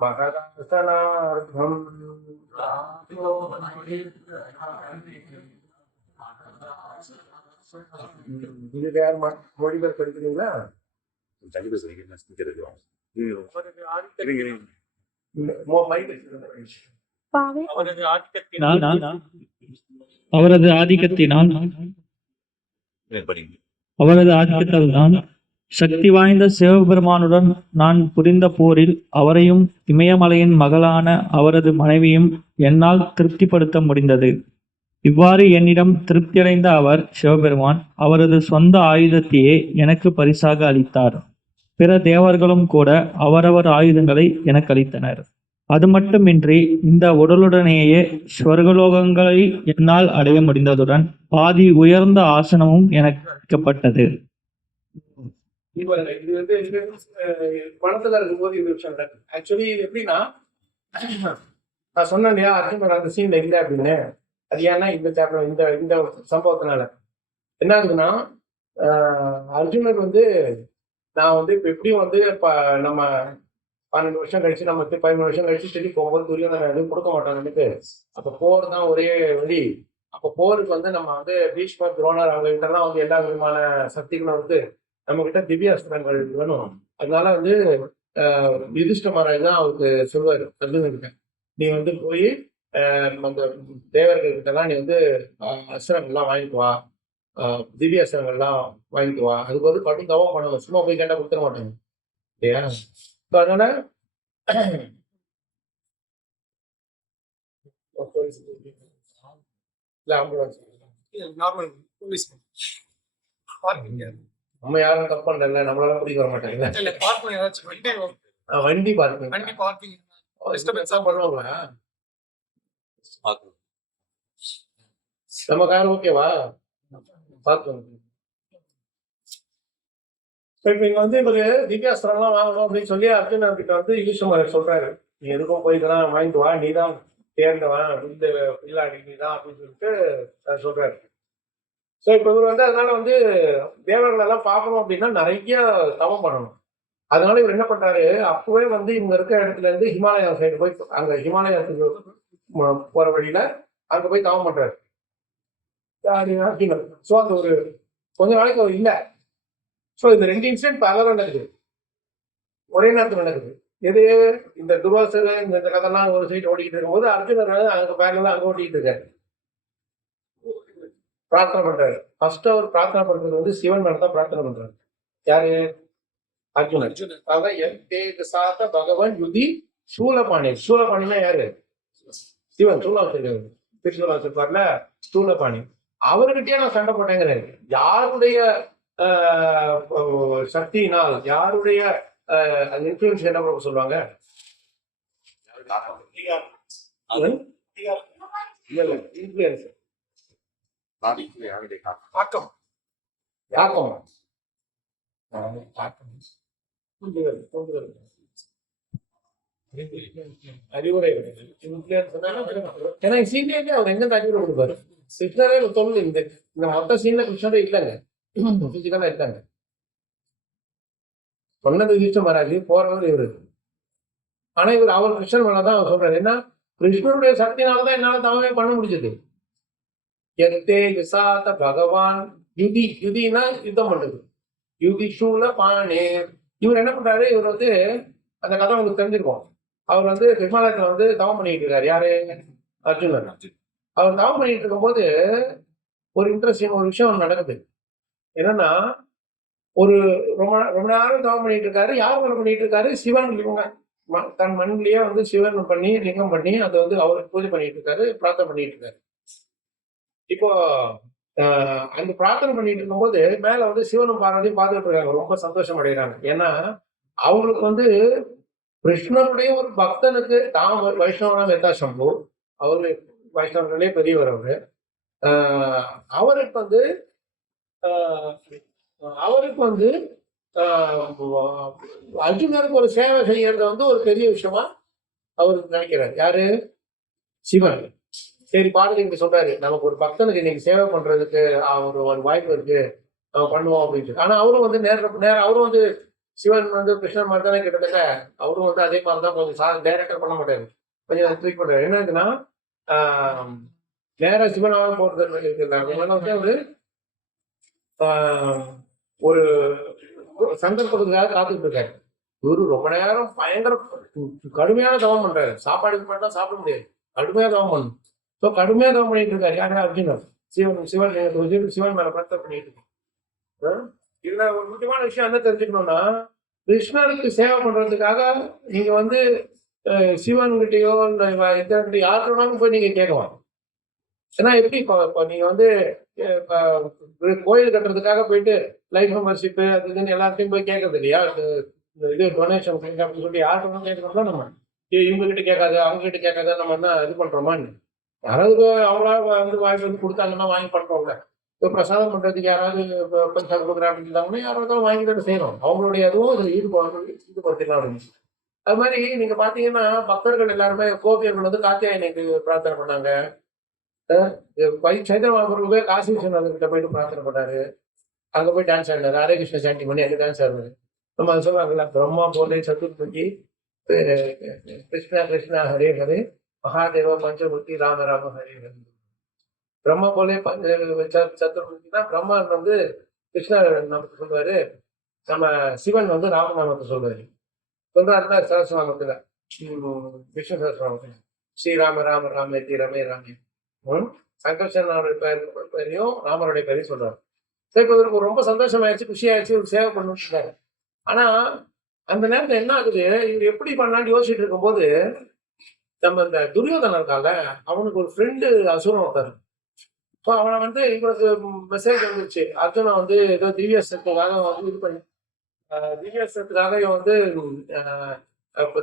महदासनार्थम्. இது யார் மொழிபெயர் படிக்கிறீங்களா? அவரது ஆதிக்கத்தால்தான் சக்தி வாய்ந்த சிவபெருமானுடன் நான் புரிந்த போரில் அவரையும் இமயமலையின் மகளான அவரது மனைவியும் என்னால் திருப்திப்படுத்த முடிந்தது. இவ்வாறு என்னிடம் திருப்தியடைந்த அவர் சிவபெருமான் அவரது சொந்த ஆயுதத்தையே எனக்கு பரிசாக அளித்தார். பிற தேவர்களும் கூட அவரவர் ஆயுதங்களை எனக்கு அளித்தனர். அது மட்டுமின்றி இந்த உடலுடனேயே ஸ்வர்கலோகங்களை என்னால் அடைய முடிந்ததுடன் பாதி உயர்ந்த ஆசனமும் எனக்கு அளிக்கப்பட்டது. இது வந்து பணத்துல இருக்கும்போது இந்த விஷயம் ஆக்சுவலி இது எப்படின்னா, நான் சொன்னேன் இல்லையா அர்ஜுனர் அந்த சீன்ல இல்லை அப்படின்னு. அது ஏன்னா இந்த சாப்டர் இந்த சம்பவத்தினால என்ன ஆகுதுன்னா, அர்ஜுனர் வந்து நான் வந்து இப்ப எப்படியும் வந்து நம்ம 12 வருஷம் கழிச்சு நம்ம 13 வருஷம் கழிச்சு திரும்பி போகும்போது துரியோதனை எதுவும் கொடுக்க மாட்டாங்கன்னுட்டு, அப்ப போர் தான் ஒரே வழி. அப்ப போருக்கு வந்து நம்ம வந்து பீஷ்மர் துரோணர் அவங்க கிட்ட எல்லாம் வந்து எல்லா விதமான சக்திகளும் வந்து நம்ம கிட்ட திவ்ய அஸ்திரங்கள் வேணும். அதனால வந்து யுதிஷ்ட மகாராஜ் தான் அவருக்கு சொல்லுவாரு அர்ஜுனர்கிட்ட, நீ வந்து போய் அந்த தேவர்கள் கிட்ட எல்லாம் நீ வந்து அஸ்திரங்கள்லாம் வாங்கிட்டு வா, திவ்ய அஸ்திரங்கள்லாம் வாங்கிட்டு வா. அதுக்கு வந்து கடும் தவம் பண்ணணும், சும்மா போய் கேட்டா கொடுத்துட மாட்டாங்க இல்லையா? அதனால நம்ம யாரும் தப்பு பண்ணல, நம்மளால பிடிக்க வர மாட்டாங்கல்ல. வண்டி பார்க்கிங் பண்ணுவாங்களா? நம்ம கார் ஓகேவா? பார்க்கணும். இப்ப இங்க வந்து இவரு திவ்யாஸ்திரம்லாம் வாங்கணும் அப்படின்னு சொல்லி அர்ஜுனர் கிட்ட வந்து யுதிஷ்டிரர் சொல்றாரு, நீ எதுக்கும் போய் இதெல்லாம் வாங்கிட்டு வா, நீதான் தேர்ந்தவன், இந்த பிள்ளாடி நீதான் அப்படின்னு சொல்லிட்டு சொல்றாரு. ஸோ இப்போ இவர் வந்து அதனால வந்து தேவர்கள் எல்லாம் பார்க்கணும் அப்படின்னா நிறைய தவம் பண்ணணும். அதனால இவர் என்ன பண்றாரு, அப்பவே வந்து இவங்க இருக்க இடத்துல இருந்து ஹிமாலயா சைடு போய் அங்க ஹிமாலயத்துக்கு போற வழியில அங்க போய் தவம் பண்றாரு. ஸோ அந்த ஒரு கொஞ்ச நாளைக்கு அவர் இல்லை. ஸோ இந்த 2 இன்சிடென்ட் பல நடக்குது, ஒரே நேரத்தில் நடக்குது. எது இந்த துர்வாசர் இந்த கதைலாம் ஒரு சைடு ஓடிக்கிட்டு இருக்கும்போது அர்ஜுனர் அங்க பேரலாம் அங்க ஓட்டிக்கிட்டு இருக்காரு, பிரார்த்தனை பண்றாரு. ஃபர்ஸ்ட் அவர் பிரார்த்தனை பண்றது வந்து சிவன் மேல தான் பிரார்த்தனை பண்றாரு. யாரு? அர்ஜுனன். அதான் சாத்த பகவான் யுதி சூலபாணி. சூலபாணினா யாரு? சிவன். சூலா வச்சிருக்காரு, திருச்சூலா வச்சிருப்பார்ல சூலபாணி. அவர்கிட்டயே நான் சண்டை போட்டேங்கிறாரு. யாருடைய சக்தியினால், யாருடைய இன்ஃபுளுன்ஸ் என்ன சொல்லுவாங்க? இன்ஃபுளுன்ஸ் தாக்கம். யாக்கம் அறிவுரை. ஏன்னா சீனியர்லயே அவர் எங்க அறிவுரை கொடுப்பாரு? கிருஷ்ணரே சொல்லு, இந்த மொத்த சீன்ல கிருஷ்ணரே இல்லைங்க, பிசிக்கலா இருக்காங்க. சொன்னது யுதிஷ்டர் மகாராஜ், போறவர் இவரு. ஆனா இவர் அவர் கிருஷ்ணன் மேலதான் அவர் சொல்றாரு. ஏன்னா கிருஷ்ணனுடைய சக்தினாலதான் என்னால தவமே பண்ண முடிஞ்சது. எத்தே விசாத பகவான் யுதி. யுதினா யுத்தம் பண்றது. யுதி சூல பாணே. இவர் என்ன பண்றாரு, இவர் வந்து அந்த கதை உங்களுக்கு தெரிஞ்சிருக்கும். அவர் வந்து ஹிமாலயத்துல வந்து தவம் பண்ணிட்டு இருக்காரு. யாரு? அர்ஜுனன். அவர் தவம் பண்ணிட்டு இருக்கும்போது ஒரு இன்ட்ரெஸ்டிங் ஒரு விஷயம் நடக்குது. என்னன்னா, ஒரு ரொம்ப ரொம்ப நேரம் தவம் பண்ணிட்டு இருக்காரு. யார் மேல பண்ணிட்டு இருக்காரு? சிவன் லிங்கம். தன் மண்ணிலேயே வந்து சிவன் பண்ணி லிங்கம் பண்ணி அதை வந்து அவருக்கு பூஜை பண்ணிட்டு இருக்காரு, பிரார்த்தனை பண்ணிட்டு இருக்காரு. இப்போ அந்த பிரார்த்தனை பண்ணிட்டு இருக்கும்போது மேல வந்து சிவனும் பார்வதியும் பார்த்துட்டு இருக்காங்க, ரொம்ப சந்தோஷம் அடைகிறாங்க. ஏன்னா அவங்களுக்கு வந்து கிருஷ்ணனுடைய ஒரு பக்தனுக்கு தான் வைஷ்ணவனா வெத்தா சம்பு, அவரு வைஷ்ணவர்களே பெரியவர் அவரு. அவருக்கு வந்து அர்ஜுனருக்கு ஒரு சேவை செய்யறது வந்து ஒரு பெரிய விஷயமா அவருக்கு நினைக்கிறார். யாரு? சிவன். சரி, பார்வதி இப்படி சொல்றாரு, நமக்கு ஒரு பக்தனுக்கு இன்னைக்கு சேவை பண்றதுக்கு ஒரு வாய்ப்பு இருக்கு, பண்ணுவோம் அப்படின்ட்டு. ஆனா அவரும் வந்து நேரம் அவரும் வந்து சிவன் வந்து கிருஷ்ணன் மாதிரி தானே கிட்டத்தட்ட. அவரும் வந்து அதே மாதிரிதான் கொஞ்சம் டைரக்டா பண்ண மாட்டாரு, கொஞ்சம் ட்ரீட் பண்றாரு. என்ன இருக்குன்னா, நேர சிவனாக போறது வந்து அவரு ஒரு சந்தர்ப்பத்துக்காக காத்துட்டு இருக்காரு. இவரு ரொம்ப நேரம் பயங்கர கடுமையான தவம் பண்றாரு. சாப்பாடுக்கு மட்டும் சாப்பிட முடியாது, கடுமையா தவம் பண்ணணும். ஸோ கடுமையா தவம் பண்ணிட்டு இருக்காரு. யாரு? அர்ஜுனன். சிவன் மேல பிரார்த்தனை பண்ணிட்டு இருக்காரு. இதுல ஒரு முக்கியமான விஷயம் என்ன தெரிஞ்சுக்கணும்னா, கிருஷ்ணருக்கு சேவை பண்றதுக்காக நீங்க வந்து சிவன்கிட்டயோ இந்த யாருனாலும் போய் நீங்க கேட்கலாம். ஏன்னா எப்படி இப்போ நீங்க வந்து கோயில் கட்டுறதுக்காக போயிட்டு லைஃப் மெம்பர்ஷிப் அது இதுன்னு எல்லாத்தையும் போய் கேட்கறது இல்லையா? இது டொனேஷன் அப்படின்னு சொல்லி யாருக்கும் கேட்கறோம்னா நம்ம இவங்க கிட்ட கேட்காது அவங்க கிட்ட கேட்காத நம்ம என்ன இது பண்றோமான்னு. யாராவது அவங்களா வந்து வாங்கி வந்து கொடுத்தாங்கன்னா வாங்கி பண்றோம்ல. இப்போ பிரசாதம் பண்றதுக்கு யாராவது பைசா கொடுக்குறா அப்படின்னு இருந்தாங்கன்னா யாராவது வாங்கிட்டு செய்யறோம். அவங்களுடைய அதுவும் இதில் ஈடுபடுத்திக்கலாம் அப்படின்னு. அது மாதிரி நீங்க பாத்தீங்கன்னா பக்தர்கள் எல்லாருமே கோபியர்கள் வந்து காத்தியாயனுக்கு பிரார்த்தனை பண்ணாங்க. சைத்திர மகாபுருக்கு போய் காசி விஸ்வநாதர்கிட்ட போயிட்டு பிரார்த்தனை பண்ணாரு. அங்க போய் டான்ஸ் ஆடினாரு, ஹரே கிருஷ்ண சாண்டி பண்ணி அங்கே டான்ஸ் ஆடுனாரு. நம்ம அதை சொல்லுவாங்கல்ல, பிரம்மா போலே சதுர்முகி கிருஷ்ணா கிருஷ்ணா ஹரே ஹரே மகாதேவ பஞ்சமுகி ராம ராம ஹரே ஹரே. பிரம்மா போலே சதுர்முகி தான் பிரம்மா வந்து கிருஷ்ண நமக்கு சொல்லுவாரு, நம்ம சிவன் வந்து ராமநாமத்தை சொல்லுவாரு. சொல்றாருன்னா சகசிரநாமத்துல, விஷ்ணு சகசிரநாமத்துல ஸ்ரீராம ராம ராமேதி ரமே ராமே. சங்கர்ஷனுடைய பேரையும் ராமருடைய பேரையும் சொல்றாரு. சரி, இப்போ இவருக்கு ரொம்ப சந்தோஷம் ஆயிடுச்சு, குஷி ஆயிடுச்சு, இவருக்கு சேவை பண்ணு. ஆனா அந்த நேரத்துல என்ன ஆகுது, இவர் எப்படி பண்ணலான்னு யோசிச்சுட்டு இருக்கும்போது நம்ம இந்த துரியோதனன் இருக்கால, அவனுக்கு ஒரு ஃப்ரெண்டு அசுரன் ஒருத்தாரு. ஸோ அவனை வந்து இவனுக்கு மெசேஜ் வந்துருச்சு, அர்ஜுனன் வந்து ஏதோ திவ்யாஸ்திரத்துக்காக வந்து இது பண்ணி திவ்யாஸ்திரத்துக்காக இவன் வந்து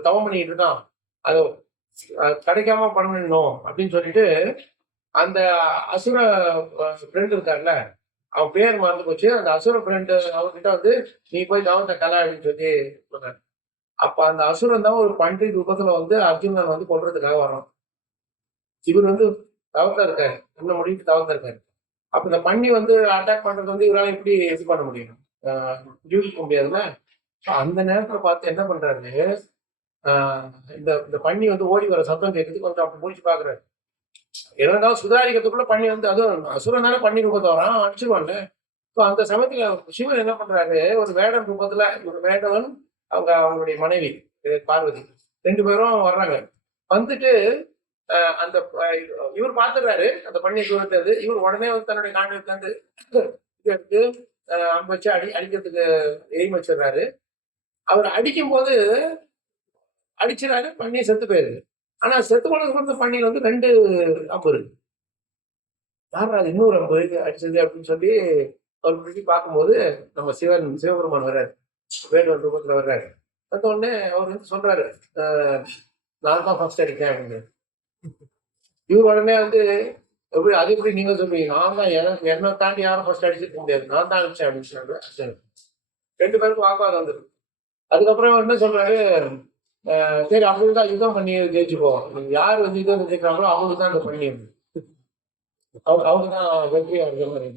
தவம் பண்ணிட்டு இருக்கான், அதை கிடைக்காம பண்ணணும் அப்படின்னு சொல்லிட்டு அந்த அசுர ஃப்ரெண்டு இருக்காருல்ல, அவன் பேர் மறந்து போச்சு. அந்த அசுர ஃப்ரெண்டு அவர்கிட்ட வந்து நீ போய் தவத்தை கலை அப்படின்னு சொல்லி சொன்னார். அப்ப அந்த அசுரன் தான் ஒரு பன்றி ரூபத்துல வந்து அர்ஜுனன் வந்து கொல்றதுக்காக வரோம். இவர் வந்து தவத்தா இருக்காரு, என்ன முடிவுக்கு தவத்தா இருக்காரு. அப்ப இந்த பன்னி வந்து அட்டாக் பண்றது வந்து இவரால எப்படி இது பண்ண முடியும்? யூகிக்க முடியாதுல்ல. So அந்த நேரத்துல பார்த்து என்ன பண்றாரு, இந்த இந்த பன்னி வந்து ஓடி வர சத்தம் கேட்குது, கொஞ்சம் அப்படி முடிச்சு பாக்குறாரு. என்னதான் சுதாரிக்கிறதுக்குள்ள பன்னி வந்து, அதுவும் அசுரன் தானே பன்னி ரூபத்தை வரான், அடிச்சிருவான்ல. ஸோ அந்த சமயத்துல சிவன் என்ன பண்றாரு, ஒரு வேடன் ரூபத்துல, ஒரு வேடவன் அவங்களுடைய மனைவி பார்வதி 2 பேரும் வர்றாங்க. வந்துட்டு அந்த இவர் பாத்துறாரு அந்த பன்னியை தூரத்தது. இவர் உடனே வந்து தன்னுடைய காண்டத்தை வந்து எடுத்து அம்பு வச்சு அடிக்கிறதுக்கு எய்ம் வச்சிடுறாரு. அவர் அடிக்கும் போது அடிச்சிடாரு, பன்னி செத்து போயிருது. ஆனா செத்து போனதுக்கு அப்புறம் பன்னியில் வந்து 2 அம்பு இருக்கு. யாரா அது இன்னொரு அம்பு அடிச்சது அப்படின்னு சொல்லி அவர் பிடிச்சி பார்க்கும்போது நம்ம சிவபெருமான் வர்றாரு, வேடுவன் ரூபத்துல வர்றாரு. அந்த உடனே அவர் வந்து சொல்றாரு, நான் தான் ஃபர்ஸ்ட் அடித்தேன் அப்படின்னு. இவர் உடனே வந்து எப்படி அது எப்படி நீங்க சொல்லுவீங்க, நான் தான் என்னை தாண்டி யாரும் ஃபர்ஸ்ட் அடிச்சிருக்க முடியாது, நான் தான் அடிச்சேன் அப்படின்னு சொல்றாரு. 2 பேருக்கும் வாக்குவாதம் வந்துருக்கு. அதுக்கப்புறம் என்ன சொல்றாரு, சரி அப்படிதான் யுத்தம் பண்ணி ஜெயிச்சு போவோம், யார் வந்து யுத்தம் ஜெயிக்கிறாங்களோ அவங்களுக்கு தான் அந்த பண்ணி அவங்க தான் வெற்றியா இருக்கிற மாதிரி.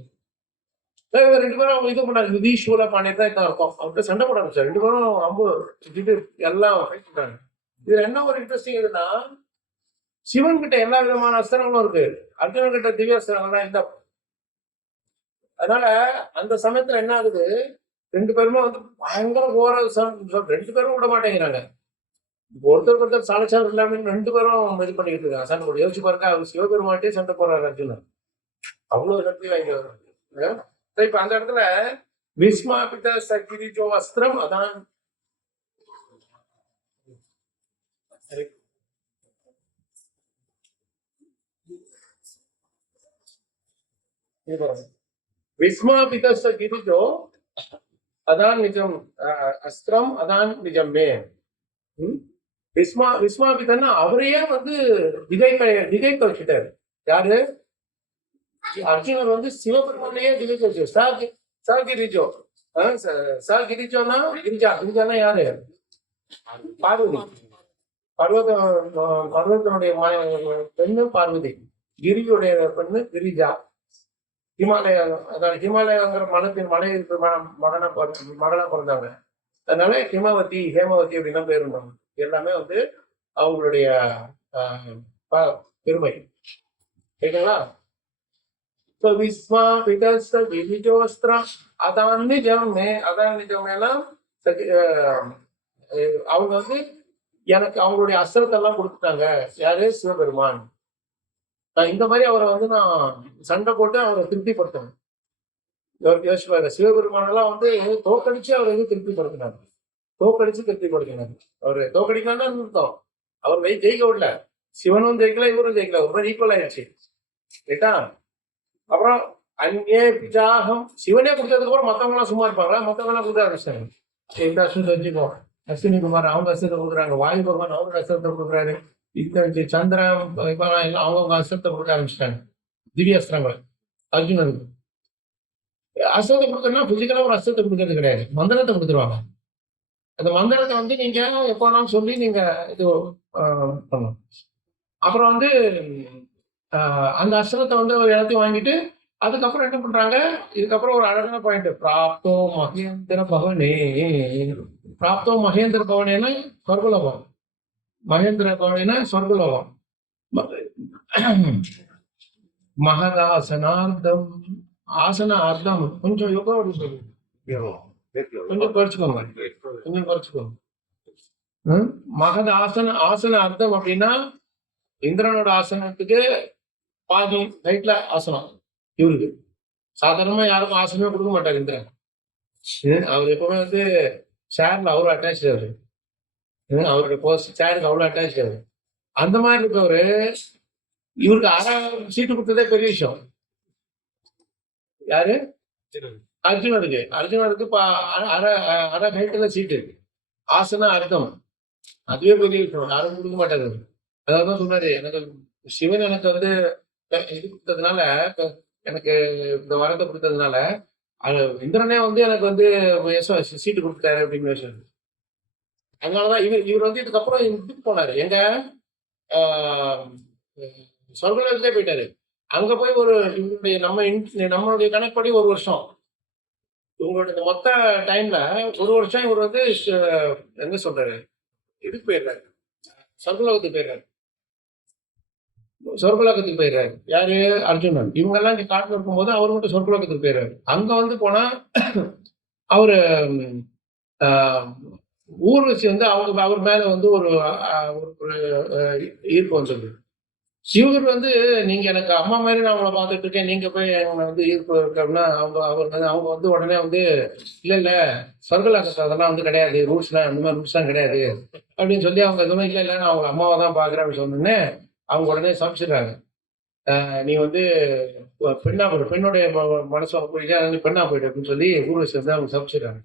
2 பேரும் அவங்க இது பண்ணாங்க, விதீஸ்வர பாண்டியன் தான் இதான் இருக்கும். அவர்கிட்ட சண்டை போட ஆரம்பிச்சாரு. 2 பேரும் அம்பு இது எல்லாம் ஃபைட் பண்றாங்க. இதுல என்ன ஒரு இன்ட்ரெஸ்டிங் இதுன்னா, சிவன் கிட்ட எல்லா விதமான அஸ்திரங்களும் இருக்கு, அர்ஜுனன் கிட்ட திவ்ய அஸ்திரங்கள் தான் இல்லை. அதனால அந்த சமயத்துல என்ன ஆகுது, 2 பேருமே வந்து பயங்கர போற 2 பேரும் விட மாட்டேங்கிறாங்க. ஒருத்தருக்கு ஒருத்தர் சாலச்சாரம் இல்லாம 2 பேரும் இது பண்ணிக்கிட்டு இருக்காங்க, சண்டை போட்டு. யோசிச்சு பாருங்க, அவர் சிவபெருமாட்டே சண்டை போறாரு அர்ஜுனன், அவ்வளவு சக்தி வாங்கிடுவாங்க. இப்ப அந்த இடத்துல விஸ்மாபித சகிரிஜோ அஸ்திரம் அதான் விஸ்மாபித சகிரிஜோ அதான் நிஜம் அஸ்திரம் அதான் நிஜம் மே. விஸ்மாபிதன்னா அவரையே வந்து திகைக்க வச்சுட்டாரு. யாரு? அர்ஜுனர் வந்து சிவபெருமானையே திகைக்க வச்சு சகிரிஜோ. சகிரிஜோனா கிரிஜானா யாரு? பார்வதி. பர்வதனுடைய பெண்ணு பார்வதி, கிரியுடைய பெண்ணு கிரிஜா. ஹிமாலய, அதாவது ஹிமாலயங்கிற மலை மகனா பிறந்தாங்க. அதனால ஹேமவதி அப்படின்னா பேர் இருந்தாங்க. எல்லாமே வந்து அவங்களுடைய பெருமை. சரிங்களா? அதான் நிஜமேனா அவங்க வந்து எனக்கு அவங்களுடைய அஸ்திரத்தெல்லாம் கொடுத்துட்டாங்க. யாரு? சிவபெருமான். இந்த மாதிரி அவரை வந்து நான் சண்டை போட்டு அவரை திருப்திப்படுத்தணும். யோசிப்பாரு, சிவபெருமானெல்லாம் வந்து தோக்கடிச்சு அவரை வந்து திருப்திப்படுத்தினார். அவரு தோக்கடிக்கலாம்னு அர்த்தம். அவர் ஜெயிக்க விடல, சிவனும் ஜெயிக்கல, இவரும் ஜெயிக்கல, ஒரு மாதிரி ஈக்குவல் ஆயிடுச்சு. ரைட்டா? அப்புறம் அங்கே பிஜாகம் சிவனே கொடுத்ததுக்கு அப்புறம் மத்தவங்க எல்லாம் சும்மா இருப்பாங்களா? மத்தவங்க எல்லாம் கொடுக்க ஆரம்பிச்சிட்டாங்க. வச்சுக்கோ, அஸ்வினி குமார் அவங்க அஸ்திரத்தை கொடுக்குறாங்க, வாயு பகவான் அவங்க அஸ்திரத்தை கொடுக்குறாரு, இந்த சந்திரன் எல்லாம் அவங்க அஸ்திரத்தை கொடுக்க ஆரம்பிச்சிட்டாங்க. திவ்ய அஸ்திரங்கள் அர்ஜுனனுக்கு. அஸ்திரத்தை கொடுத்தோம்னா பிசிக்கலா ஒரு அஸ்திரத்தை கொடுக்கறது கிடையாது, மந்திரத்தை கொடுத்துருவாங்க. அந்த மந்திரத்தை வந்து நீங்க எப்போனாலும் சொல்லி நீங்க இது பண்ணணும். அப்புறம் வந்து அந்த அஸ்திரத்தை வந்து ஒரு இடத்தையும் வாங்கிட்டு அதுக்கப்புறம் என்ன பண்றாங்க, இதுக்கப்புறம் ஒரு அழகான பாயிண்ட், பிராப்தோ மகேந்திர பவனே. பிராப்தோ மகேந்திர பவனேன்னா சொர்க்கலோகம், மகேந்திர பவனேன்னா சொர்க்கலோகம். மகதாசனார்த்தம், ஆசன அர்த்தம் கொஞ்சம் யோகா சொல்லு, கொஞ்சம் குறைச்சுக்கோங்க. மகத ஆசன அர்த்தம் அப்படின்னா இந்திரனோட ஆசனத்துக்கு பாதி ரைட்ல ஆசனம். இவருக்கு சாதாரணமா யாருக்கும் ஆசனமே கொடுக்க மாட்டார் இந்திரன். அவர் எப்பவுமே வந்து சேர்ல அவரும் அட்டாச் ஆகுது, அவருடைய போஸ்ட் சேருக்கு அவ்வளவு அட்டாச் ஆகுது. அந்த மாதிரி இருக்கவரு இவருக்கு 6 சீட்டு கொடுத்ததே பெரிய விஷயம். யாரு? அர்ஜுனருக்கு அரை ஹைட்ல சீட்டு, ஆசன அர்த்தம், அதுவே பெரிய விஷயம், யாரும் கொடுக்க மாட்டாரு. அதான் சொன்னாரு, எனக்கு சிவன் எனக்கு வந்து இது கொடுத்ததுனால, எனக்கு இந்த வரத்தை கொடுத்ததுனால இந்திரனே வந்து எனக்கு வந்து சீட்டு கொடுத்தாரு அப்படின்னு விஷயம். அதனாலதான் இவர் வந்து இதுக்கப்புறம் இதுக்கு போனாரு, எங்க சொர்க்கலோகத்திலே போயிட்டாரு. அங்க போய் ஒரு இவங்களுடைய நம்மளுடைய கணக்குப்படி ஒரு வருஷம், இவங்களுடைய மொத்த டைம்ல ஒரு வருஷம் இவர் வந்து என்ன சொல்றாரு, இதுக்கு போயிடுறாரு, சொர்க்கலோகத்துக்கு போயிடுறாரு. சொர்க்கலோகத்துக்கு போயிடுறாரு யாரு, அர்ஜுனன். இவங்க எல்லாம் இங்க காட்டுல இருக்கும்போது அவர் மட்டும் சொர்க்கலோகத்துக்கு போயிடுறாரு. அங்க வந்து போனா அவரு ஊர்வசி வந்து அவர் மேல வந்து ஒரு ஈர்ப்பு வந்தது. இவர் வந்து நீங்க எனக்கு அம்மா மாதிரி நான் அவங்கள பார்த்துட்டு இருக்கேன், நீங்க போய் அவங்க வந்து ஈர்ப்பு இருக்கு அப்படின்னா அவங்க வந்து உடனே வந்து இல்ல சொர்க்கலோகத்தை அதெல்லாம் வந்து கிடையாது, ரூல்ஸ்லாம் அந்த மாதிரி ரூல்ஸ்லாம் கிடையாது அப்படின்னு சொல்லி அவங்க எதுவும் இல்ல நான் அவங்க அம்மாவை தான் பாக்குறேன் அப்படின்னு சொன்னோடனே அவங்க உடனே சமைச்சிடுறாங்க. நீ வந்து பெண்ணா போயிடு, பெண்ணுடைய மனசு போயிட்டு அதனால பெண்ணா போயிடு அப்படின்னு சொல்லி ஊர்வசி வந்து அவங்க சமைச்சிடுறாங்க.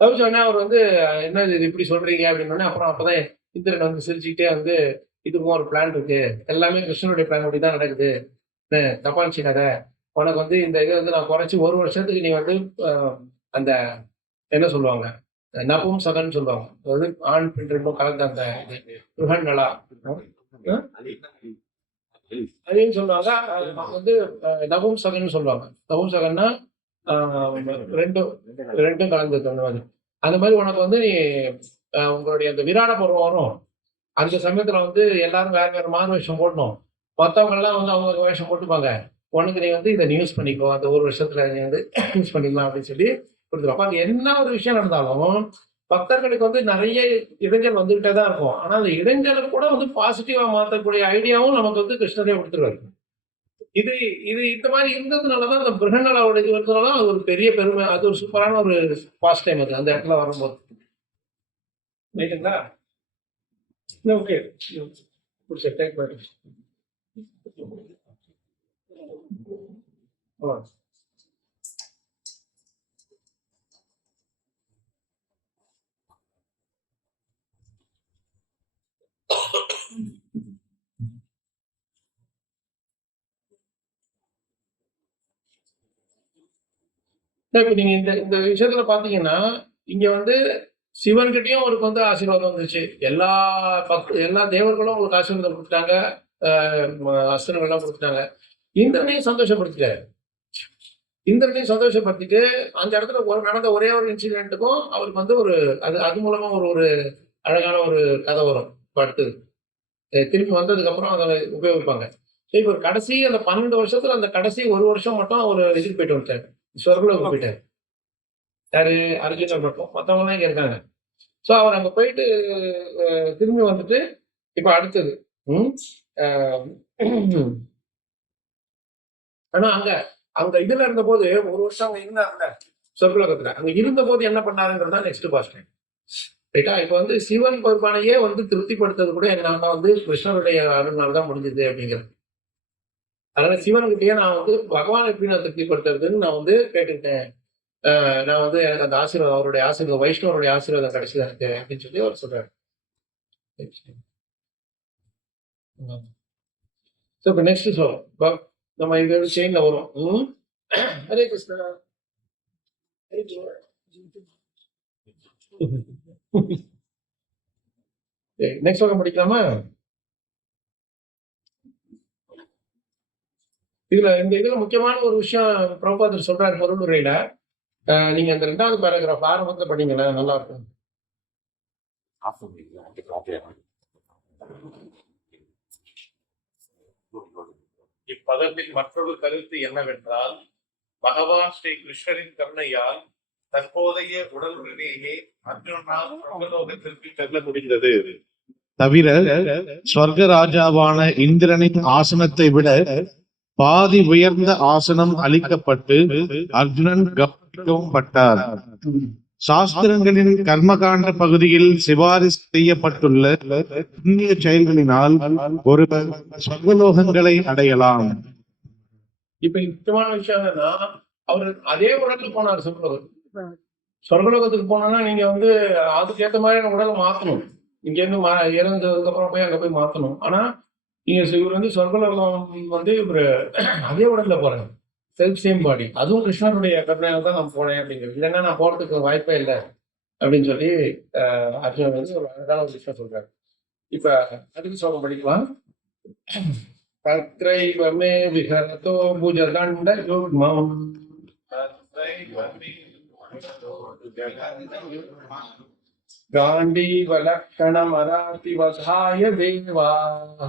சமைச்சோடனே அவர் வந்து என்ன இது இப்படி சொல்றீங்க அப்படின்னு அப்புறம் அப்பதான் இந்திரன் வந்து சிரிச்சுக்கிட்டே வந்து இதுக்கும் ஒரு பிளான் இருக்கு, எல்லாமே கிருஷ்ணனுடைய பிளான் படி தான் நடக்குது, தப்பான்சி கதை, உனக்கு வந்து இந்த இதை வந்து நான் குறைச்சி ஒரு வருஷத்துக்கு நீ வந்து அந்த என்ன சொல்லுவாங்க நபும் சகன் சொல்லுவாங்க, அதாவது ஆண் பெண் ரெண்டும் கலந்த அந்த ருஹன்களா அதையும் சொல்லுவாங்க. வந்து நபும் சகன் சொல்லுவாங்க. நபும் சகன்னா ரெண்டும் கலந்தது அந்த மாதிரி. அந்த மாதிரி உனக்கு வந்து நீ உங்களுடைய அந்த விராட பருவம் வரும், அந்த சமயத்துல வந்து எல்லாரும் வேற வேற மாறு வேஷம் போடணும், மற்றவங்க எல்லாம் வந்து அவங்க வேஷம் போட்டுப்பாங்க, உனக்கு நீ வந்து இதை யூஸ் பண்ணிக்கோ, அந்த ஒரு வருஷத்துல நீ வந்து யூஸ் பண்ணிக்கலாம் அப்படின்னு சொல்லி கொடுத்துருவோம். அது என்ன ஒரு விஷயம் நடந்தாலும் பக்தர்களுக்கு வந்து நிறைய இடைஞ்சல் வந்துகிட்டே தான் இருக்கும். ஆனா அந்த இடைஞ்சலை கூட வந்து பாசிட்டிவா மாற்றக்கூடிய ஐடியாவும் நமக்கு வந்து கிருஷ்ணரே கொடுத்துருவாரு. இது இது இந்த மாதிரி இருந்ததுனாலதான் அந்த பிரகன்னலாவோட இது வருதுனால அது ஒரு பெரிய பெருமை, அது ஒரு சூப்பரான ஒரு பாஸ்ட் டைம் அது அந்த இடத்துல வரும்போது. ரைட்டுங்களா? ஓகே, இப்ப நீங்க இந்த இந்த விஷயத்துல பாத்தீங்கன்னா இங்க வந்து சிவன்கிட்டயும் அவருக்கு வந்து ஆசீர்வாதம் வந்துருச்சு, எல்லா தேவர்களும் உங்களுக்கு ஆசீர்வாதம் கொடுத்துட்டாங்க, அஸ்திரங்கள்லாம் கொடுத்துட்டாங்க. இந்திரனையும் சந்தோஷப்படுத்திட்டாரு. இந்திரனையும் சந்தோஷப்படுத்திட்டு அந்த இடத்துல நடந்த ஒரே ஒரு இன்சிடென்ட்டுக்கும் அவருக்கு வந்து ஒரு அது மூலமா ஒரு அழகான ஒரு கதை வரும். இப்ப அடுத்தது திருப்பி வந்ததுக்கு அப்புறம் அதை உபயோகிப்பாங்க. இப்ப கடைசி அந்த 12 வருஷத்துல அந்த கடைசி ஒரு வருஷம் மட்டும் ஒரு இதுக்கு போயிட்டு வந்துட்டாரு, சொர்க்கலோகம் போயிட்டாரு. யாரு, அர்ஜுனன் மட்டும், மற்றவங்க தான் இங்க இருக்காங்க. ஸோ அவர் அங்க போயிட்டு திரும்பி வந்துட்டு இப்ப அடுத்தது ஆனா அங்க இதுல இருந்த போது ஒரு வருஷம் அவங்க இருந்தாங்க சொர்க்கலோகத்துல, அங்க இருந்த போது என்ன பண்ணாருங்கிறதா நெக்ஸ்ட் பாஸ்ட் ரைட்டா. இப்ப வந்து சிவன் பொறுப்பானையே வந்து திருப்திப்படுத்துறது கூட என்னால வந்து கிருஷ்ணருடைய அருள்னால தான் முடிஞ்சது அப்படிங்கிறது. அதனால சிவன்கிட்டயே நான் வந்து பகவான் எப்படி நான் திருப்திப்படுத்துறதுன்னு நான் வந்து கேட்டுக்கிட்டேன். நான் வந்து எனக்கு அந்த ஆசீர்வாதம், அவருடைய ஆசீர்வாதம், வைஷ்ணவருடைய ஆசீர்வாதம் கிடைச்சது எனக்கு அப்படின்னு சொல்லி அவர் சொல்றாரு. இப்ப நெக்ஸ்ட் சொல்லும் நம்ம இது செயின்ல வரும். ஹரே கிருஷ்ணா. நெக்ஸ்ட் ஸ்லோகம் படிக்கலாமா? இதுல முக்கியமான ஒரு விஷயம் பிரபுபாதர் சொல்றாரு பொருள் உரையில. நீங்க அந்த 2வது பேராகிராஃப் ஆரம்பத்துல படிங்களேன், நல்லா இருக்கும். இப்பதத்தின் மற்றொரு கருத்து என்னவென்றால், பகவான் ஸ்ரீ கிருஷ்ணரின் கருணையால் தற்போதைய உடலுடனேயே அர்ஜுனனால் சொர்க்கலோகத்திற்கு செல்ல முடிந்தது. தவிர ஸ்வர்க ராஜாவான இந்திரனின் ஆசனத்தை விட பாதி உயர்ந்த ஆசனம் அளிக்கப்பட்டு அர்ஜுனன் கவனிக்கவும் பட்டார். சாஸ்திரங்களின் கர்மகாண்ட பகுதியில் சிபாரிசு செய்யப்பட்டுள்ள புண்ணிய செயல்களினால் ஒருவர் சொர்க்கலோகங்களை அடையலாம். இப்ப முக்கியமான விஷயம் என்னன்னா, அவர் அதே உடலுக்கு போனார் சொர்க்கலோகத்துக்கு. சொர்க்கலோகத்துக்கு போனோம்னா நீங்க வந்து அதுக்கேற்ற மாதிரி உடலை மாத்தணும், இங்க இருந்து இறந்ததுக்கு அப்புறம் போய் அங்க போய் மாத்தணும். ஆனா இவர் வந்து சொர்க்கலோகம் வந்து இவர் அதே உடல்ல போறாங்க, செல்ஃப் சேம் பாடி. அதுவும் கிருஷ்ணருடைய கருணையால தான் நான் போனேன் அப்படிங்கிறது, இல்லைன்னா நான் போறதுக்கு வாய்ப்பே இல்லை அப்படின்னு சொல்லி அர்ஜுனன் வந்து ஒரு அழகான ஒரு விஷயம் சொல்றாரு. இப்ப அடுத்த ஸ்லோகம் படிக்கலாம். तत्रैव मे विहरतो भुजदण्डयुग्मम् गाण्डीवलक्षणमरातिवधाय देवाः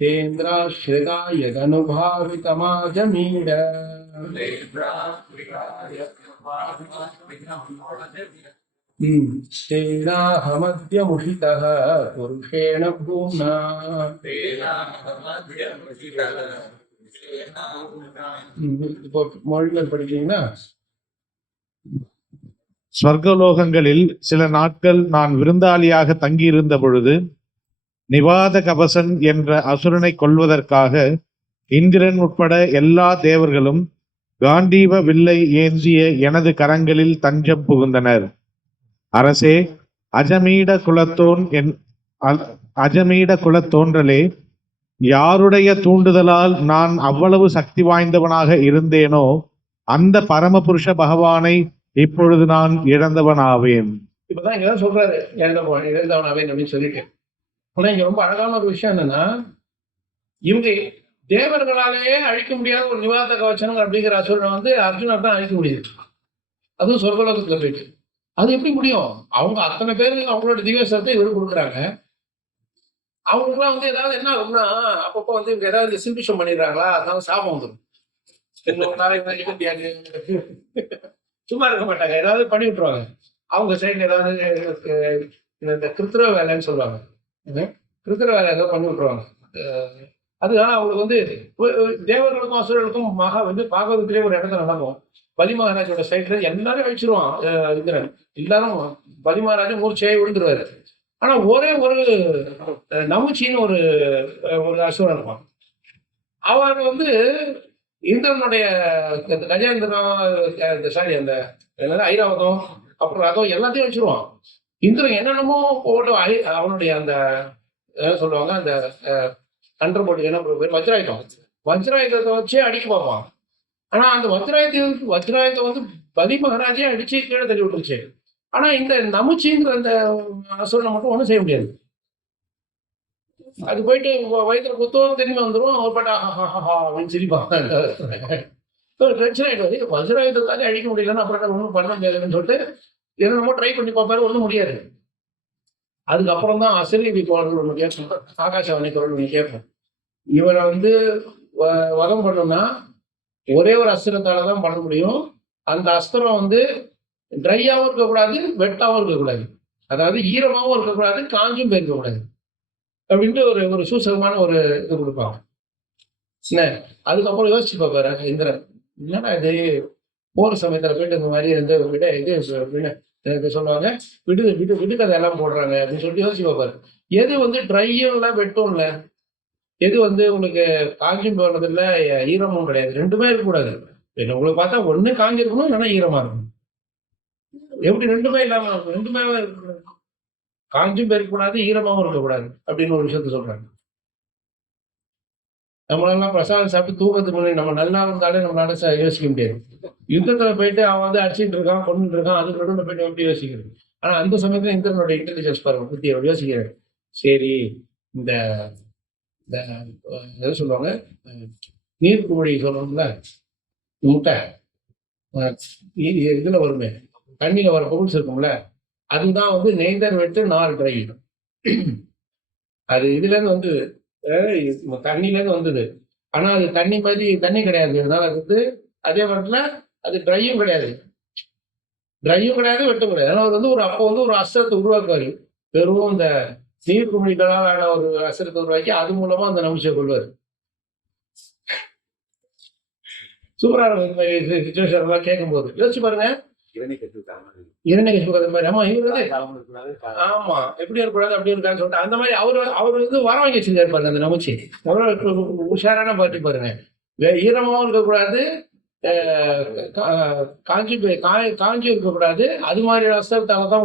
केन्द्राश्रिताय धनुभावितमाजमीड तेनाहमद्यमुषितः पुरुषेण भूम्ना இப்போ மொழிகள் படிச்சீங்கன்னா ஸ்வர்கலோகங்களில் சில நாட்கள் நான் விருந்தாளியாக தங்கியிருந்த பொழுது நிவாத கபசன் என்ற அசுரனை கொல்வதற்காக இந்திரன் உட்பட எல்லா தேவர்களும் காண்டீவ வில்லை ஏந்திய எனது கரங்களில் தஞ்சம் புகுந்தனர். அரசே, அஜமீட குலத்தோன்றலே, யாருடைய தூண்டுதலால் நான் அவ்வளவு சக்தி வாய்ந்தவனாக இருந்தேனோ அந்த பரமபுருஷ பகவானை இப்பொழுது நான் இழந்தவனாவேன். இப்பதான் இங்கதான் சொல்றாரு இழந்தவனாவேன் அப்படின்னு சொல்லிட்டு. ஆனா இங்க ரொம்ப அழகான ஒரு விஷயம் என்னன்னா, இவங்க தேவர்களாலேயே அழிக்க முடியாத ஒரு நிவாத கவச்சனம் அப்படிங்கிற அசுரனை வந்து அர்ஜுனர் தான் அழிக்க முடியுது. அதுவும் சொர்க்கலோகத்துல போயிட்டு. அது எப்படி முடியும்? அவங்க அத்தனை பேர் அவங்களோட திவ்யசத்தை இவரு கொடுக்குறாங்க. அவங்களுக்குலாம் வந்து ஏதாவது என்ன ஆகும்னா, அப்பப்போ வந்து இவங்க ஏதாவது சிம்பிஷம் பண்ணிடுறாங்களா, அதனால சாபம் வந்துடும். சும்மா இருக்க மாட்டாங்க, ஏதாவது பண்ணி விட்டுருவாங்க. அவங்க சைடுல ஏதாவது இந்த கிருத்திர வேலைன்னு சொல்லுவாங்க, கிருத்திர வேலை ஏதாவது பண்ணி விட்டுருவாங்க. அதனால அவங்களுக்கு வந்து தேவர்களுக்கும் அசுரர்களுக்கும் பாகவதத்திலே ஒரு இடத்துல நடக்கும். பலி மகாராஜோட சைட்ல எல்லாரும் அழிச்சிருவான் இந்திரன். எல்லாரும் பலி மகாராஜன் மூர்ச்சையை விழுந்துருவாரு. ஆனா ஒரே ஒரு நமுச்சின்னு ஒரு அசுரன் இருப்பான். அவர் வந்து இந்திரனுடைய கஜேந்திரம் சாரி அந்த ஐராவதம் அப்புறம் ரதம் எல்லாத்தையும் வச்சிருவான். இந்திரன் என்னென்னமோ போட்டு அவனுடைய அந்த சொல்லுவாங்க அந்த அண்டர் போட்டு என்ன பேர் வஜ்ராயுதத்தை வச்சே அடிக்க பார்ப்பான். ஆனா அந்த வஜ்ராயுதத்தை வந்து பலி மகாராஜே அடிச்சு கீழே தள்ளி விட்டுருச்சு. ஆனா இந்த நமுச்சிங்கிற அந்த அசுரனை மட்டும் ஒன்றும் செய்ய முடியாது. அது போயிட்டு வயிற்றுல குத்தவும் திரும்பி வந்துடும். அவர் பாட்டு அப்படின்னு சிரிப்பாங்க. டென்ஷன் ஆயிடுவாரு. வஜ்ராயுதத்தாலே அழிக்க முடியலன்னு அப்புறம் ஒன்றும் பண்ண முடியாதுன்னு சொல்லிட்டு என்னென்னமோ ட்ரை பண்ணி பார்ப்பாரு, ஒன்றும் முடியாது. அதுக்கப்புறம் தான் அசரீரி குரல் ஒன்று கேட்போம், ஆகாசவாணி குரல் ஒன்று கேட்போம். இவரை வந்து வதம் பண்ணணும்னா ஒரே ஒரு அஸ்திரத்தால தான் பண்ண முடியும். அந்த அஸ்திரம் வந்து ட்ரையாகவும் இருக்கக்கூடாது, வெட்டாகவும் இருக்கக்கூடாது. அதாவது ஈரமாகவும் இருக்கக்கூடாது, காஞ்சும் போயிருக்கக்கூடாது அப்படின்ட்டு ஒரு சூசகமான ஒரு இது கொடுப்பாங்க. என்ன அதுக்கப்புறம் யோசிச்சு பார்ப்பாரு இந்திரன், என்னடா இது போர் சமயத்தில் போயிட்டு இந்த மாதிரி இருந்து விட இது சொல்லுவாங்க விடுகதை எல்லாம் போடுறாங்க அப்படின்னு சொல்லிட்டு யோசிச்சு பார்ப்பாரு. எது வந்து ட்ரையும் இல்லை வெட்டும் இல்லை, எது வந்து உங்களுக்கு காஞ்சும் போனது இல்லை, ஈரமும் கிடையாது, ரெண்டுமே இருக்கக்கூடாது. உங்களுக்கு பார்த்தா ஒண்ணு காஞ்சிருக்கணும், இல்லைன்னா ஈரமா இருக்கணும். எப்படி ரெண்டுமே இல்லாம இருக்கும்? ரெண்டுமே இருக்கக்கூடாது, காஞ்சும் இருக்கக்கூடாது, ஈரமாவும் இருக்கக்கூடாது அப்படின்னு ஒரு விஷயத்த சொல்றாங்க. நம்மளெல்லாம் பிரசாதம் சாப்பிட்டு தூக்கத்துக்கு முன்னாடி நம்ம நல்லா இருந்தாலே நம்மளால யோசிக்க முடியாது. யுத்தத்துல போயிட்டு அவன் வந்து அடிச்சுட்டு இருக்கான், கொண்டுட்டு இருக்கான், அதுக்கு நடுவில் போயிட்டு எப்படி யோசிக்கிறது? ஆனா அந்த சமயத்துல இந்திரனோட இன்டெலிஜென்ஸ் பாருங்க, புத்தி அவர் யோசிக்கிறாரு. சரி, இந்த எதை சொல்லுவாங்க, நீர்க்குமிழி சொல்றோம்ல, முட்டை இதுல வருமே, தண்ணியில வர பொருள்ஸ் இருக்கும்ல, அதுதான் வந்து நெய்தர் வெட்டு நார் ட்ரை. அது இதுல இருந்து வந்து தண்ணில இருந்து வந்தது. ஆனா அது தண்ணி மாதிரி தண்ணி கிடையாது. அதனால அது வந்து அதே நேரத்துல அது ட்ரையும் கிடையாது, வெட்டும் கிடையாது. அதனால அவர் வந்து அப்போ வந்து ஒரு அஸ்திரத்தை உருவாக்குவாரு. வெறும் இந்த நீர் குமிழிகளான ஒரு அஸ்திரத்தை உருவாக்கி அது மூலமா அந்த நம்பிச்சை கொள்வார். சூப்பரா இருக்கும் சிச்சுவேஷன் எல்லாம் கேட்கும் போது. யோசிச்சு பாருங்க, இரண்யகசிபு மாதிரி. ஆமா, இவரு ஆமா எப்படி இருக்கக்கூடாது அப்படி இருக்கான்னு சொல்லிட்டு அந்த மாதிரி அவர் வந்து வர வாங்கி வச்சிருக்காரு பாருங்க. அந்த நம்பிச்சு உஷாரான பாட்டி பாருங்க. ஈரமாவும் இருக்கக்கூடாது, காஞ்சி இருக்கக்கூடாது. அது மாதிரி அஸ்திரத்தால தான்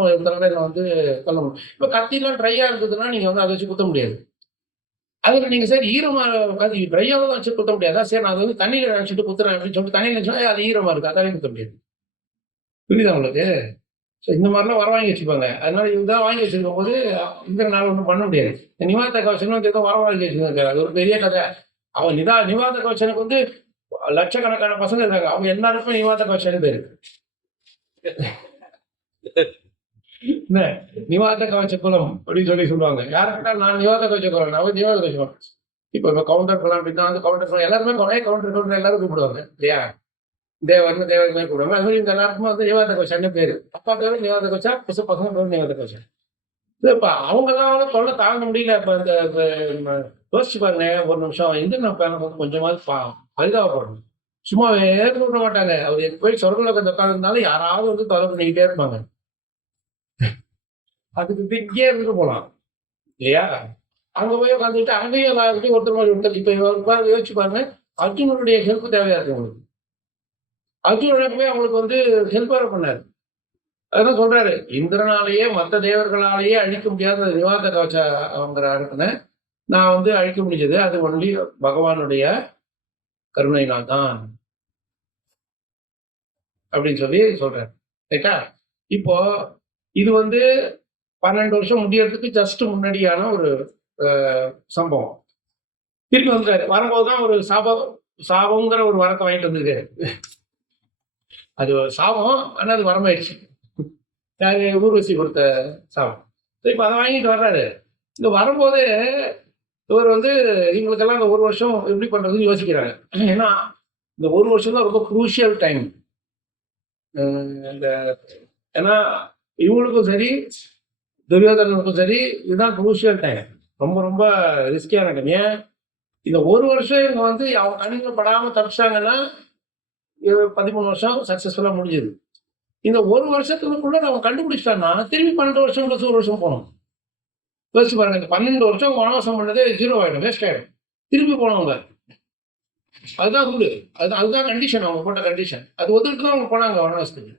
வந்து சொல்ல முடியும். இப்ப கத்திலாம் ட்ரையா இருக்குதுன்னா நீங்க வந்து அதை வச்சு குத்த முடியாது. அதுல நீங்க சரி ஈரமா ட்ரையாவை தான் வச்சு குத்த முடியாதா? சரி, நான் அதை வந்து தண்ணியில நினைச்சிட்டு குத்துறேன் அப்படின்னு சொல்லிட்டு தண்ணியில நினைச்சா அது ஈரமா இருக்கு, அதாலே குத்த முடியாது. புரியுதா உங்களுக்கு? ஸோ இந்த மாதிரிலாம் வர வாங்கி வச்சுப்பாங்க. அதனால இதுதான் வாங்கி வச்சிருக்கும் போது இந்திரனால ஒன்றும் பண்ண முடியாது. இந்த நிவாத கவசம் வந்து ஏதோ வர வாங்கி வச்சிருக்காங்க. அது ஒரு பெரிய கதை. அவன் நிவாத கவசனுக்கு வந்து லட்சக்கணக்கான பசங்க இருக்காங்க. அவங்க எல்லாருக்கும் நிவாத கவசம் பேரு. என்ன நிவாத கவச குலம் அப்படின்னு சொல்லுவாங்க. யாரை கேட்டாலும் நான் நிவாத கவச குலம், நான் நிவாத கவசம். இப்போ கவுண்டர் குலம் அப்படின்னா வந்து கவுண்டர் குலம் எல்லாருமே கவுண்டர் எல்லாரும் கூப்பிடுவாங்க இல்லையா? தேவன் கூப்பிடுவாங்க. அது மாதிரி இந்த எல்லாருக்குமே வந்து நிவாத கவசம்னு பேரு. அப்பா பேரு நிவாத கவசா, பசங்க பேரு நிவாத கவசம். இப்ப அவங்கெல்லாம் வந்து தொல்லை தாங்க முடியல. இப்ப இந்த யோசிச்சு பாருங்க ஒரு நிமிஷம். இந்திரன் பேரன் வந்து கொஞ்சமாவது பரிதாபப்படணும். சும்மாவே கூப்பிட மாட்டாங்க. அவர் போய் சொர்க்கலோகத்தை உட்காந்துருந்தாலும் யாராவது வந்து தொலை பண்ணிக்கிட்டே இருப்பாங்க. அதுக்கு இங்கே இருந்து போலாம் இல்லையா? அங்க போய் உட்காந்துட்டு அங்கேயும் எல்லாருக்கும் ஒருத்தர் இப்ப யோசிச்சு பாருங்க. அர்ஜுனனுடைய ஹெல்ப் தேவையா இருக்கு உங்களுக்கு. அர்ஜுனனுக்கு போய் அவங்களுக்கு வந்து ஹெல்ப் வேற பண்ணாரு. அதான் சொல்றாரு, இந்திரனாலேயே மற்ற தேவர்களாலேயே அழிக்க முடியாத நிவாத கவசங்கிற அரக்கனை நான் வந்து அழிக்க முடிஞ்சது. அது ஒன்லி பகவானுடைய கருணையினால் தான் அப்படின்னு சொல்லி சொல்றாரு. ரைட்டா? இப்போ இது வந்து 12 வருஷம் முடியறதுக்கு ஜஸ்ட் முன்னாடியான ஒரு சம்பவம். திருப்பி வந்தாரு. வரும்போதுதான் ஒரு சாபங்கிற ஒரு வரத்தை வாங்கிட்டு வந்திருக்காரு. அது சாபம், ஆனா அது வரமாயிடுச்சு. யாரு? ஊர்வசி கொடுத்த சாபம். இப்ப அதை வாங்கிட்டு வர்றாரு. இந்த வரும்போது இவர் வந்து இவங்களுக்கெல்லாம் இந்த ஒரு வருஷம் எப்படி பண்றதுன்னு யோசிக்கிறாங்க. ஏன்னா இந்த ஒரு வருஷம் தான் ரொம்ப குரூஷியல் டைம். இந்த ஏன்னா இவங்களுக்கும் சரி துரியோதனனுக்கும் சரி இதுதான் குரூஷியல் டைம். ரொம்ப ரொம்ப ரிஸ்கியான டைம். ஏன் இந்த ஒரு வருஷம் இவங்க வந்து அவங்க கண்ணில் படாம தப்பிச்சாங்கன்னா 13 வருஷம் சக்சஸ்ஃபுல்லா முடிஞ்சது. இந்த ஒரு வருஷத்துக்குள்ள நம்ம கண்டுபிடிச்சிட்டான்னா திரும்பி 12 வருஷம் + ஒரு வருஷம் போகணும். யோசிச்சு பாருங்க. இந்த 12 வருஷம் வனவாசம் பண்ணது 0 ஆயிடும், வேஸ்ட் ஆயிடும். திரும்பி போனவங்க அதுதான் ரூலு. அதுதான் கண்டிஷன். அவங்க போட்ட கண்டிஷன் அது ஒத்துக்கிட்டு தான் அவங்க போனாங்க வனவாசத்துக்கு.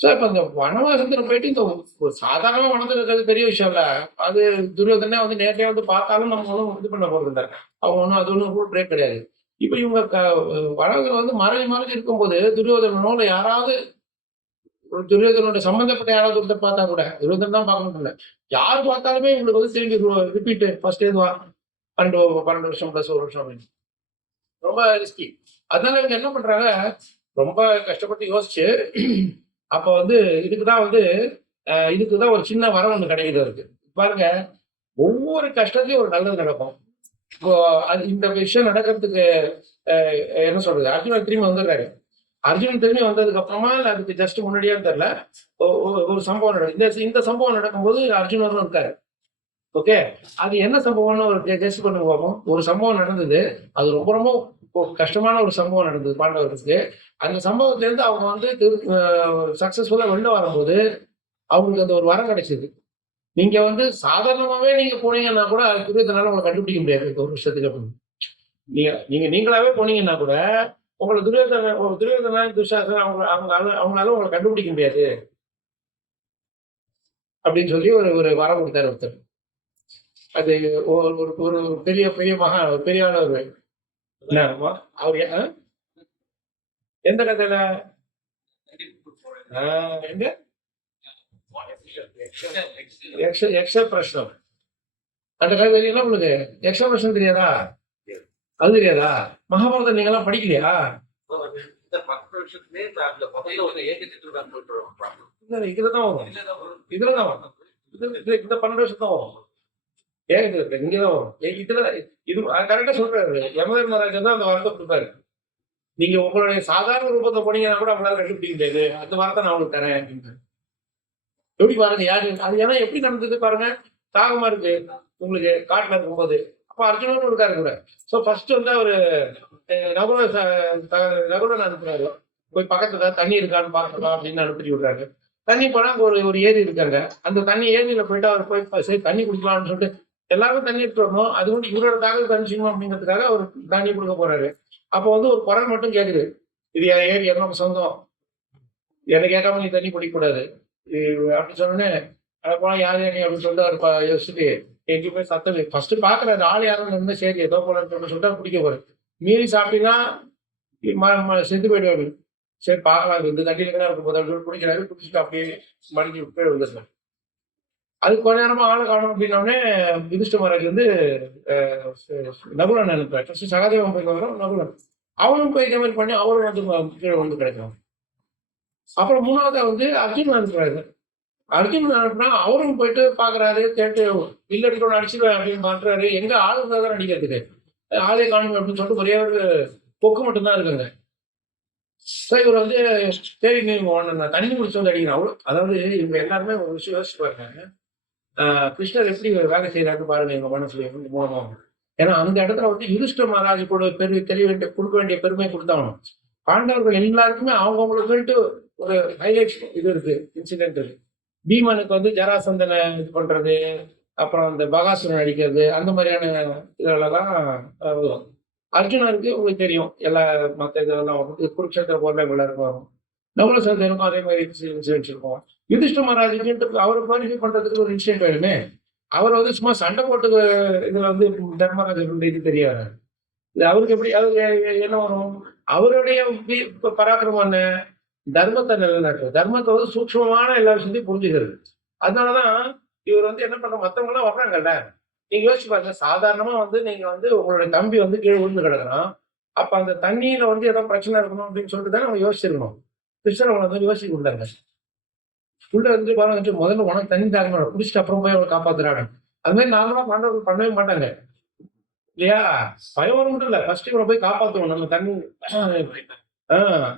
ஸோ இப்போ இந்த வனவாசத்துல போயிட்டு இந்த சாதாரண வனத்தில் இருக்கிறது பெரிய விஷயம் இல்லை. அது துரியோதனே வந்து நேரடியாக வந்து பார்த்தாலும் நம்ம ஒன்றும் இது பண்ண போகிறது இல்லை. அவங்க ஒன்றும் அது ஒன்றும் ரூல் பிரேக் கிடையாது. இப்போ இவங்க வனங்கள் வந்து மறைஞ்சு இருக்கும்போது துரியோதனோட யாராவது துரியோதனோட சம்பந்தப்பட்ட யாராவது ஒருத்தர் பார்த்தா கூட துரியோதன் தான் பார்க்கணும் இல்லை, யார் பார்த்தாலுமே இவங்களுக்கு வந்து திரும்பி ரிப்பீட் ஃபர்ஸ்ட் எதுவா 12 வருஷம் + ஒரு வருஷம் அப்படின்னு ரொம்ப ரிஸ்கி. அதனால இவங்க என்ன பண்றாங்க, ரொம்ப கஷ்டப்பட்டு யோசிச்சு அப்ப வந்து இதுக்குதான் ஒரு சின்ன வரம் ஒண்ணு கிடைக்குது இருக்கு. பாருங்க, ஒவ்வொரு கஷ்டத்துலயும் ஒரு நல்லது நடக்கும். இப்போ அது இந்த விஷயம் நடக்கிறதுக்கு என்ன சொல்றது, அர்ஜுனன் திரும்பி வந்துடுறாரு. அர்ஜுனன் திரும்பி வந்ததுக்கு அப்புறமா இல்ல அதுக்கு ஜஸ்ட் முன்னாடியான்னு தெரியல, ஒரு சம்பவம் நடக்கும். இந்த சம்பவம் நடக்கும்போது அர்ஜுனரும் இருக்காரு. ஓகே, அது என்ன சம்பவம்னு ஒரு கெஸ் பண்ணி பார்ப்போம். ஒரு சம்பவம் நடந்தது, அது ரொம்ப ரொம்ப கஷ்டமான ஒரு சம்பவம் நடந்தது பாண்டவர்களுக்கு. அந்த சம்பவத்துல இருந்து அவங்க வந்து சக்சஸ்ஃபுல்லா வெளில வரும்போது அவங்களுக்கு அந்த ஒரு வரம் கிடைச்சது. நீங்க வந்து சாதாரணமாவே நீங்க போனீங்கன்னா கூட துரியோதனால உங்களை கண்டுபிடிக்க முடியாது. ஒரு வருஷத்துக்கு அப்படின்னு நீங்களாவே போனீங்கன்னா கூட உங்களை துரியோதனா துஷாசன் அவங்களால உங்களை கண்டுபிடிக்க முடியாது அப்படின்னு சொல்லி ஒரு வரம் கொடுத்தாரு ஒருத்தர். அது ஒரு பெரிய பெரிய பெரிய ஆளவர். அவர் எந்த கதையில எங்க எக்ஸ பிரஷ்னம் அந்த கதை தெரியல உங்களுக்கு? எக்ஸ பிரஷ்னம் தெரியாதா? அது தெரியாதா? மகாபாரதம் நீங்க எல்லாம் படிக்கலையா? இதுலதான் வரும், இதுலதான் வரும். இந்த 12 வருஷம் தான் வரும். இங்கதான் வரும். இதுல இது கரெக்டா சொல்றாரு. யமதர்மராஜன் தான் அந்த வரத்தை கொடுத்தாரு. நீங்க உங்களுடைய சாதாரண ரூபத்தை போனீங்கன்னா கூட அவங்களால கண்டுபிடிக்க முடியாது, அந்த வார்த்தை நான் உங்களுக்கு தரேன் அப்படின்னு. எப்படி பாருங்க யாரு அது? ஏன்னா எப்படி நடந்தது பாருங்க. தாகமா இருக்கு உங்களுக்கு காட்டுல இருக்கும்போது, அப்ப அர்ஜுனனும் இருக்காரு கூட. ஸோ ஃபர்ஸ்ட் வந்து அவரு நகுலன் அனுப்புறாரு, போய் பக்கத்துல தண்ணி இருக்கான்னு பார்க்கலாம் அப்படின்னு அனுப்பிச்சு விடுறாரு. தண்ணி போனா ஒரு ஏரி இருக்காங்க. அந்த தண்ணி ஏரியில போயிட்டு அவர் போய் சரி தண்ணி குடிக்கலாம்னு சொல்லிட்டு எல்லாரும் தண்ணி எடுத்து வரணும். அது வந்து இவரோட தாகம் தனிச்சிக்கணும் அப்படிங்கிறதுக்காக அவர் தண்ணி கொடுக்க போறாரு. அப்போ வந்து ஒரு குரல் மட்டும் கேட்குது, இது ஏரி என்னோட சொந்தம், என்னை கேட்காம நீ தண்ணி குடிக்கக்கூடாது அப்படின்னு சொன்னோன்னே போனா யாரு நீ அப்படின்னு சொல்லிட்டு அவர் யோசிச்சுட்டு எங்கேயும் போய் சத்தம் ஃபர்ஸ்ட் பாக்குறாரு. ஆள் யாரும் இருந்தா சரி ஏதோ போல சொல்லிட்டு குடிக்க போறாரு. மீறி சாப்பிட்டீங்கன்னா செத்து போயிடுவாரு. சரி பார்க்கலாம் இது வந்து தண்ணியில தான் இருக்கும் போது அப்படின்னு குடிக்கிறாரு, குடிச்சிட்டு அப்படியே மடங்கி விட்டு வந்துருந்தார். அது கொஞ்ச நேரமா ஆளை காணும் அப்படின்னோடனே யுதிஷ்ட மகாராஜ் வந்து நகுலன் அனுப்புறாரு. ஃபர்ஸ்ட் சகாதேவன் போய் வரும், நகுலன் அவனும் போய் இதே மாதிரி பண்ணி அவரும் வந்து கீழே வந்து கிடைக்கும். அப்புறம் மூணாவதா வந்து அர்ஜுன் அனுப்புறாரு. அர்ஜுன் அனுப்புனா அவரும் போயிட்டு பாக்குறாரு, கேட்டு வில்லு அடிக்கணும் அடிச்சிருவேன் அப்படின்னு பண்றாரு. எங்க ஆள் இருந்தா தான் அடிக்கிறதுக்கு, ஆளே காணும் அப்படின்னு சொல்லிட்டு ஒரே ஒரு பொக்கு மட்டும்தான் இருக்குங்க. இவர் வந்து சரி நீ நான் தண்ணி குடிச்சு வந்து அடிக்கிறேன் அவ்வளோ. அதாவது இவங்க எல்லாருமே ஒரு விஷயம் யோசிச்சு பாருங்க. கிருஷ்ணர் எப்படி வேலை செய்யறாருன்னு பாருங்க எங்க மனசுல மூலமா. ஏன்னா அந்த இடத்துல வந்து யுதிஷ்ட மகாராஜ் கூட தெரிய வேண்டிய கொடுக்க வேண்டிய பெருமை கொடுத்தாங்க. பாண்டவர்கள் எல்லாருக்குமே அவங்கவுங்களுக்கு ஒரு ஹைலைட் இது இருக்கு, இன்சிடென்ட் இருக்கு. பீமனுக்கு வந்து ஜராசந்தனை இது பண்றது, அப்புறம் அந்த பகாசுரன் அடிக்கிறது, அந்த மாதிரியான இதெல்லாம் வரும். அர்ஜுனருக்கு உங்களுக்கு தெரியும் எல்லா மற்ற இதெல்லாம் வரும். குருக்ஷேத்திர போர்ல எல்லாருக்கும் வரும். நகுல சந்தேனுக்கும் அதே மாதிரி இன்சிடென்ட்ஸ் இருக்கும். யுதிஷ்ட மகாராஜுக்கு அவரை குவாலிஃபை பண்றதுக்கு ஒரு இன்சிடென்ட் வேணுமே. அவர் வந்து சும்மா சண்டை போட்டு இதுல வந்து தர்மராஜர் இது தெரியாது. அவருக்கு எப்படி என்ன வரும், அவருடைய பராக்கிரமம் என்ன, தர்மத்தை நிலைநாட்டுறது, தர்மத்தை வந்து சூக்ஷ்மமான எல்லா விஷயத்தையும் புரிஞ்சுக்கிறது. அதனாலதான் இவர் வந்து என்ன பண்ற, மத்தவங்க எல்லாம் வர்றாங்கல்ல, நீங்க யோசிச்சு பாருங்க. சாதாரணமா வந்து நீங்க வந்து உங்களுடைய தம்பி வந்து கீழே விழுந்து கிடக்குறான், அப்ப அந்த தண்ணியில வந்து ஏதோ பிரச்சனை இருக்கணும் அப்படின்னு சொல்லிட்டு தான் நம்ம யோசிச்சிருக்கணும். கிருஷ்ணர் உங்களை வந்து யோசிக்க விட்டாங்க. உள்ள வந்து பாருங்க, முதல்ல உனக்கு தண்ணி தாங்க குடிச்சிட்டு அப்புறம் போய் அவரை காப்பாத்துறாங்க. அது மாதிரி நார்மலா பாண்டவர்கள் பண்ணவே மாட்டாங்க இல்லையா. பயம் வர மட்டும் இல்ல, ஃபர்ஸ்ட் இவரை போய் காப்பாத்துவோம் நம்ம தண்ணி.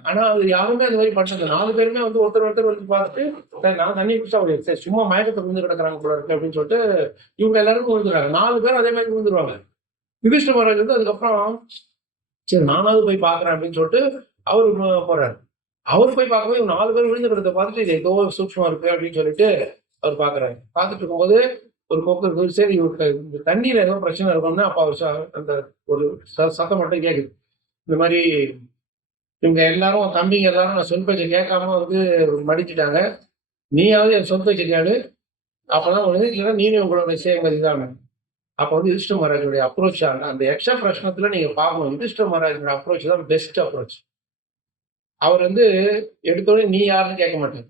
ஆனா அது யாருமே அந்த மாதிரி பண்ணது. 4 பேருமே வந்து ஒருத்தர் வந்து பார்த்துட்டு நான் தண்ணி குடிச்சா அவரு சும்மா மயக்கத்தை விழுந்து கிடக்குறாங்க போல இருக்கு அப்படின்னு சொல்லிட்டு இவங்க எல்லாரும் விழுந்துறாங்க. 4 பேர் அதே மாதிரி விழுந்துருவாங்க. யுதிஷ்ட மகாராஜ் வந்து அதுக்கப்புறம் சரி நானாவது போய் பாக்குறேன் அப்படின்னு சொல்லிட்டு அவரு போறாரு. அவர் போய் பார்க்கும்போது இவங்க 4 பேர் விழுந்துக்கிறத பார்த்துட்டு இது ஏதோ சூக்ஷ்மம் இருக்கு அப்படின்னு சொல்லிட்டு அவர் பாக்குறாரு. பார்த்துட்டு இருக்கும்போது ஒரு கொக்கு சரி இவருக்கு இந்த தண்ணியில ஏதோ பிரச்சனை இருக்கும்னு அப்ப அவர் அந்த ஒரு சத்தம் மட்டும் கேக்குது. இந்த மாதிரி இவங்க எல்லாரும் தம்பிங்க எல்லாரும் நான் சொல் பேச்சை கேட்காம வந்து மடிச்சிட்டாங்க, நீயாவது என் சொல் பேச்சை கேளு, அப்பதான் வந்து இல்லைன்னா நீனே உங்களோட விஷயங்கள் இதாங்க. அப்ப வந்து யுதிஷ்ட மகாராஜுடைய அப்ரோச் அந்த யக்ஷ பிரச்சனத்துல நீங்க பார்க்கணும். யுதிஷ்ட மகாராஜோட அப்ரோச் தான் பெஸ்ட் அப்ரோச். அவர் வந்து எடுத்தோடனே நீ யாருன்னு கேட்க மாட்டாரு,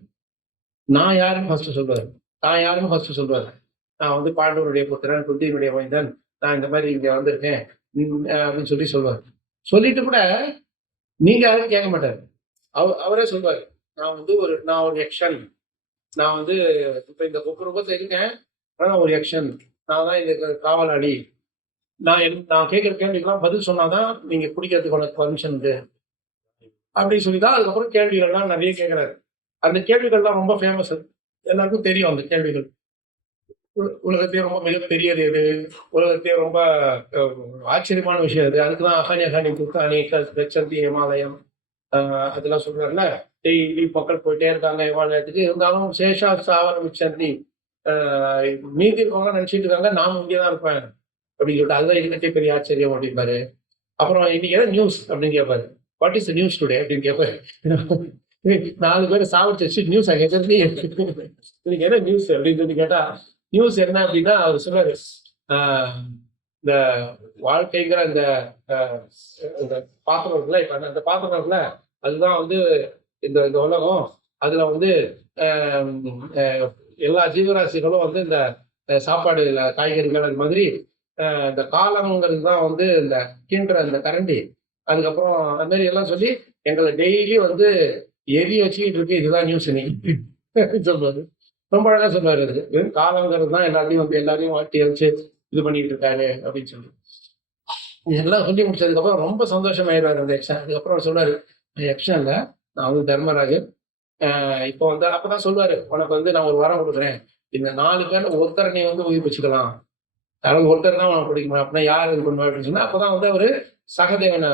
நான் யாருன்னு ஃபர்ஸ்ட் சொல்லுவாரு. நான் யாருன்னு ஃபர்ஸ்ட் சொல்லுவாரு. நான் வந்து பாண்டவனுடைய புத்திரன், குந்தியினுடைய மைந்தன், நான் இந்த மாதிரி இங்க வந்திருக்கேன் அப்படின்னு சொல்லுவாரு. சொல்லிட்டு கூட நீங்க யாரும் கேட்க மாட்டாரு, அவரே சொல்வாரு. நான் ஒரு யக்ஷன், நான் வந்து இப்ப இந்த கொக்கு ரூபத்துல இருக்கேன், ஆனா ஒரு யக்ஷன், நான் தான் இந்த காவலாளி, நான் கேட்கிற கேள்விக்கெல்லாம் பதில் சொன்னாதான் நீங்க குடிக்கிறதுக்கு உனக்கு பர்மிஷன் உண்டு அப்படின்னு சொல்லிதான் அதுக்கப்புறம் கேள்விகள்லாம் நிறைய கேட்கிறாரு. அந்த கேள்விகள்லாம் ரொம்ப ஃபேமஸ், எல்லாருக்கும் தெரியும் அந்த கேள்விகள். உலகத்தையே ரொம்ப மிகப்பெரியது எது, உலகத்தையே ரொம்ப ஆச்சரியமான விஷயம் அது, அதுக்குதான் அகானி குக்கானி கச்சந்தி ஹிமாலயம் அதெல்லாம் சொல்றாருல. டெய்லி மக்கள் போயிட்டே இருக்காங்க ஹிமாலயத்துக்கு, இருந்தாலும் சேஷா சாவரம் மிச்சந்தி மீதி இருக்கவங்க நினைச்சிட்டு இருக்காங்க நானும் இங்கேதான் இருப்பேன் அப்படின்னு சொல்லிட்டு, அதுதான் இதுக்கிட்டே பெரிய ஆச்சரியம் அப்படிம்பாரு. அப்புறம் இன்னைக்கு என்ன நியூஸ் அப்படின்னு கேட்பாரு, வாட் இஸ் நியூஸ் டுடே அப்படின்னு கேட்பாரு. 4 பேர் சாவடிச்சு நியூஸ் இன்னைக்கு என்ன நியூஸ் அப்படின்னு சொல்லி கேட்டா, நியூஸ் என்ன அப்படின்னா அவர் சொல்றாரு, இந்த வாழ்க்கைங்கிற இந்த பாத்திரம் இருக்குல்ல, இப்ப அந்த பாத்திரம் இருக்குல்ல, அதுதான் வந்து இந்த உலகம். அதுல வந்து எல்லா ஜீவராசிகளும் வந்து இந்த சாப்பாடு காய்கறிகள் அது மாதிரி இந்த காலங்கிறது தான் வந்து இந்த கின்ற இந்த கரண்டி, அதுக்கப்புறம் அது மாதிரி எல்லாம் சொல்லி எங்களை டெய்லி வந்து எரி வச்சுக்கிட்டு இருக்கு, இதுதான் நியூஸ் இன்னைக்கு சொல்றாரு. ரொம்ப அழகா சொல்லுவாரு. அது காலங்கிறது தான் எல்லாரையும் வாட்டி வச்சு இது பண்ணிட்டு இருக்காரு அப்படின்னு சொல்லி இதெல்லாம் சொல்லி முடிச்சதுக்கு அப்புறம் ரொம்ப சந்தோஷமாயிடுவாரு அந்த யக்ஷன். அதுக்கப்புறம் சொல்றாரு, யக்ஷன் இல்ல, நான் வந்து தர்மராஜன். இப்போ வந்து அப்பதான் சொல்லுவாரு, உனக்கு வந்து நான் ஒரு வரம் கொடுக்குறேன், இந்த 4 பேர் ஒருத்தரை நீ வந்து உயிர் வச்சுக்கலாம், அதாவது ஒருத்தர் தான் உனக்கு பிடிக்குமா அப்படின்னா யார் இது பண்ணுவா அப்படின்னு சொன்னா, அப்பதான் வந்து அவரு சகாதேவனை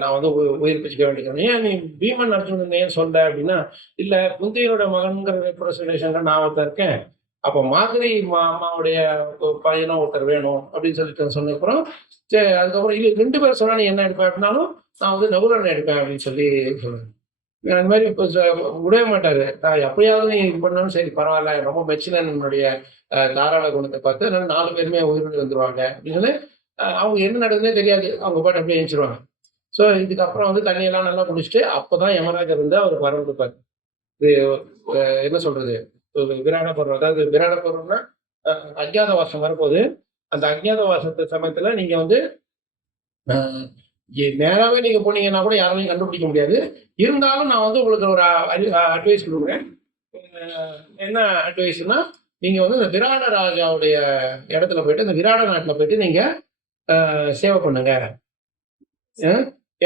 நான் வந்து உயிர் பிச்சுக்க வேண்டியிருக்கேன். ஏன் நீ பீமன் அர்ஜுனன் ஏன் சொல்ல அப்படின்னா, இல்ல குந்தியோட மகன்கிற ரெப்ரசன்டேஷன்ல நான் ஒருத்தர் இருக்கேன், அப்ப மாதிரி அம்மாவுடைய பையனும் ஒருத்தர் வேணும் அப்படின்னு சொல்லிட்டு சொன்ன அப்புறம் சரி, அதுக்கப்புறம் இது 2 பேர் சொன்னா நீ என்ன எடுப்பேன் அப்படின்னாலும் நான் வந்து நகுலனை எடுப்பேன் அப்படின்னு சொல்லி சொல்லுவேன். அந்த மாதிரி விடவே மாட்டாரு. எப்படியாவது நீ இது பண்ணாலும் சரி பரவாயில்ல, ரொம்ப மெச்சினன் என்னுடைய தாராள குணத்தை பார்த்து அதனால 4 பேருமே உயிரோடு வந்துருவாங்க அப்படின்னு சொல்லி அவங்க என்ன நடக்குதுன்னே தெரியாது, அவங்க பாட்டு அப்படியே எழுச்சிருவாங்க. ஸோ இதுக்கப்புறம் வந்து தண்ணியெல்லாம் நல்லா குடிச்சிட்டு அப்போதான் யமராஜர் வந்து அவர் வரம் கொடுப்பார். இது என்ன சொல்றது, விராட பருவம், அதாவது விராட பருவம்னா அஜ்ஞாத வாசம் வரப்போகுது. அந்த அஜ்ஞாத வாசத்து சமயத்துல நீங்க வந்து நேராகவே நீங்க போனீங்கன்னா கூட யாராலையும் கண்டுபிடிக்க முடியாது. இருந்தாலும் நான் வந்து உங்களுக்கு ஒரு அட்வைஸ் கொடுக்குறேன். என்ன அட்வைஸ்னா, நீங்க வந்து இந்த விராட ராஜாவுடைய இடத்துல போயிட்டு, இந்த விராட நாட்டில் போயிட்டு நீங்க சேவை பண்ணுங்க.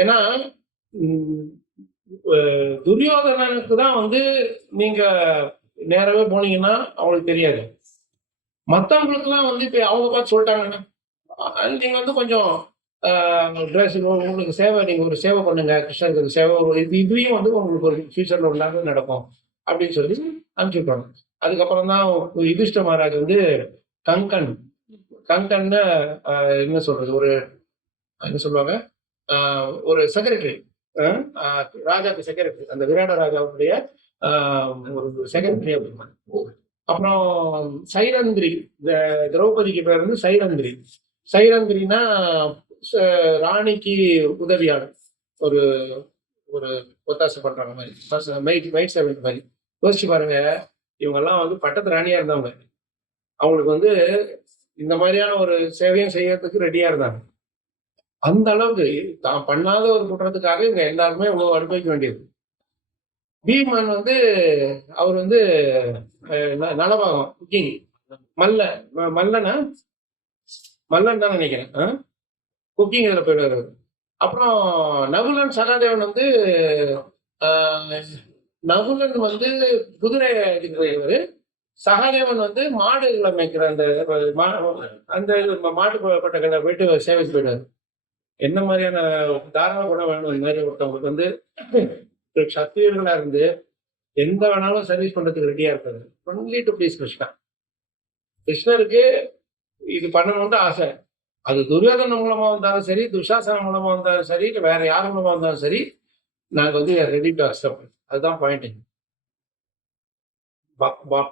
ஏன்னா துரியோதனனுக்கு தான் வந்து நீங்க நேராகவே போனீங்கன்னா அவங்களுக்கு தெரியாது. மற்றவங்களுக்குலாம் வந்து இப்போ அவங்க பார்த்து சொல்லிட்டாங்கன்னா நீங்க வந்து கொஞ்சம் ட்ரெஸ் உங்களுக்கு சேவை, நீங்க ஒரு சேவை பண்ணுங்க, கிருஷ்ணருக்கு சேவை, ஒரு இதுலையும் வந்து உங்களுக்கு ஒரு ஃபியூச்சர்ல ஒரு நல்லது நடக்கும் அப்படின்னு சொல்லி அனுப்பிச்சுட்டாங்க. அதுக்கப்புறம் தான் யுதிஷ்ட மகாராஜ் வந்து கங்கன்னு என்ன சொல்றது, ஒரு என்ன சொல்லுவாங்க, ஒரு செக்ரட்டரி, ராஜாக்கு செக்ரட்டரி, அந்த விராட ராஜாவுடைய ஒரு செக்ரட்டரி அப்படின்னா. அப்புறம் சைரந்திரி, திரௌபதிக்கு பேர் வந்து சைரந்திரி. சைரந்திரினா ராணிக்கு உதவியாளர், ஒரு ஒரு ஒத்தாசை பண்றாங்க மாதிரி, மைட் சேவன் மாதிரி. யோசிச்சு பாருங்க, இவங்கெல்லாம் வந்து பட்டத்து ராணியா இருந்தவங்க. அவங்களுக்கு வந்து இந்த மாதிரியான ஒரு சேவையும் செய்யறதுக்கு ரெடியா இருந்தாங்க. அந்த அளவுக்கு தான் பண்ணாத ஒரு குற்றத்துக்காக இவங்க எல்லாருமே இவ்வளவு அனுபவிக்க வேண்டியது. பீமன் வந்து அவர் வந்து நலபாகம் குக்கிங், மல்லன் தான் நினைக்கிறேன், குக்கிங் இதில் போயிடுவார். அப்புறம் நகுலன் சகாதேவன் வந்து நகுலன் வந்து குதிரை இருக்கிறவர், சகாதேவன் வந்து மாடுகளை மேய்க்கிற அந்த மாட்டு கொட்டகளை போயிட்டு சேவைக்கு போயிடுவார். என்ன மாதிரியான தாராள குணம் வேணும் இந்த மாதிரி ஒருத்தவங்களுக்கு வந்து சத்திரியர்களா இருந்து எந்த வேணாலும் சர்வீஸ் பண்றதுக்கு ரெடியா இருக்காது. Only to please Krishna. கிருஷ்ணருக்கு இது பண்ணணும்னு ஆசை. அது துரியோதன மூலமா வந்தாலும் சரி, துஷாசன மூலமா வந்தாலும் சரி, இல்லை வேற யார் மூலமா வந்தாலும் சரி, நாங்க வந்து ரெடி டு அக்செப்ட். அதுதான் பாயிண்ட்.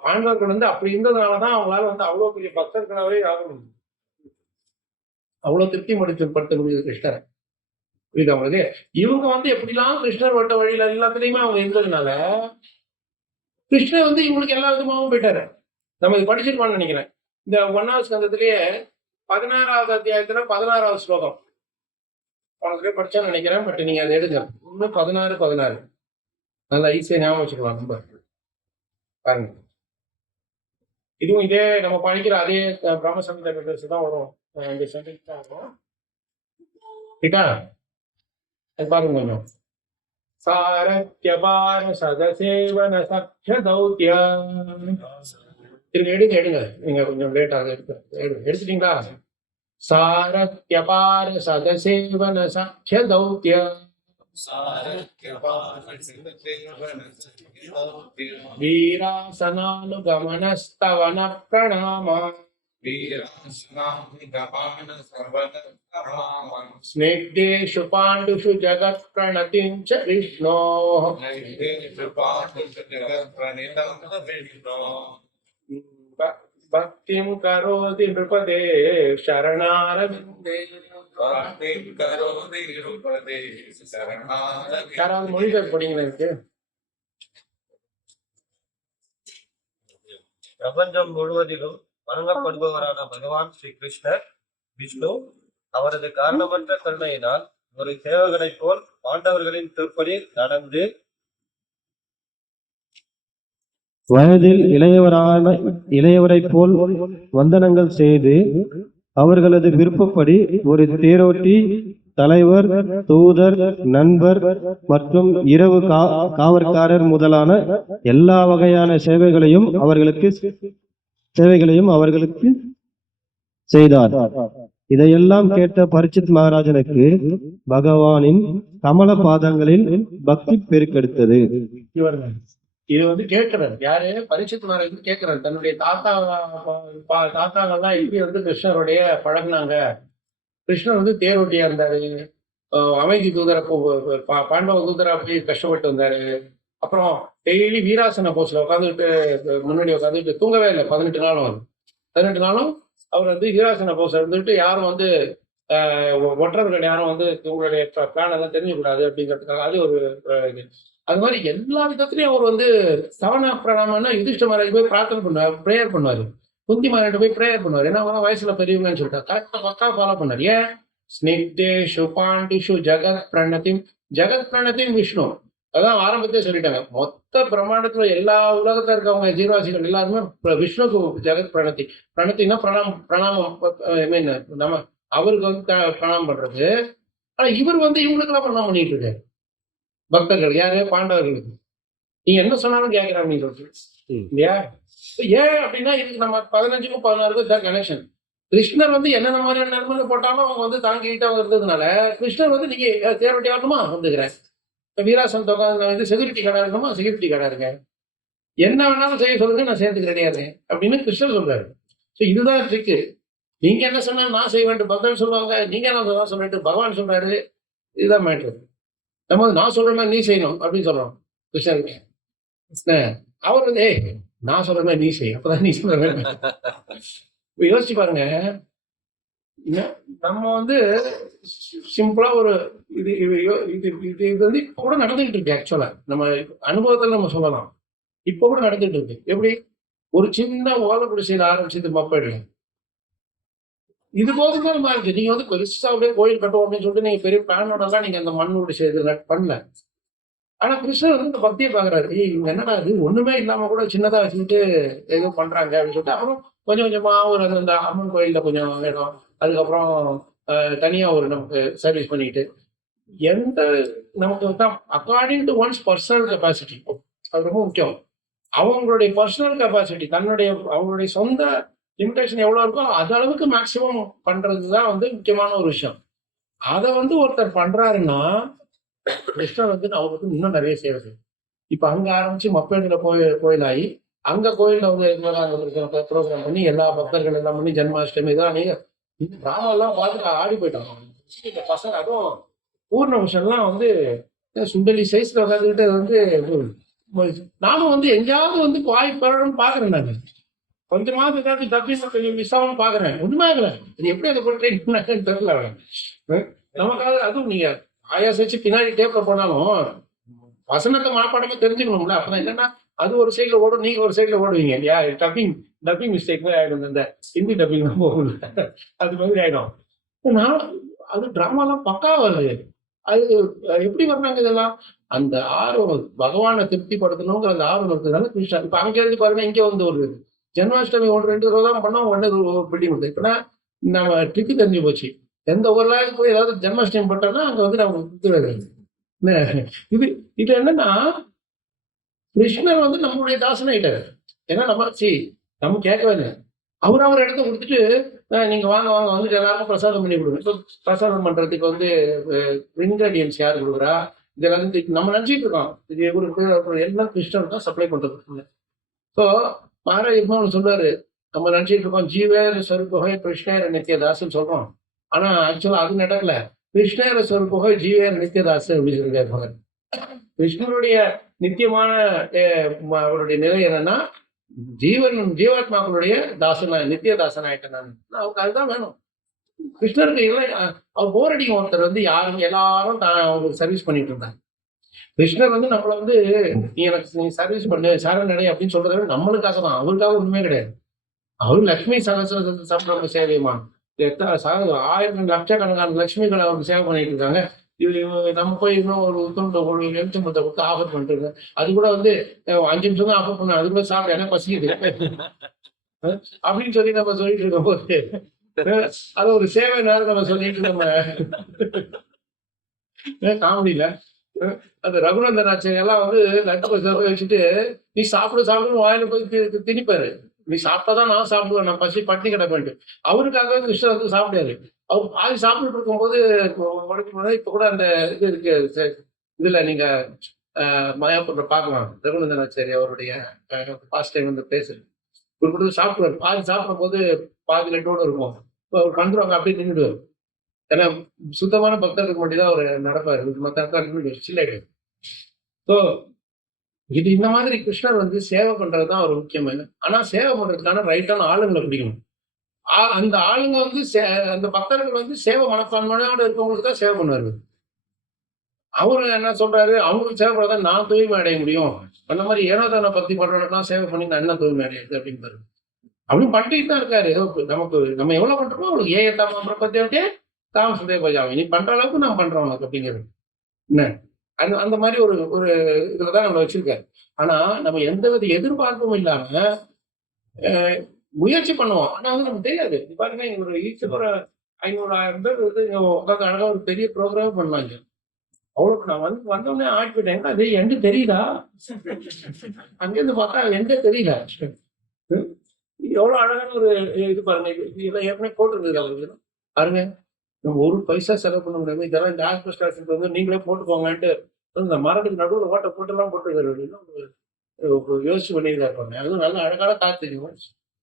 பாண்டவர்கள் வந்து அப்படி இருந்ததுனாலதான் அவங்களால வந்து அவ்வளவு பெரிய பக்தர்களாவே ஆக முடியும், அவ்வளவு திருப்தி படுத்த முடியுது கிருஷ்ணரை. புரியுது அவங்களுக்கு? இவங்க வந்து எப்படிலாம் கிருஷ்ணர் வட்ட வழியில எல்லாத்துலயுமே அவங்க இருந்ததுனால கிருஷ்ணர் வந்து இவங்களுக்கு எல்லா விதமாகவும் போயிட்டாரு. நம்ம இது படிச்சிருக்கோம்னு நினைக்கிறேன். இந்த 1வது ஸ்கந்தத்திலேயே 16வது அத்தியாயத்துல 16வது ஸ்லோகம் உனக்கு படிச்சான்னு நினைக்கிறேன். பட் நீங்க அதை எடுங்க. இன்னும் 16 நல்லா ஈஸியா ஞாபகம் வச்சுக்கலாம். ரொம்ப பாருங்க, இதுவும் இதே நம்ம படிக்கிற அதே பிரம்மசங்கர தான் வரும். இந்த சென்டென்ஸ் தான் வரும். சரிக்கா? அது பாருங்க கொஞ்சம். சாரத்யபார சதசேவன சக்ஷ தௌத்ய. எடுங்க நீங்க கொஞ்சம் லேட் ஆகுது, எடுத்துட்டீங்களா? சாரத்யபார சதசேவன சக்ஷ தௌத்ய வீராசனானுகமனஸ்தவன பிரணாம ஸ்னிக்தேஷு பாண்டுஷு ஜகத் பிரணதிம் ச விஷ்ணோ பக்திம் கரோதி நிருபதே சரணாரவிந்தே. யாராவது மொழிபெயர்ப்பு படிங்களா இருக்கு? பிரபஞ்சம் முழுவதிலும் வணங்கப்படுபவரான பகவான் ஸ்ரீ கிருஷ்ணர் விஷ்ணு அவரது காரணமற்ற கருணையினால் ஒரு சேவகனைப் போல் பாண்டவர்களின் திருப்படி நடந்து வயதில் இளையவரைப் போல் வந்தனங்கள் செய்து அவர்களது விருப்பப்படி ஒரு தேரோட்டி, தலைவர், தூதர், நண்பர் மற்றும் இரவு காவற்காரர் முதலான எல்லா வகையான சேவைகளையும் அவர்களுக்கு செய்தார். இதையெல்லாம் கேட்ட பரீட்சித் மகாராஜனுக்கு பகவானின் கமல பாதங்களில் பக்தி பெருக்கெடுத்தது. இது வந்து கேட்கிறார் யாரு? பரீட்சித் மகாராஜ் கேட்கிறார். தன்னுடைய தாத்தாங்கள்லாம் எப்படி வந்து கிருஷ்ணருடைய பழகினாங்க. கிருஷ்ணர் வந்து தேரோட்டியா இருந்தாரு, அமைதி தூதரை பாண்டவ தூதரா போய் கஷ்டப்பட்டு வந்தாரு. அப்புறம் டெய்லி வீராசன போஸ்ல உட்காந்துட்டு முன்னாடி உட்காந்துட்டு தூங்கவே இல்லை. 18 நாளும் அவர் வந்து வீராசன போஸ்ல இருந்துட்டு யாரும் வந்து ஒற்றர்கள் யாரும் வந்து உங்களுடைய பிளான் எல்லாம் தெரிஞ்சக்கூடாது அப்படிங்கிறதுக்காக அது ஒரு இது. அது மாதிரி எல்லா விதத்துலயும் அவர் வந்து சவண பிரணாமம்னா யுதிஷ்ட மகாராஜ் போய் பிரார்த்தனை பண்ணுவார், ப்ரேயர் பண்ணுவாரு. குந்தி மகாராஜ் போய் ப்ரேயர் பண்ணுவார். ஏன்னா அவங்க வயசுல பெரியவங்கன்னு சொல்லிட்டு கரெக்டா பக்கா ஃபாலோ பண்ணார். ஏன் ஸ்னிக்தேஷு பாண்டிஷு ஜெகத் பிரணதிம் விஷ்ணு. அதான் ஆரம்பத்தையே சொல்லிட்டாங்க. மொத்த பிரம்மாண்டத்துல எல்லா உலகத்துல இருக்கவங்க ஜீவராசிகள் எல்லாருமே விஷ்ணுக்கு ஜெகத் பிரணத்தினா பிரணாமம் ஐ மீன் நம்ம அவருக்கு வந்து பிரணாமம் பண்றது. ஆனா இவர் வந்து இவங்களுக்கு எல்லாம் பிரணாமம் பண்ணிட்டு இருக்காரு பக்தர்கள். யாரு? பாண்டவர்களுக்கு. நீங்க என்ன சொன்னாலும் கேட்கிறாங்க நீங்க இல்லையா? ஏன் அப்படின்னா இதுக்கு நம்ம 15க்கும் 16க்கும் கனெக்ஷன். கிருஷ்ணர் வந்து என்னென்ன மாதிரியான நிலைமையில போட்டாலும் அவங்க வந்து தாங்கிட்டு அவங்க இருந்ததுனால கிருஷ்ணர் வந்து நீங்க தேவட்டி ஆகணுமா வந்துக்கிறேன், வீராசன் தொகை இது செக்யூரிட்டி கடை இருக்கணுமா செக்யூரிட்டி கடை இருங்க, என்ன வேணாலும் செய்ய சொல்லுங்க நான் சேர்த்துக்கு ரெடியா இருக்கேன் அப்படின்னு கிருஷ்ணர் சொல்றாரு. ஸோ இதுதான் ட்ரிக்கு. நீங்க என்ன சொன்னாலும் நான் செய்ய வேண்டும் பக்தர்கள் சொல்லுவாங்க, நீங்க என்ன சொன்னா சொல்லிட்டு பகவான் சொல்றாரு. இதுதான் மேட்ரு. நம்ம வந்து நான் சொல்றேன் நீ செய்யணும் அப்படின்னு சொல்றோம் கிருஷ்ணருக்கு. அவர் வந்து ஏய் நான் சொல்றேன் நீ செய், அப்பதான் நீ சொல்ற. யோசிச்சு பாருங்க. நம்ம வந்து சிம்பிளா ஒரு இது இது இது இது இது வந்து இப்ப கூட நடந்துகிட்டு இருக்கு. ஆக்சுவலா நம்ம அனுபவத்துல நம்ம சொல்லலாம். இப்ப கூட நடந்துட்டு இருக்கு. எப்படி? ஒரு சின்ன ஓலை குடிசையில ஆரம்பிச்சது மப்பேடுல இது போதும் தான் இருக்கு. நீங்க வந்து பெருசா அப்படியே கோயில் கட்டுவோம் அப்படின்னு சொல்லிட்டு நீங்க பெரிய பிளானோட தான் நீங்க அந்த மண் குடிசை இது பண்ணல. ஆனா கிருஷ்ணர் வந்து இந்த பக்தியை பாக்குறாரு. இவங்க என்னடா இது ஒண்ணுமே இல்லாம கூட சின்னதா வச்சுக்கிட்டு ஏதோ பண்றாங்க அப்படின்னு சொல்லிட்டு அப்புறம் கொஞ்சம் கொஞ்சமா ஒரு அந்த அம்மன் கோயில்ல கொஞ்சம் இடம், அதுக்கப்புறம் தனியா ஒரு நமக்கு சர்வீஸ் பண்ணிக்கிட்டு எந்த நமக்கு according to once personal capacity அது ரொம்ப முக்கியம். அவங்களுடைய பர்சனல் கெப்பாசிட்டி அவங்களுடைய சொந்த லிமிடேஷன் எவ்வளவு இருக்கோ அது அளவுக்கு மேக்சிமம் பண்றதுதான் வந்து முக்கியமான ஒரு விஷயம். அதை வந்து ஒருத்தர் பண்றாருன்னா கிருஷ்ணர் வந்து அவங்களுக்கு இன்னும் நிறைய சேவை செய்யும். இப்ப அங்க ஆரம்பிச்சு மப்பேடுல கோயிலாகி அங்க கோயில்ல வந்து ப்ரோக்ராம் பண்ணி எல்லா பக்தர்கள் எல்லாம் பண்ணி ஜென்மாஷ்டமி இதெல்லாம் நீங்க டிராமா எல்லாம் பார்த்துட்டு ஆடி போயிட்டாங்க இந்த பசங்க. அதுவும் பூர்ணபூஷன்லாம் வந்து சுண்டலி சைஸ்ல உட்காந்துக்கிட்டு வந்து நானும் வந்து எங்கேயாவது வந்து வாய் பரவணும்னு பாக்குறேன். நான் கொஞ்சமாவது ஏதாவது டப்பிங் கொஞ்சம் மிஸ் ஆகணும்னு பாக்குறேன். ஒண்ணுமே ஆகல. இது எப்படி அதை போட்டு ட்ரெயின் பண்ணாங்கன்னு தெரியல. நமக்காக அதுவும் நீங்க ஆயாஸ் வச்சு பின்னாடி டேப்ல போனாலும் வசனத்தை மனப்பாடமா தெரிஞ்சுக்கணும்ல. அப்பதான் என்னன்னா அது ஒரு சைட்ல ஓடும், நீங்க ஒரு சைட்ல ஓடுவீங்க இல்லையா? டப்பிங் மிஸ்டேக் மாதிரி ஆயிடும். இந்த ஹிந்தி டப்பிங் போகல அது மாதிரி ஆயிடும். நான் அது டிராமாலாம் பக்கா வருது. அது எப்படி வர்றாங்க இதெல்லாம்? அந்த ஆர்வம் பகவானை திருப்திப்படுத்தணுங்கிற அந்த ஆர்வம் இருக்கிறதுனால கிருஷ்ணன் இப்ப அங்க இருந்து பாருங்க இங்க வந்து ஒரு ஜென்மாஷ்டமி 1-2 தடவை தான் பண்ணோம். உடனே பில்டிங் கொடுத்து இப்ப நம்ம ட்ரிக்கு தெரிஞ்சு போச்சு. எந்த ஒரு நாளைக்கு போய் ஏதாவது ஜென்மாஷ்டமி பட்டோம்னா அங்க வந்து நம்ம இது இது என்னன்னா கிருஷ்ணர் வந்து நம்மளுடைய தாசன் ஆயிட்டாரு. ஏன்னா நம்ம கேட்கவே இல்லை. அவர் இடத்த கொடுத்துட்டு நீங்க வாங்க வந்துட்டு எல்லாருக்கும் பிரசாதம் பண்ணி கொடுங்க. இப்போ பிரசாதம் பண்றதுக்கு வந்து இன்கிரீடியன்ஸ் யாரு கொடுக்குறா? இதெல்லாம் நம்ம நினைச்சிட்டு இருக்கோம் இது இவருக்கு எல்லாம் கிருஷ்ணர் தான் சப்ளை பண்றது. ஸோ மகாராஜ் சொல்றாரு நம்ம நினைச்சிட்டு இருக்கோம் ஜீவேர சொருப்புகை கிருஷ்ணேர நித்யதாஸ்ன்னு சொல்றோம். ஆனா ஆக்சுவலா அது நடக்கல. கிருஷ்ணேர சொருப்புகை ஜீவேர நித்யதாஸ் அப்படின்னு சொல்லியிருக்காரு. கிருஷ்ணருடைய நித்தியமான அவருடைய நிலை என்னன்னா ஜீவாத்மாக்களுடைய தாசனா நித்திய தாசன் ஆயிட்டேன் நான். அவருக்கு அதுதான் வேணும். கிருஷ்ணருக்கு இல்லை அவர் போர் அடிக்கும். ஒருத்தர் வந்து யாரும் எல்லாரும் அவங்களுக்கு சர்வீஸ் பண்ணிட்டு இருந்தாங்க. கிருஷ்ணர் வந்து நம்மளை வந்து நீ சர்வீஸ் பண்ணு சரணடை அப்படின்னு சொல்றது நம்மளுக்காக தான், அவருக்காக ஒண்ணுமே கிடையாது. அவரு லட்சுமி சகசிர சம்பளம் சேவையுமா 1000 லட்சக்கணக்கான லட்சுமிகளை அவருக்கு சேவை பண்ணிட்டு இருக்காங்க. நம்ம போய் இன்னும் ஒரு துண்டு எலுமிச்சம்பழத்தை கொடுத்து ஆஃபர் பண்ணிட்டு அது கூட வந்து 5 நிமிஷம் தான் ஆஃபர் பண்ண, அது கூட சாப்பிட எனக்கு பசிக்குது அப்படின்னு சொல்லி நம்ம சொல்லிட்டு இருக்கோம் போது அது ஒரு சேவை நேரம் நம்ம சொல்லிட்டு நம்ம காமெடியில அந்த ரகுநந்தன் ஆச்சாரி எல்லாம் வந்து லட்டு பசி வச்சுட்டு நீ சாப்பிடுன்னு வாயில போய் திணிப்பாரு. நீ சாப்பிட்டாதான் நான் சாப்பிடுவேன், நான் பசி பட்டி கிடப்பேன்ட்டு. அவருக்காக கிருஷ்ணர் வந்து சாப்பிடாரு. அவர் பாதி சாப்பிட்டு இருக்கும்போது இப்ப கூட அந்த இது இருக்கு இதுல நீங்க மாயாப்பூர்ல பார்க்கலாம். ரகுநந்தன் ஆச்சாரி அவருடைய பாஸ்ட் டைம் வந்து பேசுறது கொடுத்து சாப்பிடுவார். பாதி சாப்பிடும் போது பாதி லட்டோடு இருக்கும். அவர் வந்துருவாங்க அப்படியே நின்றுடுவார். ஏன்னா சுத்தமான பக்தர்களுக்கு மட்டும்தான் அவர் நடப்பாரு. மற்ற சில்லாயிடு. ஸோ இது இந்த மாதிரி கிருஷ்ணர் வந்து சேவை பண்றதுதான் அவர் முக்கியமான. ஆனா சேவை பண்றதுக்கான ரைட்டான ஆளுங்களை பிடிக்கணும். அந்த ஆளுங்க வந்து அந்த பக்தர்கள் வந்து சேவை மனப்பான்மையோட இருக்கவங்களுக்கு தான் சேவை பண்ணுவாரு. அவரு என்ன சொல்றாரு, அவங்களுக்கு சேவை பண்ணா நான் தூய்மை அடைய முடியும். அந்த மாதிரி ஏனோதான பக்தி பண்றவனுக்குலாம் சேவை பண்ணி நான் என்ன தூய்மை அடையுது அப்படின்பாரு. அப்படின்னு பண்ணிட்டு தான் இருக்காரு. ஏதோ நமக்கு நம்ம எவ்வளவு பண்றோமோ அவளுக்கு ஏத்தாம பிரபத்தியாட்டே தாம சுதே பஜாமி நீ பண்ற அளவுக்கு நான் பண்றேன் உனக்கு அப்படிங்கிறது என்ன அந்த மாதிரி ஒரு ஒரு இதுலதான் நம்ம வச்சிருக்காரு. ஆனா நம்ம எந்த வித எதிர்பார்ப்பும் இல்லாம முயற்சி பண்ணுவோம். ஆனா வந்து நமக்கு தெரியாது. பாருங்க எங்களோட ஈஸ்வர ஒரு 500,000 பேர் வந்து உட்காந்து அழகா ஒரு பெரிய ப்ரோக்ராம் பண்ணாங்க. அவளுக்கு நான் வந்தோடனே ஆட்பிட்டேன். அது எங்க தெரியுதா? அங்கிருந்து பார்த்தா எங்க தெரியல. எவ்வளவு அழகான ஒரு இது பாருங்க. இதெல்லாம் ஏற்கனவே போட்டுருந்தது அவருக்கு பாருங்க. நம்ம ஒரு பைசா செலவு பண்ண முடியாது. இதெல்லாம் இந்த ஆஸ்பெஸ்டாஸ் வந்து நீங்களே போட்டுக்கோங்கன்ட்டு இந்த மரத்துக்கு நடுவில் ஓட்ட போட்டுலாம் போட்டுருக்காரு. யோசிச்சு பண்ணியிருக்காரு பாருங்க. அதுவும் நல்ல அழகான காத்து தெரியும்.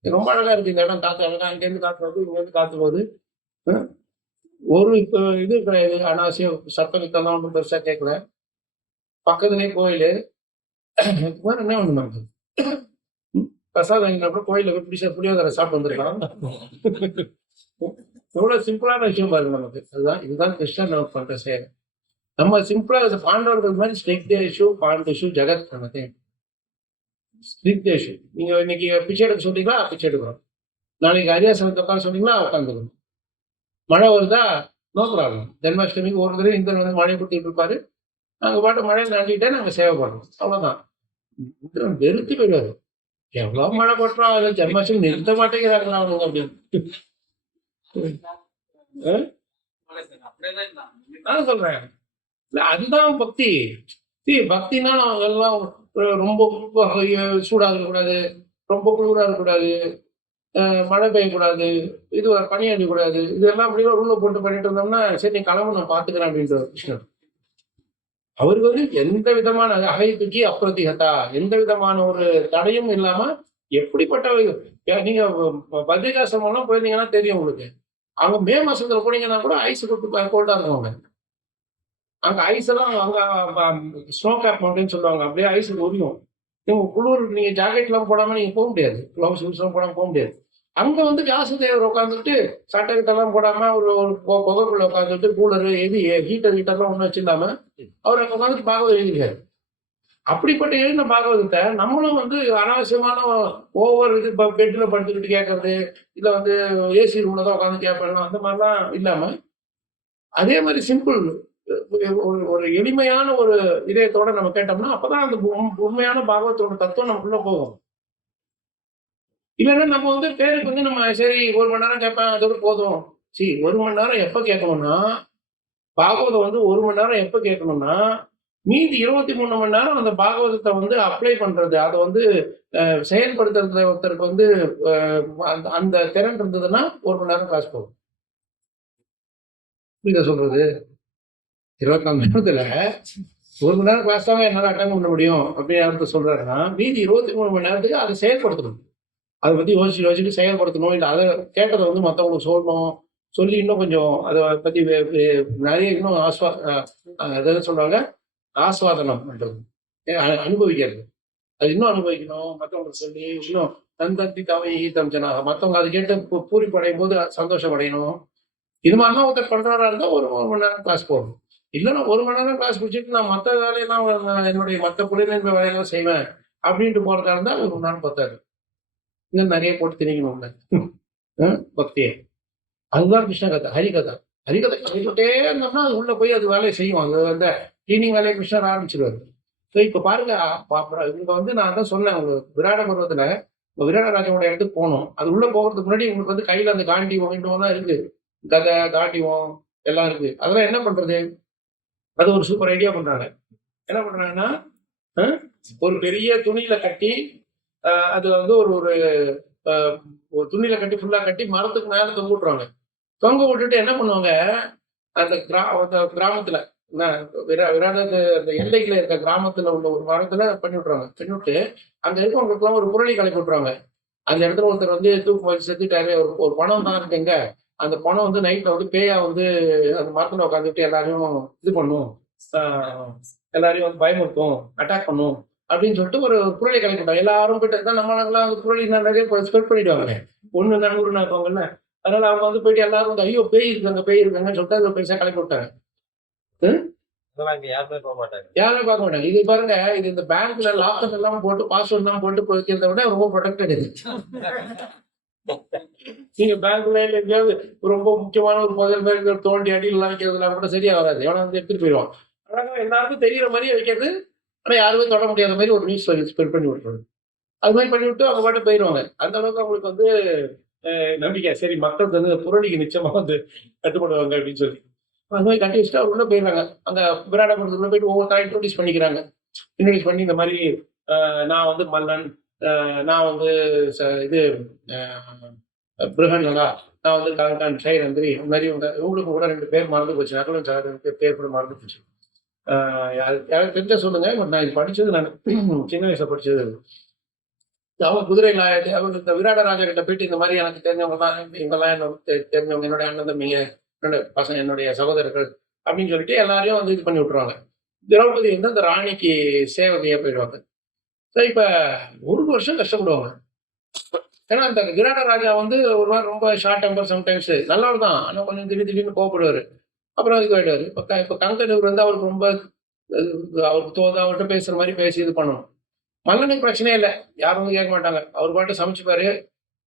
ரொம்ப அழகா இருக்கு இந்த இடம். காத்து அழகா அங்கேருந்து காத்து போகுது, இங்கேருந்து காத்து போகுது. ஒரு இப்போ இது கிடையாது. அனாவசியம் சத்தம் கிட்டலாம் ஒன்றும் பெருசா கேட்கல. பக்கத்துலேயே கோயில். வேற என்ன ஒண்ணு நமக்கு பிரசாதம் வாங்கினப்ப கோயில போய் பிடிச்ச புளியோதரை சாப்பிட்டு வந்துருக்கலாம். எவ்வளவு சிம்பிளான விஷயம் பாருங்க நமக்கு. இதுதான் கிருஷ்ணன் நமக்கு பண்ற சேவை. நம்ம சிம்பிளா பாண்டவர்கள் மாதிரி ஸ்னிக்தேஷு பாண்டேஷு ஜெகத் நமக்கு ஸ்னிக்தேஷு. நீங்க இன்னைக்கு பிச்சை எடுக்க சொன்னீங்களா பிச்சை எடுக்கிறோம். நாளைக்கு அரியாசனத்தை உட்காந்து சொன்னீங்களா உட்காந்துக்கணும். மழை வருதா நோ ப்ராப்ளம். ஜென்மாஷ்டமிக்கு ஒரு தடவை இந்த வந்து மழை கொடுத்துட்டு இருப்பாரு. நாங்க பாட்டு மழையை நம்பிக்கிட்டே நாங்க சேவை பண்ணுறோம். அவ்வளவுதான். வெறுத்து போயிடுவாரு. எவ்வளவு மழை கொட்டுறோம் அதில் ஜென்மாஷ்டமி நிறுத்த மாட்டேங்கிறாங்களா அவங்க அப்படின்னு நான் சொல்றேன். இல்ல அதுதான் பக்தி. பக்தினா எல்லாம் ரொம்ப சூடா இருக்கக்கூடாது, ரொம்ப குளிரா இருக்கக்கூடாது, மழை பெய்யக்கூடாது, இது பனி அடிக்கக்கூடாது. இதெல்லாம் அப்படின்னா உள்ள போட்டு பண்ணிட்டு இருந்தோம்னா சரி நீ கிளம்பு நான் பாத்துக்கிறேன் அப்படின்ற கிருஷ்ணன். அவருக்கு வந்து எந்த விதமான அகைத்துக்கு அப்பிரதிகதா, எந்த விதமான ஒரு தடையும் இல்லாம எப்படிப்பட்ட நீங்க பத்ரிகாசிரமம் எல்லாம் போயிருந்தீங்கன்னா தெரியும் உங்களுக்கு. அவங்க மே மாசத்துல போனீங்கன்னா கூட ஐஸ் கொடுத்து கோல்டா இருக்குவாங்க. அங்க ஐஸ் எல்லாம் அங்க ஸ்னோ கேப் மவுண்டன் சொல்லுவாங்க. அப்படியே ஐஸ் உரியும். நீங்க குளிர் நீங்க ஜாக்கெட் எல்லாம் போடாம நீங்க போக முடியாது. கிளவுஸ் எல்லாம் போடாம போக முடியாது. அங்க வந்து வியாசதேவர் உட்காந்துட்டு சட்டை கிட்டெல்லாம் போடாம ஒரு புகைக்குள்ள உட்காந்துட்டு கூலர் எது ஹீட்டர்லாம் ஒண்ணு வச்சிருந்தாம அவர் அங்க உட்காந்துட்டு பாகவதம் எழுதிக்காரு. அப்படிப்பட்ட எழுதின பாகவதத்தை நம்மளும் வந்து அனாவசியமான ஓவர் இது பெட்ல படுத்துக்கிட்டு கேட்கறது, இல்ல வந்து ஏசி ரூம்ல தான் உட்காந்து கேட்பேன் அந்த மாதிரிலாம் இல்லாம அதே மாதிரி சிம்பிள் ஒரு எளிமையான ஒரு இதயத்தோட நம்ம கேட்டோம்னா அப்பதான் அந்த உண்மையான பாகவத்தோட தத்துவம் நமக்குள்ள போகும். இல்லைன்னா நம்ம வந்து பேருக்கு வந்து நம்ம சரி 1 மணி நேரம் கேட்பேன் அதோட போதும். சரி 1 மணி நேரம் எப்ப கேட்கணும்னா பாகவதம் வந்து 1 மணி நேரம் எப்ப கேட்கணும்னா மீதி 23 மணி நேரம் அந்த பாகவதத்தை வந்து அப்ளை பண்றது, அதை வந்து செயல்படுத்துறது ஒருத்தருக்கு வந்து அந்த திறன் இருந்ததுன்னா 1 மணி நேரம் காசு போகும். புரியுதா சொல்றது? 24 மணி நேரத்துல 1 மணி நேரம் கிளாஸ் தான் என்னால அட்டன் பண்ண முடியும் அப்படின்னு சொல்றாருன்னா மீதி 23 மணி நேரத்துக்கு அதை செயல்படுத்தணும். அதை பத்தி யோசிச்சுட்டு செயல்படுத்தணும். இல்லை அதை கேட்டதை வந்து மற்றவங்களுக்கு சொல்லணும். சொல்லி இன்னும் கொஞ்சம் அதை பத்தி நிறைய இன்னும் எதாவது சொல்றாங்க ஆஸ்வாதனம் பண்றது, அனுபவிக்கிறது. அது இன்னும் அனுபவிக்கணும். மற்றவங்களுக்கு சொல்லி இன்னும் தந்தி தவை ஈத்தம் ஜனாக மற்றவங்க அதை கேட்டு பூரிப்படையும் போது சந்தோஷம் அடையணும். இது மாதிரிலாம் ஒருத்தர் பண்றாரா இருந்தா 1 மணி நேரம் கிளாஸ் போகணும். இல்லைன்னா 1 மணி நேரம் கிளாஸ் முடிச்சுட்டு நான் மற்ற வேலையெல்லாம் என்னுடைய மற்ற புலிநன்ப வேலையெல்லாம் செய்வேன் அப்படின்ட்டு போறதா இருந்தா 1 மணி நேரம் பத்தாது. இன்னும் நிறைய போட்டு திணிக்கணும்ல பக்தியை. அதுதான் கிருஷ்ண கதை, ஹரிகதை. ஹரிகதை கதைக்கிட்டே இருந்தோம்னா அது உள்ள போய் அது வேலையை செய்யும். அது அந்த கிளீனிங் வேலையை கிருஷ்ணர் ஆரம்பிச்சிருவாரு. ஸோ இப்ப பாருங்க இங்க வந்து நான் தான் சொன்னேன் உங்களுக்கு விராட பருவத்துல விராட ராஜாவோட இடத்துக்கு போகணும். அது உள்ள போகிறதுக்கு முன்னாடி உங்களுக்கு வந்து கையில அந்த காண்டிவம் இன்னும் தான் இருக்கு. கதை காண்டிவம் எல்லாம் இருக்கு. அதெல்லாம் என்ன பண்றது? அது ஒரு சூப்பர் ஐடியா பண்றாங்க. என்ன பண்றாங்கன்னா ஒரு பெரிய துணியில கட்டி அது வந்து ஒரு துணியில கட்டி ஃபுல்லா கட்டி மரத்துக்கு மேல தொங்க விட்டுருவாங்க. தொங்க விட்டுட்டு என்ன பண்ணுவாங்க, அந்த கிராமத்துல விராட அந்த எல்லைக்குள்ள இருக்க கிராமத்துல உள்ள ஒரு மரத்துல பண்ணி விட்டுருவாங்க. பண்ணிவிட்டு அங்க இருக்கவங்களுக்குலாம் ஒரு புரளி கலக்கி விட்டுருவாங்க. அந்த இடத்துல ஒருத்தர் வந்து தூக்கு போய் செத்துட்டாரு, ஒரு பணம் தான் இருக்குங்க, அந்த பணம் வந்து நைட்ல வந்து பேயா வந்து அந்த மரத்துல உட்காந்துட்டு எல்லாரையும் இது பண்ணும், எல்லாரையும் வந்து பயமுறுத்தும், அட்டாக் பண்ணும் அப்படின்னு சொல்லிட்டு ஒரு புரளி கலைக்கிட்டோம். எல்லாரும் போயிட்டு தான் நம்மளாம் வந்து புரளி நிறைய ஸ்ப்ரெட் பண்ணிடுவாங்க. 1 நூறு இருப்பாங்கல்ல. அதனால அவங்க வந்து போயிட்டு எல்லாரும் வந்து ஐயோ பேய் இருக்காங்கன்னு சொல்லிட்டு அதை பெருசா கிளப்பி விட்டாங்க. அதெல்லாம் இங்க யாருமே போக மாட்டாங்க. யாருமே பார்க்க மாட்டாங்க. இது பாருங்க, இது இந்த பேங்க்ல லாக்கர் எல்லாம் போட்டு பாஸ்வேர்ட் எல்லாம் போட்டு வைக்கிறத விட ரொம்ப ப்ரொடெக்டட் இது. நீங்க பேங்க்ல எங்கேயாவது ரொம்ப முக்கியமான ஒரு முதல் பேர் தோண்டி அடியிலாம் வைக்கிறதுலாம் கூட சரியா வராது. எவனா வந்து எடுத்துட்டு போயிடுவான். ஆனா எல்லாருக்கும் தெரியுற மாதிரி வைக்கிறது, ஆனா யாருமே தொட முடியாத மாதிரி ஒரு நியூஸ் ஸ்ப்ரெட் பண்ணி விட்டுறது. அது மாதிரி பண்ணி விட்டு அவங்க பாட்டு போயிடுவாங்க. அந்த அளவுக்கு அவங்களுக்கு வந்து நம்பிக்கை. சரி, மக்கள் வந்து புரளிக்கு நிச்சயமா வந்து கட்டுப்படுவாங்க அப்படின்னு சொல்லி அது மாதிரி கட்டி வச்சுட்டு அவர் உள்ள போயிடுறாங்க. அந்த விராடபுரத்துக்குள்ள போயிட்டு ஒவ்வொருத்தரும் இன்ட்ரோடியூஸ் பண்ணிக்கிறாங்க. இன்ட்ரோடியூஸ் பண்ணி இந்த மாதிரி நான் வந்து மல்லன், நான் வந்து இது பிருகன்லா, நான் வந்து கலங்கான் சைரந்திரி, இந்த மாதிரி இவங்களுக்கு கூட 2 பேர் மறந்து போச்சு. நகலும் சார் பேர் கூட மறந்து போச்சு. யாருக்கு தெரிஞ்சா சொல்லுங்க. நான் இது படிச்சது, நான் சின்ன வயசுல படிச்சது. அவங்க குதிரை அவங்க இந்த விராட ராஜா கிட்ட போயிட்டு இந்த மாதிரி எனக்கு தெரிஞ்சவங்க தான், இவங்கெல்லாம் எனக்கு தெரிஞ்சவங்க, என்னுடைய அண்ணன் தம்பிங்க, என்னுடைய பசங்க, என்னுடைய சகோதரர்கள் அப்படின்னு சொல்லிட்டு எல்லாரையும் வந்து இது பண்ணி விட்டுருவாங்க. திரௌபதி வந்து அந்த ராணிக்கு சேவகையா போயிடுவாங்க. சரி, இப்ப 1 வருஷம் கஷ்டப்படுவாங்க. ஏன்னா அந்த விராட ராஜா வந்து ஒரு மாதிரி ரொம்ப ஷார்ட் டெம்பர், சம்டைம்ஸ் நல்லவர் தான், ஆனா கொஞ்சம் திடீர்னு கோவப்படுவாரு. அப்புறம் இதுக்கு ஆயிடுவாரு. இப்ப கங்கன் இவர் வந்து அவருக்கு ரொம்ப அவருக்கு அவர்கிட்ட பேசுற மாதிரி பேசி இது பண்ணணும். மல்லனுக்கு பிரச்சனையே இல்லை, யாரும் வந்து கேட்க மாட்டாங்க. அவர் பாட்டு சமைச்சுப்பாரு.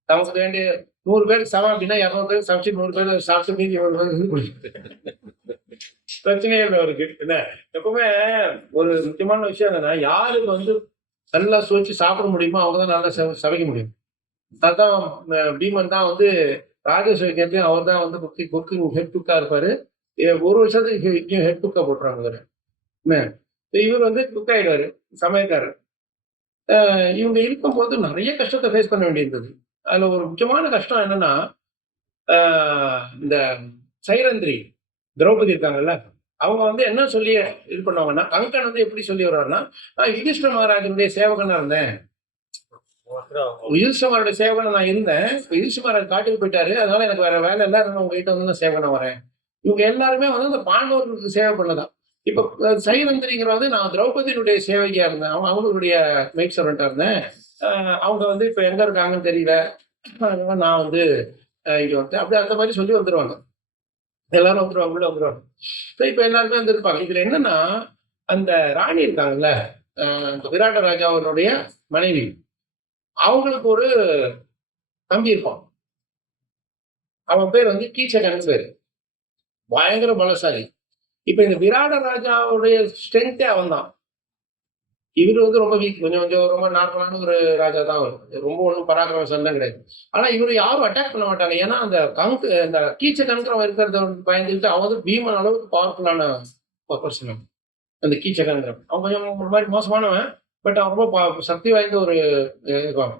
நமக்கு வேண்டிய 100 பேருக்கு சமம் அப்படின்னா 200 பேருக்கு சமைச்சு 100 பேர் சாப்பிட்டு மீதி பிரச்சனையே இல்லை அவருக்கு. என்ன எப்பவுமே ஒரு முக்கியமான விஷயம் என்னன்னா, யாருக்கு வந்து நல்லா சுவைச்சு சாப்பிட முடியுமோ அவங்க தான் நல்லா சமைக்க முடியும். அதான் பீமன் தான் வந்து ராஜேஷ் வைக்கிறதையும் அவர் தான் வந்து குக்கிங் ஹெட் குக்கா இருப்பாரு. 1 வருஷத்துக்கு ஹெட் குக்கா போட்டுறாங்க அவரு. என்ன இவர் வந்து குக் ஆயிடுவாரு, சமையக்காரர். இவங்க இருக்கும்போது நிறைய கஷ்டத்தை ஃபேஸ் பண்ண வேண்டியிருந்தது. அதுல ஒரு முக்கியமான கஷ்டம் என்னன்னா, இந்த சைரந்திரி திரௌபதி இருக்காங்கல்ல, அவங்க வந்து என்ன சொல்லி இது பண்ணுவாங்கன்னா, கங்கன் வந்து எப்படி சொல்லி வர்றாருன்னா, நான் யுதிஷ்ட மகாராஜனுடைய சேவகனா இருந்தேன். யுதிஷ்டமரோட சேவகனை நான் இருந்தேன். யுதிஷ்ட மகாராஜ் காட்டுக்கு போயிட்டாரு, அதனால எனக்கு வேற வேலை இல்லை, அதனால உங்ககிட்ட வந்து நான் சேவகனா வரேன். இவங்க எல்லாருமே வந்து இந்த பாண்டவர்களுக்கு சேவை பண்ணதான். இப்ப சைரந்திரிங்கிற வந்து நான் திரௌபதியினுடைய சேவையா இருந்தேன், அவங்களுடைய மெய்ட் சர்வெண்டா இருந்தேன். அவங்க வந்து இப்ப எங்க இருக்காங்கன்னு தெரியல, அதனால நான் வந்து இங்க வந்து அப்படி அந்த மாதிரி சொல்லி வந்துருவாங்க. எல்லாரும் வந்துருவாங்க, உள்ள வந்துருவாங்க. இப்ப எல்லாருமே வந்து இருப்பாங்க. இதுல என்னன்னா, அந்த ராணி இருக்காங்கல்ல, விராட ராஜாவுடைய மனைவி, அவங்களுக்கு ஒரு தம்பி இருப்பான். அவன் பேர் வந்து கீச்சகன் பேரு. பயங்கர பலசாலி. இப்ப இந்த விராட ராஜாவுடைய ஸ்ட்ரென்த்தே அவன் தான். இவரு வந்து ரொம்ப வீக், கொஞ்சம் ரொம்ப நார்மலான ஒரு ராஜா தான் அவர். ரொம்ப ஒன்றும் பராக்கிரமசாலி கிடையாது. ஆனா இவரு யாரும் அட்டாக் பண்ண மாட்டாங்க. ஏன்னா அந்த இந்த கீச்சகன்கிறவன் இருக்கிறத பயந்துட்டு அவன் வந்து பீமன் அளவுக்கு பவர்ஃபுல்லான பர்சன். அந்த கீச்சகன்கிறவன் அவன் கொஞ்சம் ஒரு மாதிரி மோசமானவன், பட் அவன் ரொம்ப சக்தி வாய்ந்த ஒரு இருப்பான்.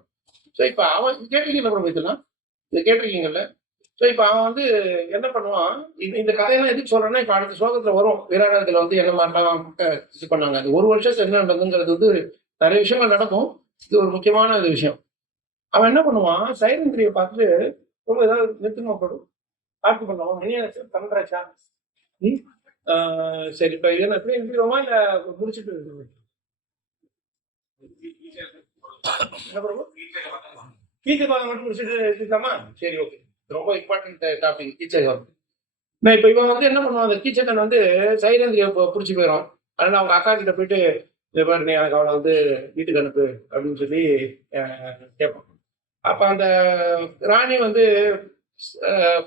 ஸோ இப்ப அவன் கேட்டிருக்கீங்களா கூட இதெல்லாம், இது கேட்டிருக்கீங்கல்ல. ஸோ இப்போ அவன் வந்து என்ன பண்ணுவான், இந்த கதையெல்லாம் எதுக்கு சொல்றேன்னா, இப்போ அடுத்த ஸ்லோகத்துல வரும் விராடத்துல வந்து என்ன மாதிரிலாம் இது பண்ணாங்க. அது 1 வருஷத்துக்கு என்ன நடந்ததுங்கிறது வந்து நிறைய விஷயங்கள் நடக்கும். இது ஒரு முக்கியமான ஒரு விஷயம். அவன் என்ன பண்ணுவான், சைரந்திரியை பார்த்துட்டு ரொம்ப ஏதாவது நிறுத்தமா போடும் ஆர்த்தி பண்ணுவான். மணியாச்சு பண்றாச்சா, சரி இப்போ இது எப்படி நிறுத்திடுவோமா இல்லை முடிச்சுட்டு கீச்சை பாகம் மட்டும் முடிச்சுட்டு எடுத்துக்காமா? சரி, ஓகே. ரொம்ப இம்பார்ட்டன்ட் டாபிக் கீச்சகன். நான் இப்போ இவன் வந்து என்ன பண்ணுவான், அந்த கீச்சகன் வந்து சைரந்திரியை பிடிச்சி போயிடும். அதனால அவங்க அக்கா கிட்ட போயிட்டு இந்த மாதிரி நீ எனக்கு அவளை வந்து வீட்டுக்கு அனுப்பு அப்படின்னு சொல்லி கேட்பான். அப்போ அந்த ராணி வந்து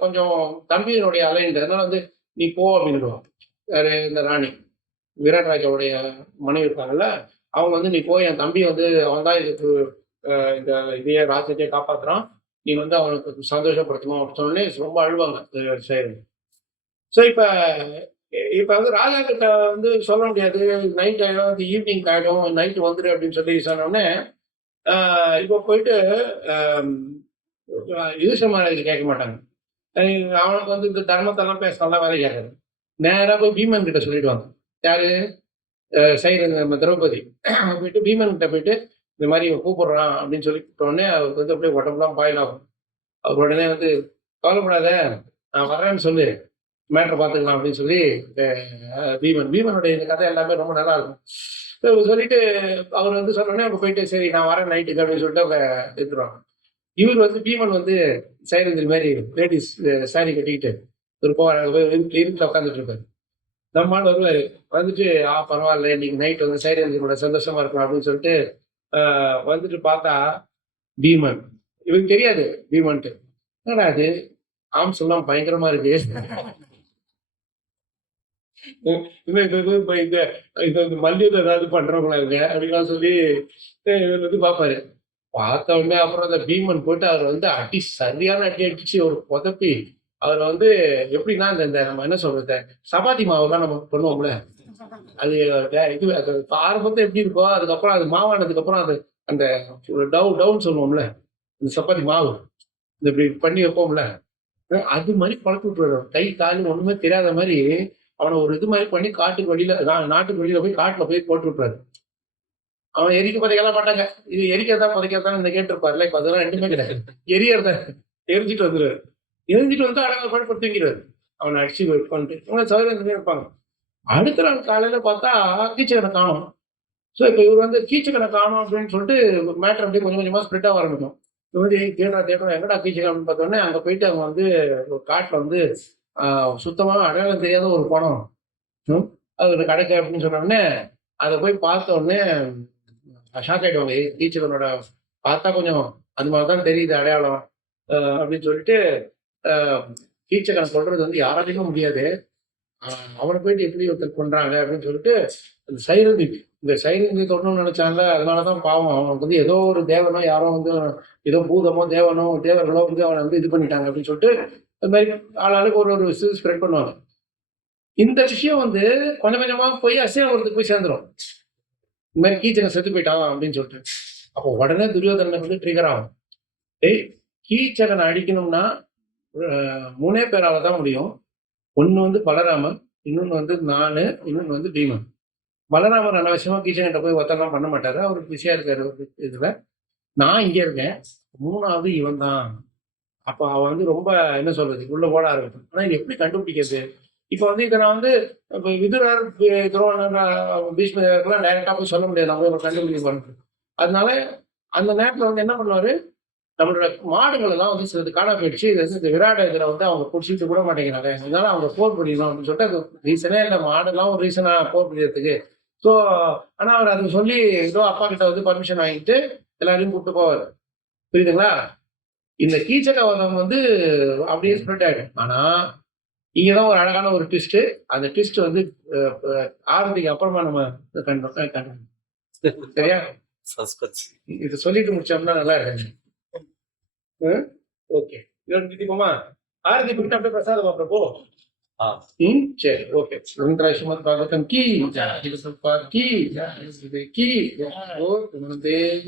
கொஞ்சம் தம்பியினுடைய அலைன்றது, அதனால வந்து நீ போ அப்படின்னுடுவான். வேறு இந்த ராணி விராட் ராஜாவுடைய மனைவி இருக்காங்கல்ல, அவங்க வந்து நீ போய் என் தம்பி வந்து அவன் தான் இதுக்கு இந்த இதையே ராஜ்யத்தையே காப்பாற்றுறான், நீ வந்து அவனுக்கு சந்தோஷப்படுத்தணும் அப்படின்னு சொல்லி ரொம்ப அழுவாங்க சைரன். ஸோ இப்போ வந்து ராஜா கிட்ட வந்து சொல்ல முடியாது, நைட் ஆகிடும், அது ஈவினிங் ஆகிடும், நைட்டு வந்துடு அப்படின்னு சொல்லி சொன்னோடனே இப்போ போயிட்டு யுதிஷ்ட மகாராஜ் கேட்க மாட்டாங்க. அவனுக்கு வந்து இந்த தர்மத்தெல்லாம் பேசலாம் வேலை கேட்காது. நேராக போய் பீமன் கிட்ட சொல்லிடுவாங்க. யாரு, சைரன் திரௌபதி போயிட்டு பீமன் கிட்ட போயிட்டு இந்த மாதிரி கூப்பிடுறான் அப்படின்னு சொல்லி கூப்பிட்டோடனே அவருக்கு வந்து அப்படியே உடம்புலாம் பாயிலாகும். அவர் உடனே வந்து கவலைப்படாத, நான் வரேன்னு சொல்லு, மேட்ரை பார்த்துக்கலாம் அப்படின்னு சொல்லி பீமனுடைய இந்த கதை எல்லாமே ரொம்ப நல்லா இருக்கும். சொல்லிட்டு அவர் வந்து சொன்னோடனே அவங்க போயிட்டு சரி நான் வரேன் நைட்டுக்கு அப்படின்னு சொல்லிட்டு அவங்க எடுத்துருவாங்க. இவர் வந்து பீமன் வந்து சைலந்திரி மாதிரி லேடிஸ் சாரி கட்டிக்கிட்டு ஒரு இருட்டில் உட்காந்துட்டு இருப்பாரு. நம்மால் வருவாரு, வந்துட்டு பரவாயில்ல இன்னைக்கு நைட் வந்து சைலந்திரியோட சந்தோஷமா இருக்கணும் அப்படின்னு சொல்லிட்டு வந்துட்டு பார்த்தா பீமன், இவருக்கு தெரியாது பீமன்ட்டு. என்னடா அது ஆம் சொல்லாம் பயங்கரமா இருக்கு, மல்யுத்தம் ஏதாவது பண்றவங்களா இருக்கு அப்படின்லாம் சொல்லி இவர் வந்து பார்ப்பாரு. பார்த்த உடனே அப்புறம் அந்த பீமன் போட்டு அவர் வந்து அடி சரியான அடி அடிச்சு ஒரு புதப்பி அவர் வந்து எப்படின்னா இந்த நம்ம என்ன சொல்றது சப்பாத்தி மாவுலாம் நம்ம பண்ணுவோம்ல, அது இது அது ஆரம்பத்தை எப்படி இருக்கோ அதுக்கப்புறம் அது மாவானதுக்கு அப்புறம் அது அந்த டவுன் சொல்லுவோம்ல, இந்த சப்பாத்தி மாவு இந்த இப்படி பண்ணி வைப்போம்ல, அது மாதிரி பழக்க விட்டுருவாரு. கை கால் ஒண்ணுமே தெரியாத மாதிரி அவனை ஒரு இது மாதிரி பண்ணி காட்டுக்கு வெளியில நாட்டுக்கு வெளியில போய் காட்டுல போய் போட்டு விட்டுறாரு. அவன் எரிக்க புதைக்கலாம் மாட்டாங்க, இது எரிக்கிறதா புதைக்கிறதான் இந்த கேட்டிருப்பாருல, இப்ப அதெல்லாம் ரெண்டுமே கிடையாது, எரியறத எரிஞ்சிட்டு வந்துருவாரு. எரிஞ்சிட்டு வந்து அடங்க படுத்து தூங்கிடுவாரு. அவனை அடிச்சு பண்ணிட்டு இவங்க சதுரங்க இருப்பாங்க. அடுத்த நாள் காலையில பார்த்தா கீச்சகனை காணும். ஸோ இப்போ இவர் வந்து கீச்சகனை காணும் அப்படின்னு சொல்லிட்டு மேட்டர் அப்படியே கொஞ்சம் கொஞ்சமா ஸ்ப்ரெட் ஆக ஆரம்பிக்கும். இது மாதிரி தேடுறா எங்கடா கீச்சகன் அப்படின்னு பார்த்தோன்னே அங்கே போயிட்டு அவங்க வந்து ஒரு காட்டில் வந்து சுத்தமாக அடையாளம் தெரியாத ஒரு பணம் அது ஒரு கிடைக்க அப்படின்னு சொன்னோடனே அதை போய் பார்த்த உடனே ஷாக் ஆகிடுவாங்க. கீச்சகனோட பார்த்தா கொஞ்சம் அது மாதிரி தான் தெரியுது அடையாளம் அப்படின்னு சொல்லிட்டு கீச்சகனை சொல்றது வந்து யாராலையுமே முடியாது, அவனை போயிட்டு எப்படி ஒருத்தர் பண்றாங்க அப்படின்னு சொல்லிட்டு அந்த இந்த சைரந்தி தொடணும்னு நினைச்சாங்கல்ல, அதனாலதான் பாவம் அவனுக்கு வந்து ஏதோ ஒரு தேவனோ யாரோ வந்து ஏதோ பூதமோ தேவர்களோ வந்து அவனை வந்து இது பண்ணிட்டாங்க அப்படின்னு சொல்லிட்டு அது மாதிரி ஆளாளுக்கு ஒரு விஷயம் ஸ்ப்ரெட் பண்ணுவாங்க. இந்த விஷயம் வந்து கொஞ்சம் கொஞ்சமா போய் அசையாவதுக்கு போய் சேர்ந்துடும். இந்த மாதிரி கீச்சகன் செத்து போயிட்டான் அப்படின்னு சொல்லிட்டு அப்போ உடனே துரியோதனன் வந்து ட்ரிகர் ஆகும். கீச்சகனை அடிக்கணும்னா 3 பேரால தான் முடியும். ஒன்னு வந்து பலராமன், இன்னொன்னு வந்து நானு, இன்னொன்னு வந்து பீமன். பலராமர் அனாவசியமா கீச்சகன்கிட்ட போய் ஒத்தெல்லாம் பண்ண மாட்டாரு, அவருக்கு பிஸியா இருக்காரு இதுல. நான் இங்க இருக்கேன், 3வது இவன் தான். அப்ப அவன் வந்து ரொம்ப என்ன சொல்றது உள்ள ஓட ஆரம்பிக்கும். ஆனா இது எப்படி கண்டுபிடிக்கிறது? இப்ப வந்து இதை நான் வந்து இப்ப விதுரர் துரோணர் பீஷ்மர்லாம் டைரக்டா போய் சொல்ல முடியாது, நம்ம கண்டுபிடிக்க பண்ணுறது. அதனால அந்த நேரத்துல வந்து என்ன பண்ணுவாரு, நம்மளோட மாடுகள் எல்லாம் வந்து சிலது காணா போயிடுச்சு, இது வந்து இந்த விராட இதுல வந்து அவங்க பிடிச்சிட்டு கூட மாட்டேங்கிறாங்க, அதனால அவங்க போர் புரியணும் அப்படின்னு சொல்லிட்டு அது ரீசனே இல்லை, மாடெல்லாம் ஒரு ரீசனா போர் புரியறதுக்கு. ஸோ ஆனா அவர் அதை சொல்லி ஏதோ அப்பா கிட்ட வந்து பர்மிஷன் வாங்கிட்டு எல்லாரையும் கூப்பிட்டு போவார். புரியுதுங்களா? இந்த கீச்சகவதம் வந்து அப்படியே ஸ்ப்ரெட் ஆயிடும். ஆனா இங்கதான் ஒரு அழகான ஒரு ட்விஸ்ட். அந்த ட்விஸ்ட் வந்து ஆரம்பிக்கு அப்புறமா நம்ம கண்டு சரியா இது சொல்லிட்டு முடிச்சோம்னா நல்லா இருக்கு. ஓகே, போமா ஆரதி போயிட்டு அப்படியே பிரசாதம் பிரபு. சரி, ஓகே. ஸ்ரீமத் பாகவதம் கீ ஜெய், கீ ஜெய், கீ ஜெய்.